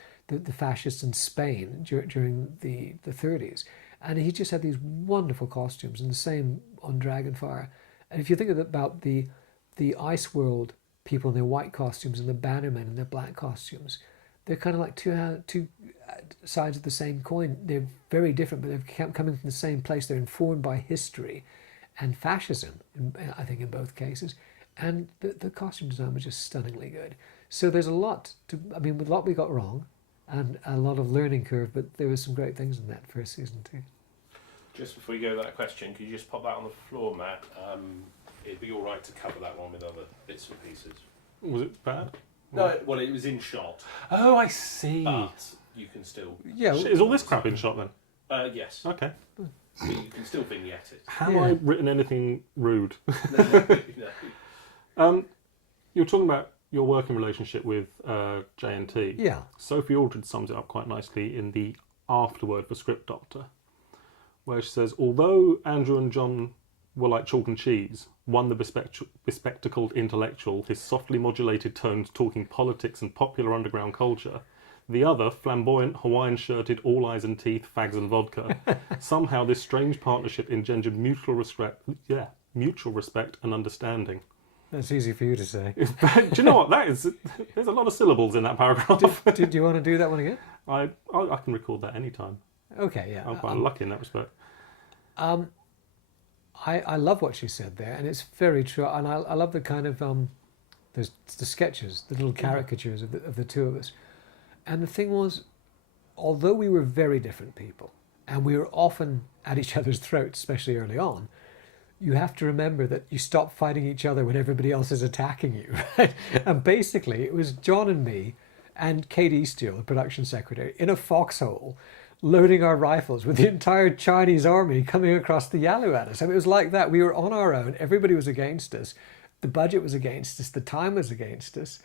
fascists in Spain during the 30s. And he just had these wonderful costumes, and the same on Dragonfire. And if you think about the Ice World people in their white costumes and the Bannermen in their black costumes, they're kind of like two sides of the same coin. They're very different, but they're coming from the same place. They're informed by history and fascism, I think, in both cases. And the costume design was just stunningly good. So there's a lot a lot we got wrong, and a lot of learning curve, but there were some great things in that first season too. Just before you go to that question, could you just pop that on the floor, Matt? It'd be all right to cover that one with other bits and pieces. Was it bad? No, well, it was in shot, Oh, I see. but you can still... Yeah. Is all this crap in shot then? Yes. Okay. So you can still vignette it. Have I written anything rude? No. You're talking about your working relationship with J&T. Yeah. Sophie Aldred sums it up quite nicely in the afterword for Script Doctor, where she says, although Andrew and John were like chalk and cheese, one the bespectacled intellectual, his softly modulated tones talking politics and popular underground culture, the other flamboyant, Hawaiian-shirted, all eyes and teeth, fags and vodka. Somehow this strange partnership engendered mutual respect and understanding. That's easy for you to say. Do you know what that is? There's a lot of syllables in that paragraph. Do you want to do that one again? I can record that anytime. Okay, yeah. I'm quite lucky in that respect. I love what she said there, and it's very true. And I love the kind of the sketches, the little caricatures of the two of us. And the thing was, although we were very different people, and we were often at each other's throats, especially early on, you have to remember that you stop fighting each other when everybody else is attacking you, right? And basically, it was John and me and Kate Eastill, the production secretary, in a foxhole, loading our rifles with the entire Chinese army coming across the Yalu at us. I mean, it was like that. We were on our own. Everybody was against us. The budget was against us. The time was against us.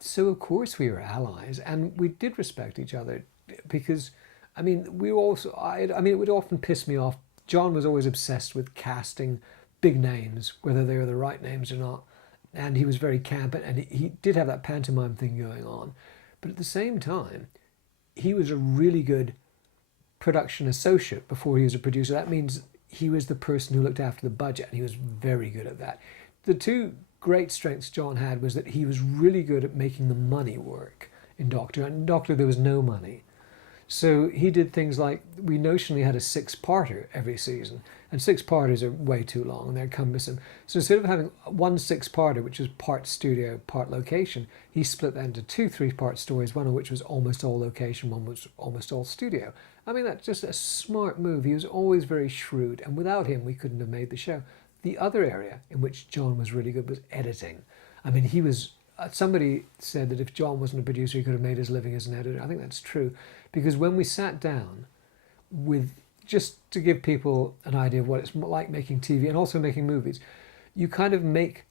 So, of course, we were allies. And we did respect each other because, I mean, we also, it would often piss me off. John was always obsessed with casting big names, whether they were the right names or not. And he was very camp, and he did have that pantomime thing going on. But at the same time, he was a really good production associate before he was a producer. That means he was the person who looked after the budget, and he was very good at that. The two great strengths John had was that he was really good at making the money work in Doctor. And in Doctor, there was no money. So he did things like, we notionally had a 6-parter every season, and 6-parters are way too long and they're cumbersome. So instead of having one 6-parter, which was part studio, part location, he split that into 2 3-part stories, one of which was almost all location, one was almost all studio. I mean, that's just a smart move. He was always very shrewd, and without him, we couldn't have made the show. The other area in which John was really good was editing. I mean, he was, somebody said that if John wasn't a producer, he could have made his living as an editor. I think that's true. Because when we sat down with, just to give people an idea of what it's like making TV and also making movies, you kind of make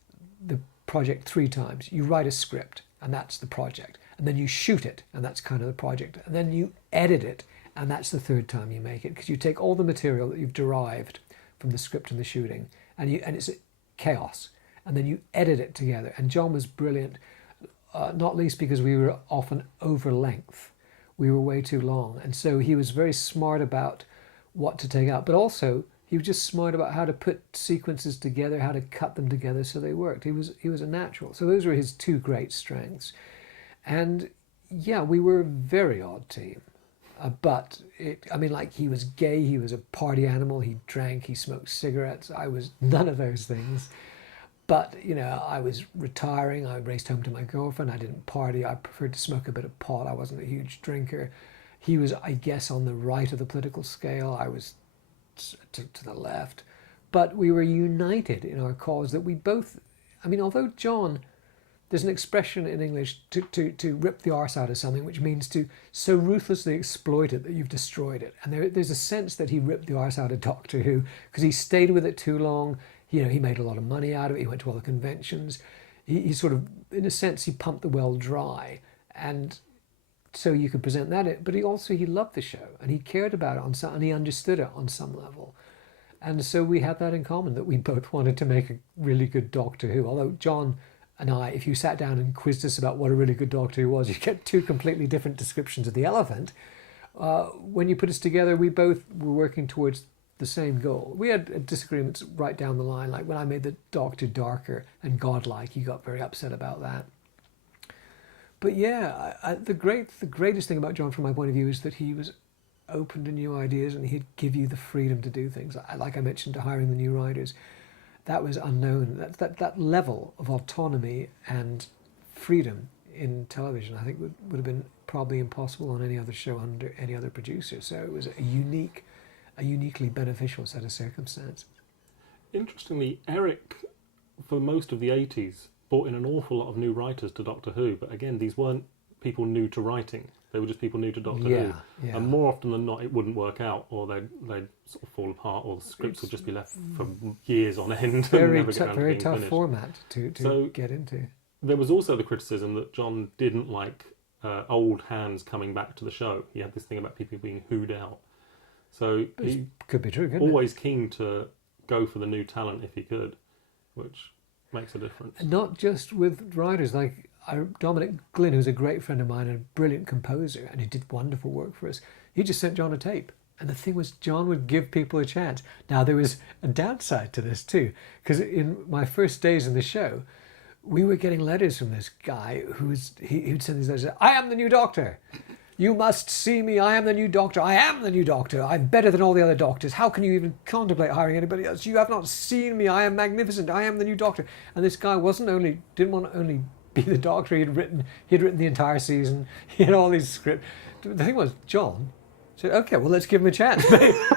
the project 3 times. You write a script, and that's the project. And then you shoot it, and that's kind of the project. And then you edit it, and that's the 3rd time you make it. Because you take all the material that you've derived from the script and the shooting, and it's chaos. And then you edit it together. And John was brilliant, not least because we were often over length. We were way too long. And so he was very smart about what to take out. But also, he was just smart about how to put sequences together, how to cut them together so they worked. He was a natural. So those were his 2 great strengths. And yeah, we were a very odd team. But, he was gay, he was a party animal, he drank, he smoked cigarettes. I was none of those things. But, I was retiring, I raced home to my girlfriend, I didn't party, I preferred to smoke a bit of pot, I wasn't a huge drinker. He was, I guess, on the right of the political scale, I was to the left. But we were united in our cause that we both, although John, there's an expression in English to rip the arse out of something, which means to so ruthlessly exploit it that you've destroyed it. And there's a sense that he ripped the arse out of Doctor Who because he stayed with it too long. He made a lot of money out of it. He went to all the conventions. He sort of, in a sense, he pumped the well dry. And so you could present that. But he loved the show and he cared about it and he understood it on some level. And so we had that in common, that we both wanted to make a really good Doctor Who. Although John and I, if you sat down and quizzed us about what a really good Doctor Who was, you get 2 completely different descriptions of the elephant. When you put us together, we both were working towards the same goal. We had disagreements right down the line, like when I made the Doctor darker and godlike, he got very upset about that. But yeah, the greatest thing about John from my point of view is that he was open to new ideas and he'd give you the freedom to do things. Like I mentioned, to hiring the new writers, that was unknown. That level of autonomy and freedom in television, I think would have been probably impossible on any other show under any other producer. So it was a uniquely beneficial set of circumstances. Interestingly, Eric, for most of the 80s, brought in an awful lot of new writers to Doctor Who, but again, these weren't people new to writing. They were just people new to Doctor Who. Yeah. And more often than not, it wouldn't work out, or they'd sort of fall apart, or the scripts would just be left for years on end and Very, never get around to very being tough finished. format to So- get into. There was also the criticism that John didn't like old hands coming back to the show. He had this thing about people being hooed out. So he Could be true, couldn't always keen to go for the new talent if he could, which makes a difference. it? Not just with writers like Dominic Glynn, who's a great friend of mine and a brilliant composer, and he did wonderful work for us. He just sent John a tape. And the thing was, John would give people a chance. Now, there was a downside to this too, because in my first days in the show, we were getting letters from this guy he'd send these letters. I am the new Doctor. You must see me. I am the new Doctor. I am the new Doctor. I'm better than all the other doctors. How can you even contemplate hiring anybody else? You have not seen me. I am magnificent. I am the new Doctor. And this guy didn't want to only be the Doctor. He'd written the entire season. He had all these scripts. The thing was, John said, okay, well, let's give him a chance.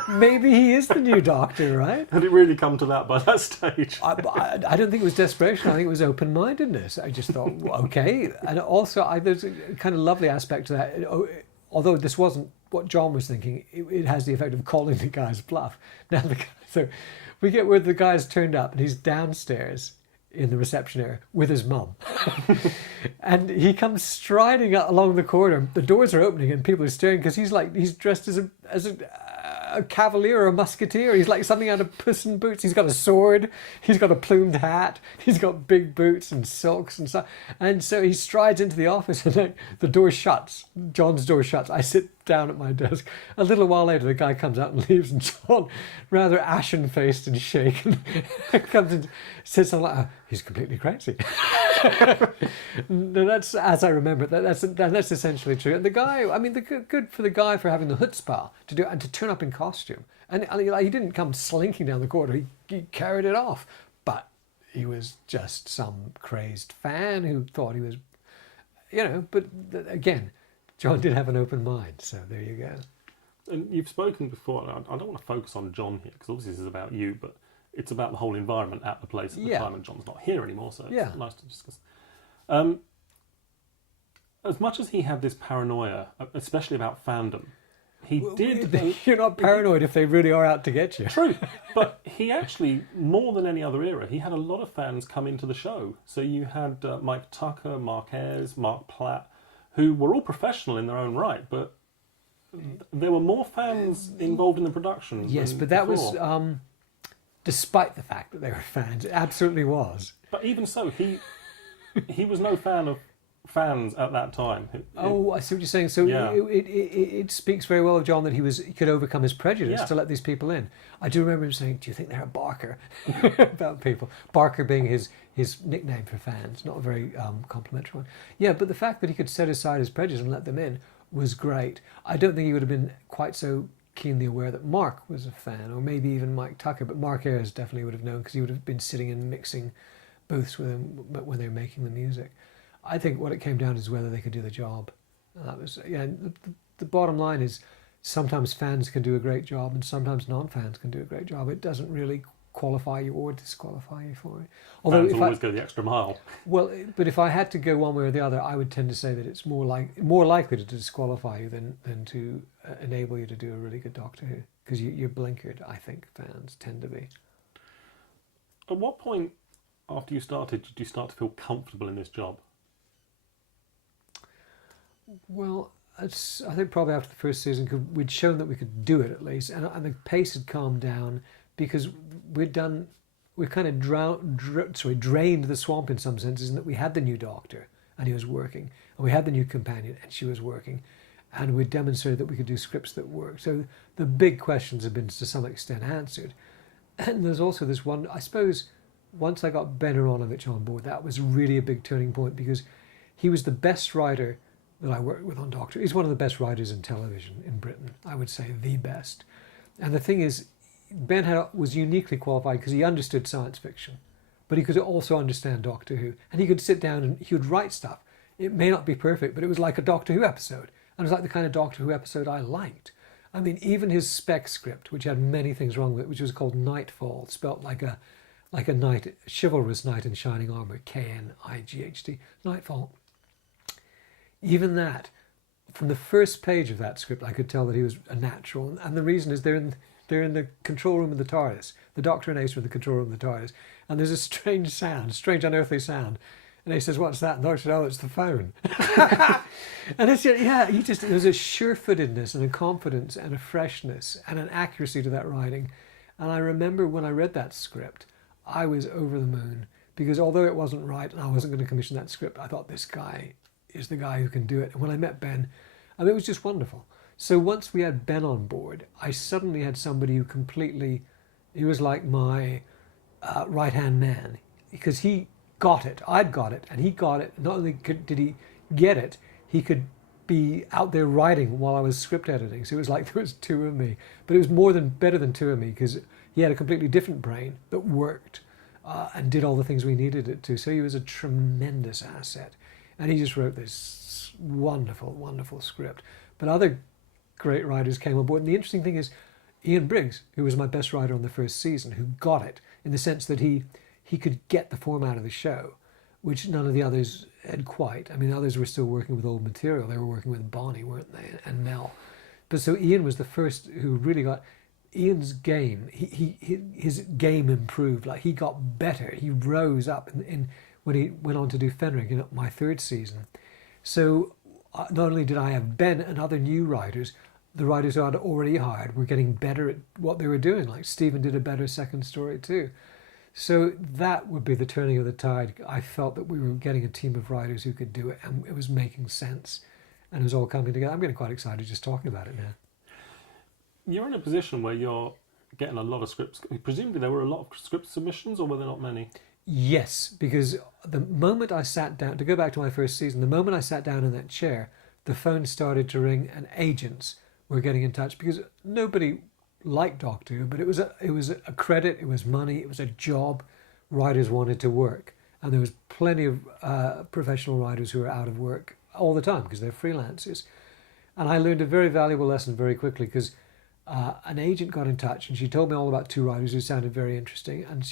Maybe he is the new Doctor, right? Had it really come to that by that stage? I don't think it was desperation. I think it was open-mindedness. I just thought, well, okay. And also, there's a kind of lovely aspect to that. Although this wasn't what John was thinking, it has the effect of calling the guy's bluff. Now, so we get where the guy's turned up, and he's downstairs in the reception area with his mum. And he comes striding along the corridor. The doors are opening and people are staring because he's dressed as a cavalier or a musketeer. He's like something out of Puss in Boots. He's got a sword. He's got a plumed hat. He's got big boots and silks and stuff. And so he strides into the office and the door shuts. John's door shuts. I sit down at my desk. A little while later, the guy comes out and leaves, and John, rather ashen-faced and shaken, comes and says something like, he's completely crazy. No, that's, as I remember it, that's essentially true. And the guy, I mean, good for the guy for having the chutzpah to do it and to turn up in costume. And he didn't come slinking down the corridor. He carried it off. But he was just some crazed fan who thought he was, but again, John did have an open mind, so there you go. And you've spoken before, and I don't want to focus on John here, because obviously this is about you, but it's about the whole environment at the place at the time, and John's not here anymore, so it's nice to discuss. As much as he had this paranoia, especially about fandom, You're not paranoid if they really are out to get you. True, but he actually, more than any other era, he had a lot of fans come into the show. So you had Mike Tucker, Mark Ayres, Mark Platt, who were all professional in their own right, but there were more fans involved in the production. Yes, but that was despite the fact that they were fans. It absolutely was. But even so, he was no fan of fans at that time. I see what you're saying. So it speaks very well of John that he could overcome his prejudice to let these people in. I do remember him saying, "Do you think they're a Barker?" about people. Barker being his nickname for fans, not a very complimentary one. Yeah, but the fact that he could set aside his prejudice and let them in was great. I don't think he would have been quite so keenly aware that Mark was a fan, or maybe even Mike Tucker, but Mark Ayres definitely would have known because he would have been sitting in mixing booths with him when they were making the music. I think what it came down to is whether they could do the job. And that was the bottom line is sometimes fans can do a great job and sometimes non-fans can do a great job. It doesn't really qualify you or disqualify you for it. Although fans always go the extra mile. Well, but if I had to go one way or the other, I would tend to say that it's more likely to disqualify you than to enable you to do a really good Doctor Who, because you're blinkered. I think fans tend to be. At what point after you started did you start to feel comfortable in this job? Well, I think probably after the first season, 'cause we'd shown that we could do it at least, and the pace had calmed down because we kind of drained the swamp in some senses, in that we had the new Doctor and he was working, and we had the new companion and she was working, and we demonstrated that we could do scripts that worked. So the big questions have been to some extent answered. And there's also this one, I suppose, once I got Ben Aronovich on board, that was really a big turning point, because he was the best writer that I worked with on Doctor. He's one of the best writers in television in Britain, I would say the best. And the thing is, Ben was uniquely qualified because he understood science fiction, but he could also understand Doctor Who, and he could sit down and he would write stuff. It may not be perfect, but it was like a Doctor Who episode, and it was like the kind of Doctor Who episode I liked. I mean, even his spec script, which had many things wrong with it, which was called Nightfall, spelt like a chivalrous knight in shining armour, Knight, Nightfall. even that, from the first page of that script, I could tell that he was a natural. And the reason is they're in the control room of the TARDIS. The Doctor and Ace are in the control room of the TARDIS. And there's a strange unearthly sound. And Ace says, "What's that?" And the Doctor says, "Oh, it's the phone." And it's, yeah, there's a sure-footedness and a confidence and a freshness and an accuracy to that writing. And I remember when I read that script, I was over the moon. Because although it wasn't right and I wasn't going to commission that script, I thought, this guy is the guy who can do it. And when I met Ben, I mean, it was just wonderful. So once we had Ben on board, I suddenly had somebody he was like my right-hand man. Because he got it, I'd got it, and he got it. Not only did he get it, he could be out there writing while I was script editing. So it was like there was two of me. But it was better than two of me, because he had a completely different brain that worked. And did all the things we needed it to. So he was a tremendous asset. And he just wrote this wonderful, wonderful script. But other great writers came on board. And the interesting thing is, Ian Briggs, who was my best writer on the first season, who got it in the sense that he could get the format of the show, which none of the others had quite. I mean, the others were still working with old material. They were working with Bonnie, weren't they? And Mel. But so Ian was the first who really got... Ian's game, his game improved. Like, he got better. He rose up when he went on to do Fenric in my third season. So not only did I have Ben and other new writers, the writers who I'd already hired were getting better at what they were doing. Like Stephen did a better second story too. So that would be the turning of the tide. I felt that we were getting a team of writers who could do it, and it was making sense, and it was all coming together. I'm getting quite excited just talking about it now. You're in a position where you're getting a lot of scripts. Presumably there were a lot of script submissions, or were there not many? Yes, because the moment I sat down, to go back to my first season, the moment I sat down in that chair, the phone started to ring and agents were getting in touch, because nobody liked Doctor Who, but it was a credit, it was money, it was a job. Writers wanted to work. And there was plenty of professional writers who were out of work all the time because they're freelancers. And I learned a very valuable lesson very quickly, because an agent got in touch and she told me all about two writers who sounded very interesting, and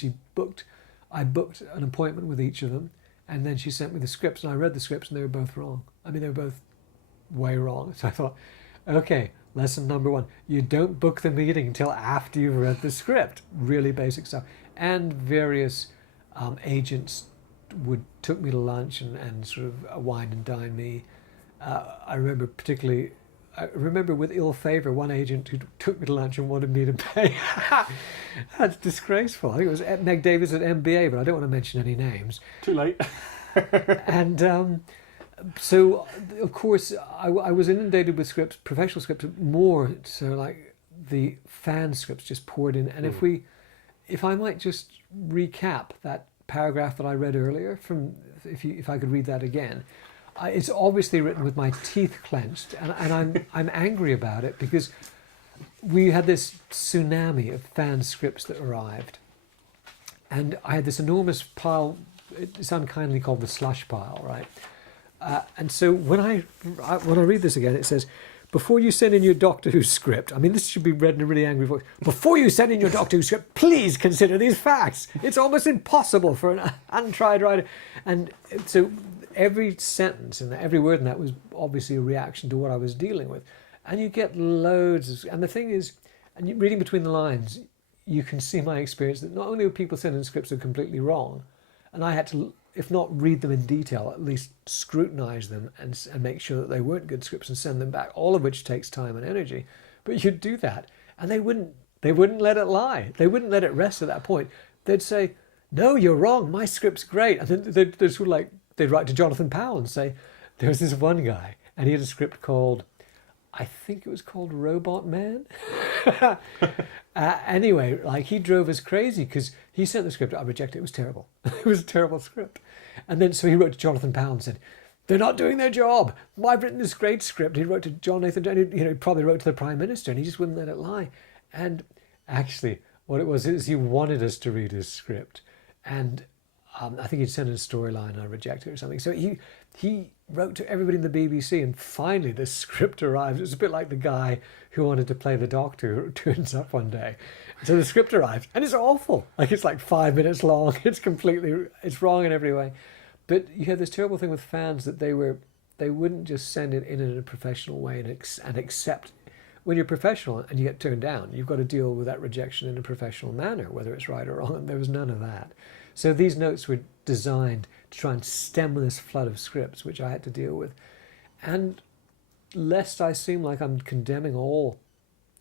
I booked an appointment with each of them, and then she sent me the scripts, and I read the scripts and they were both wrong. I mean, they were both way wrong. So I thought, okay, lesson number one, you don't book the meeting until after you've read the script. Really basic stuff. And various agents took me to lunch and sort of wine and dine me. I remember with ill favour one agent who took me to lunch and wanted me to pay. That's disgraceful. I think it was Meg Davis at MBA, but I don't want to mention any names. Too late. And so, of course, I was inundated with scripts, professional scripts, more so like the fan scripts just poured in. And if I might just recap that paragraph that I read earlier, if I could read that again. It's obviously written with my teeth clenched, and I'm angry about it, because we had this tsunami of fan scripts that arrived, and I had this enormous pile. It's unkindly called the slush pile, right? And so when I read this again, it says, "Before you send in your Doctor Who script," I mean, this should be read in a really angry voice. "Before you send in your Doctor Who script, please consider these facts. It's almost impossible for an untried writer." And so every sentence and every word in that was obviously a reaction to what I was dealing with. And you get loads and the thing is, and reading between the lines, you can see my experience that not only were people sending scripts that were completely wrong, and I had to, if not read them in detail, at least scrutinise them and make sure that they weren't good scripts and send them back, all of which takes time and energy. But you'd do that, and they wouldn't let it lie. They wouldn't let it rest at that point. They'd say, "No, you're wrong, my script's great." And then they'd sort of like, they'd write to Jonathan Powell and say, there was this one guy, and he had a script called, I think it was called Robot Man. Anyway, like, he drove us crazy because he sent the script. I rejected it. It was terrible. It was a terrible script. And then so he wrote to Jonathan Powell and said, "They're not doing their job. I've written this great script." He wrote to John Nathan, and he probably wrote to the Prime Minister, and he just wouldn't let it lie. And actually, what it was is he wanted us to read his script, and I think he'd sent in a storyline and I rejected it or something. So he wrote to everybody in the BBC, and finally the script arrived. It was a bit like the guy who wanted to play the Doctor who turns up one day. So the script arrived, and it's awful. Like, it's like 5 minutes long. It's wrong in every way. But you had this terrible thing with fans that they were they wouldn't just send it in a professional way and accept. When you're professional and you get turned down, you've got to deal with that rejection in a professional manner, whether it's right or wrong. And there was none of that. So these notes were designed to try and stem this flood of scripts, which I had to deal with. And lest I seem like I'm condemning all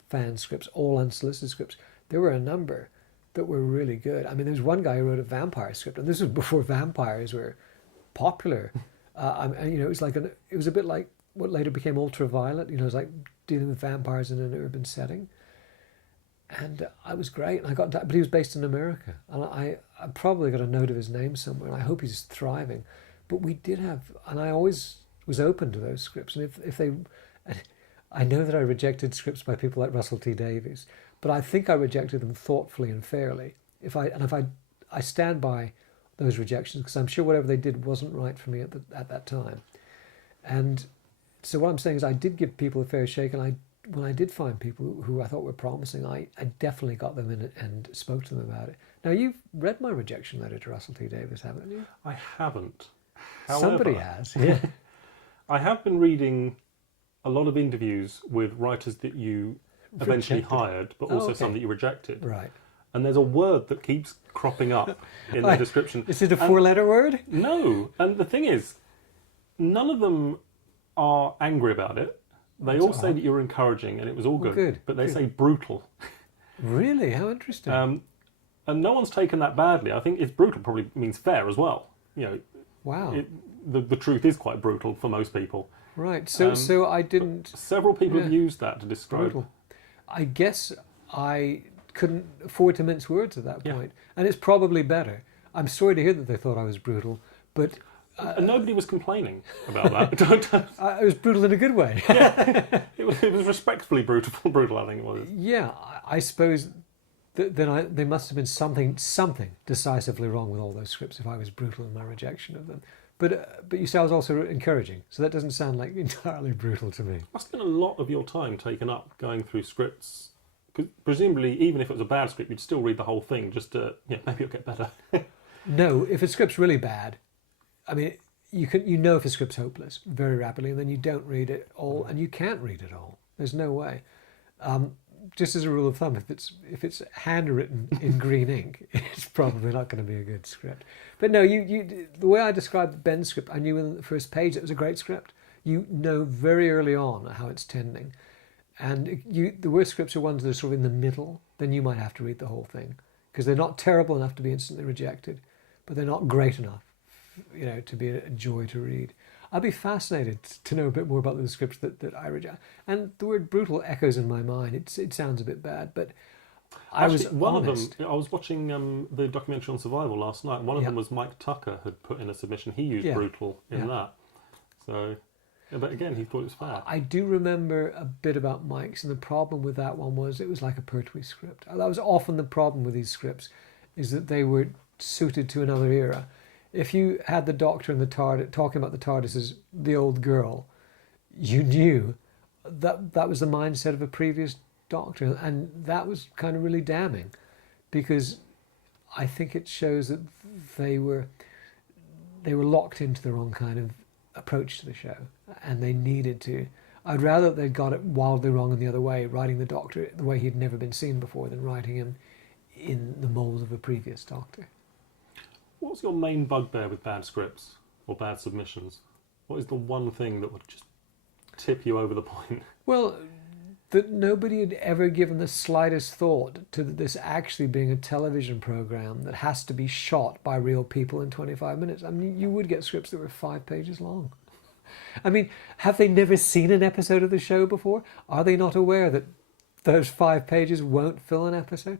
fan scripts, all unsolicited scripts, there were a number that were really good. I mean, there's one guy who wrote a vampire script, and this was before vampires were popular. And, you know, it was a bit like what later became Ultraviolet. You know, it was like dealing with vampires in an urban setting. And I was great. And I got that, but he was based in America, and I probably got a note of his name somewhere. And I hope he's thriving. But we did have, and I always was open to those scripts. And if they, I know that I rejected scripts by people like Russell T Davies, but I think I rejected them thoughtfully and fairly. If I stand by those rejections, because I'm sure whatever they did wasn't right for me at that time. And so what I'm saying is I did give people a fair shake, and when I did find people who I thought were promising, I definitely got them in and spoke to them about it. Now, you've read my rejection letter to Russell T Davies, haven't you? I haven't. However, somebody has. Yeah. I have been reading a lot of interviews with writers that you eventually hired, but also some that you rejected. Right. And there's a word that keeps cropping up in the description. Is it a four-letter word? No. And the thing is, none of them are angry about it. They all say that you're encouraging and it was all good. But they say brutal. Really? How interesting. And no one's taken that badly. I think it's brutal probably means fair as well. You know. Wow. The truth is quite brutal for most people. Right. So I didn't. Several people have used that to describe. Brutal. I guess I couldn't afford to mince words at that point, and it's probably better. I'm sorry to hear that they thought I was brutal, but and nobody was complaining about that. I was brutal in a good way. Yeah, it was respectfully brutal. I think it was. Yeah, I suppose then there must have been something decisively wrong with all those scripts if I was brutal in my rejection of them. But you say I was also encouraging, so that doesn't sound like entirely brutal to me. Must have been a lot of your time taken up going through scripts. Because presumably, even if it was a bad script, you'd still read the whole thing just to, maybe it'll get better. No, if a script's really bad, I mean, you know if a script's hopeless very rapidly, and then you don't read it all, and you can't read it all. There's no way. Just as a rule of thumb, if it's handwritten in green ink, it's probably not going to be a good script. But no, the way I described Ben's script, I knew in the first page it was a great script. You know very early on how it's tending. And the worst scripts are ones that are sort of in the middle. Then you might have to read the whole thing because they're not terrible enough to be instantly rejected, but they're not great enough, to be a joy to read. I'd be fascinated to know a bit more about the scripts that I reject. And the word brutal echoes in my mind. It sounds a bit bad, but I was honest. Of them. I was watching the documentary on survival last night. One of them was Mike Tucker had put in a submission. He used brutal in that. So. But again, he thought it was fair. I do remember a bit about Mike's, and the problem with that one was it was like a Pertwee script. That was often the problem with these scripts, is that they were suited to another era. If you had the Doctor and the TARDIS talking about the TARDIS as the old girl, you knew that was the mindset of a previous Doctor, and that was kind of really damning, because I think it shows that they were locked into the wrong kind of approach to the show, and they needed to. I'd rather they'd got it wildly wrong in the other way, writing the Doctor the way he'd never been seen before, than writing him in the mould of a previous Doctor. What's your main bugbear with bad scripts or bad submissions? What is the one thing that would just tip you over the point? Well, that nobody had ever given the slightest thought to this actually being a television program that has to be shot by real people in 25 minutes. I mean, you would get scripts that were 5 pages long. I mean, have they never seen an episode of the show before? Are they not aware that those 5 pages won't fill an episode?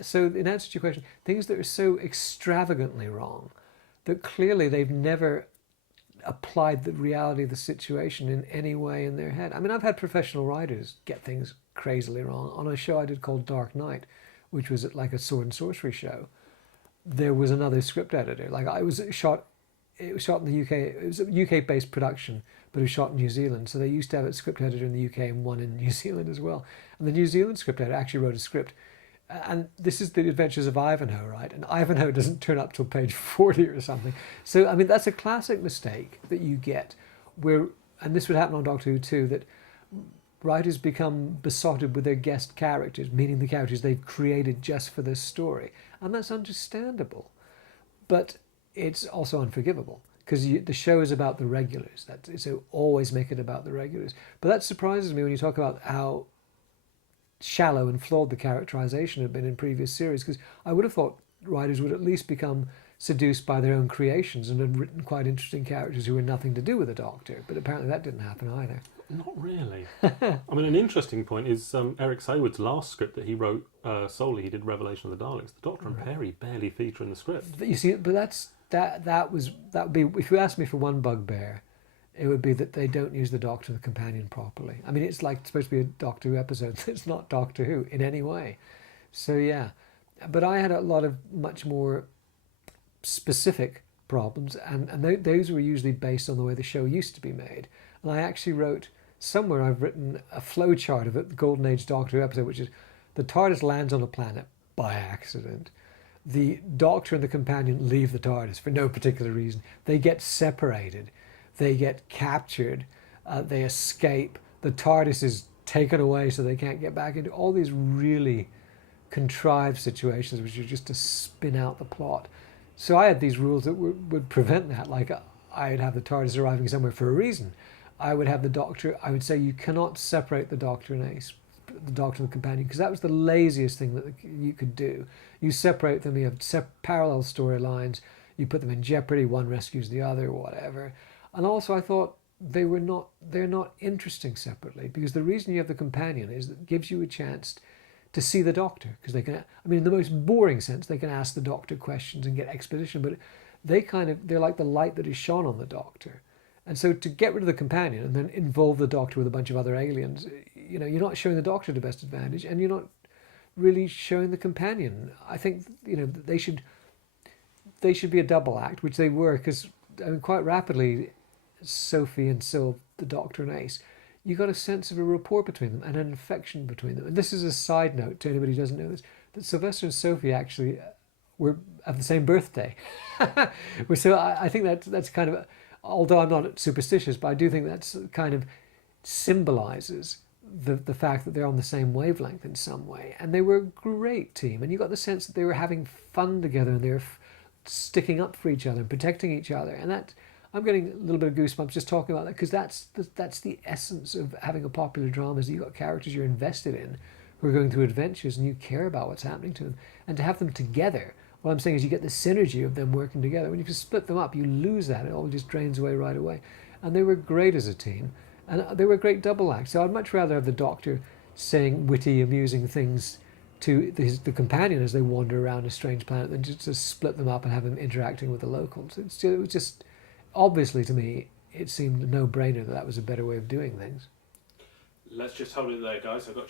So in answer to your question, things that are so extravagantly wrong that clearly they've never applied the reality of the situation in any way in their head. I mean, I've had professional writers get things crazily wrong. On a show I did called Dark Knight, which was like a sword and sorcery show, there was another script editor. Like it was shot in the UK. It was a UK-based production, but it was shot in New Zealand. So they used to have a script editor in the UK and one in New Zealand as well. And the New Zealand script editor actually wrote a script. And this is the adventures of Ivanhoe, right? And Ivanhoe doesn't turn up till page 40 or something. So, I mean, that's a classic mistake that you get and this would happen on Doctor Who too, that writers become besotted with their guest characters, meaning the characters they've created just for this story. And that's understandable. But it's also unforgivable, because the show is about the regulars. So always make it about the regulars. But that surprises me when you talk about how shallow and flawed the characterization had been in previous series, because I would have thought writers would at least become seduced by their own creations and had written quite interesting characters who had nothing to do with the Doctor. But apparently that didn't happen either. Not really. I mean, an interesting point is Eric Saywood's last script that he wrote solely. He did Revelation of the Daleks. The Doctor and Perry barely feature in the script. But you see, but that would be, if you asked me for one bugbear, it would be that they don't use the Doctor and the Companion properly. I mean, it's like supposed to be a Doctor Who episode. It's not Doctor Who in any way. So yeah, but I had a lot of much more specific problems, and those were usually based on the way the show used to be made. And I actually wrote, somewhere I've written a flow chart of it, the Golden Age Doctor Who episode, which is the TARDIS lands on a planet by accident. The Doctor and the Companion leave the TARDIS for no particular reason. They get separated. They get captured. They escape. The TARDIS is taken away so they can't get back into all these really contrived situations, which are just to spin out the plot. So I had these rules that would prevent that. Like I'd have the TARDIS arriving somewhere for a reason. I would have the Doctor. I would say you cannot separate the Doctor and Ace, the Doctor and the Companion, because that was the laziest thing that you could do. You separate them. You have parallel storylines. You put them in jeopardy. One rescues the other, whatever. And also, I thought they're not interesting separately, because the reason you have the Companion is that it gives you a chance to see the Doctor, because they can, I mean, in the most boring sense, they can ask the Doctor questions and get exposition, but they're like the light that is shone on the Doctor. And so to get rid of the Companion and then involve the Doctor with a bunch of other aliens, you're not showing the Doctor to best advantage, and you're not really showing the Companion. I think, they should be a double act, which they were, because quite rapidly, Sophie and Syl, the Doctor and Ace, you got a sense of a rapport between them and an affection between them. And this is a side note to anybody who doesn't know this, that Sylvester and Sophie actually have the same birthday. So I think that's kind of, although I'm not superstitious, but I do think that's kind of symbolises the fact that they're on the same wavelength in some way. And they were a great team, and you got the sense that they were having fun together, and they were sticking up for each other and protecting each other. And that, I'm getting a little bit of goosebumps just talking about that, because that's the essence of having a popular drama, is that you've got characters you're invested in who are going through adventures and you care about what's happening to them. And to have them together, what I'm saying is you get the synergy of them working together. When you split them up, you lose that. It all just drains away right away. And they were great as a team. And they were a great double act. So I'd much rather have the Doctor saying witty, amusing things to the Companion as they wander around a strange planet than just to split them up and have them interacting with the locals. It was just, obviously to me, it seemed a no-brainer that was a better way of doing things. Let's just hold it there, guys. I've got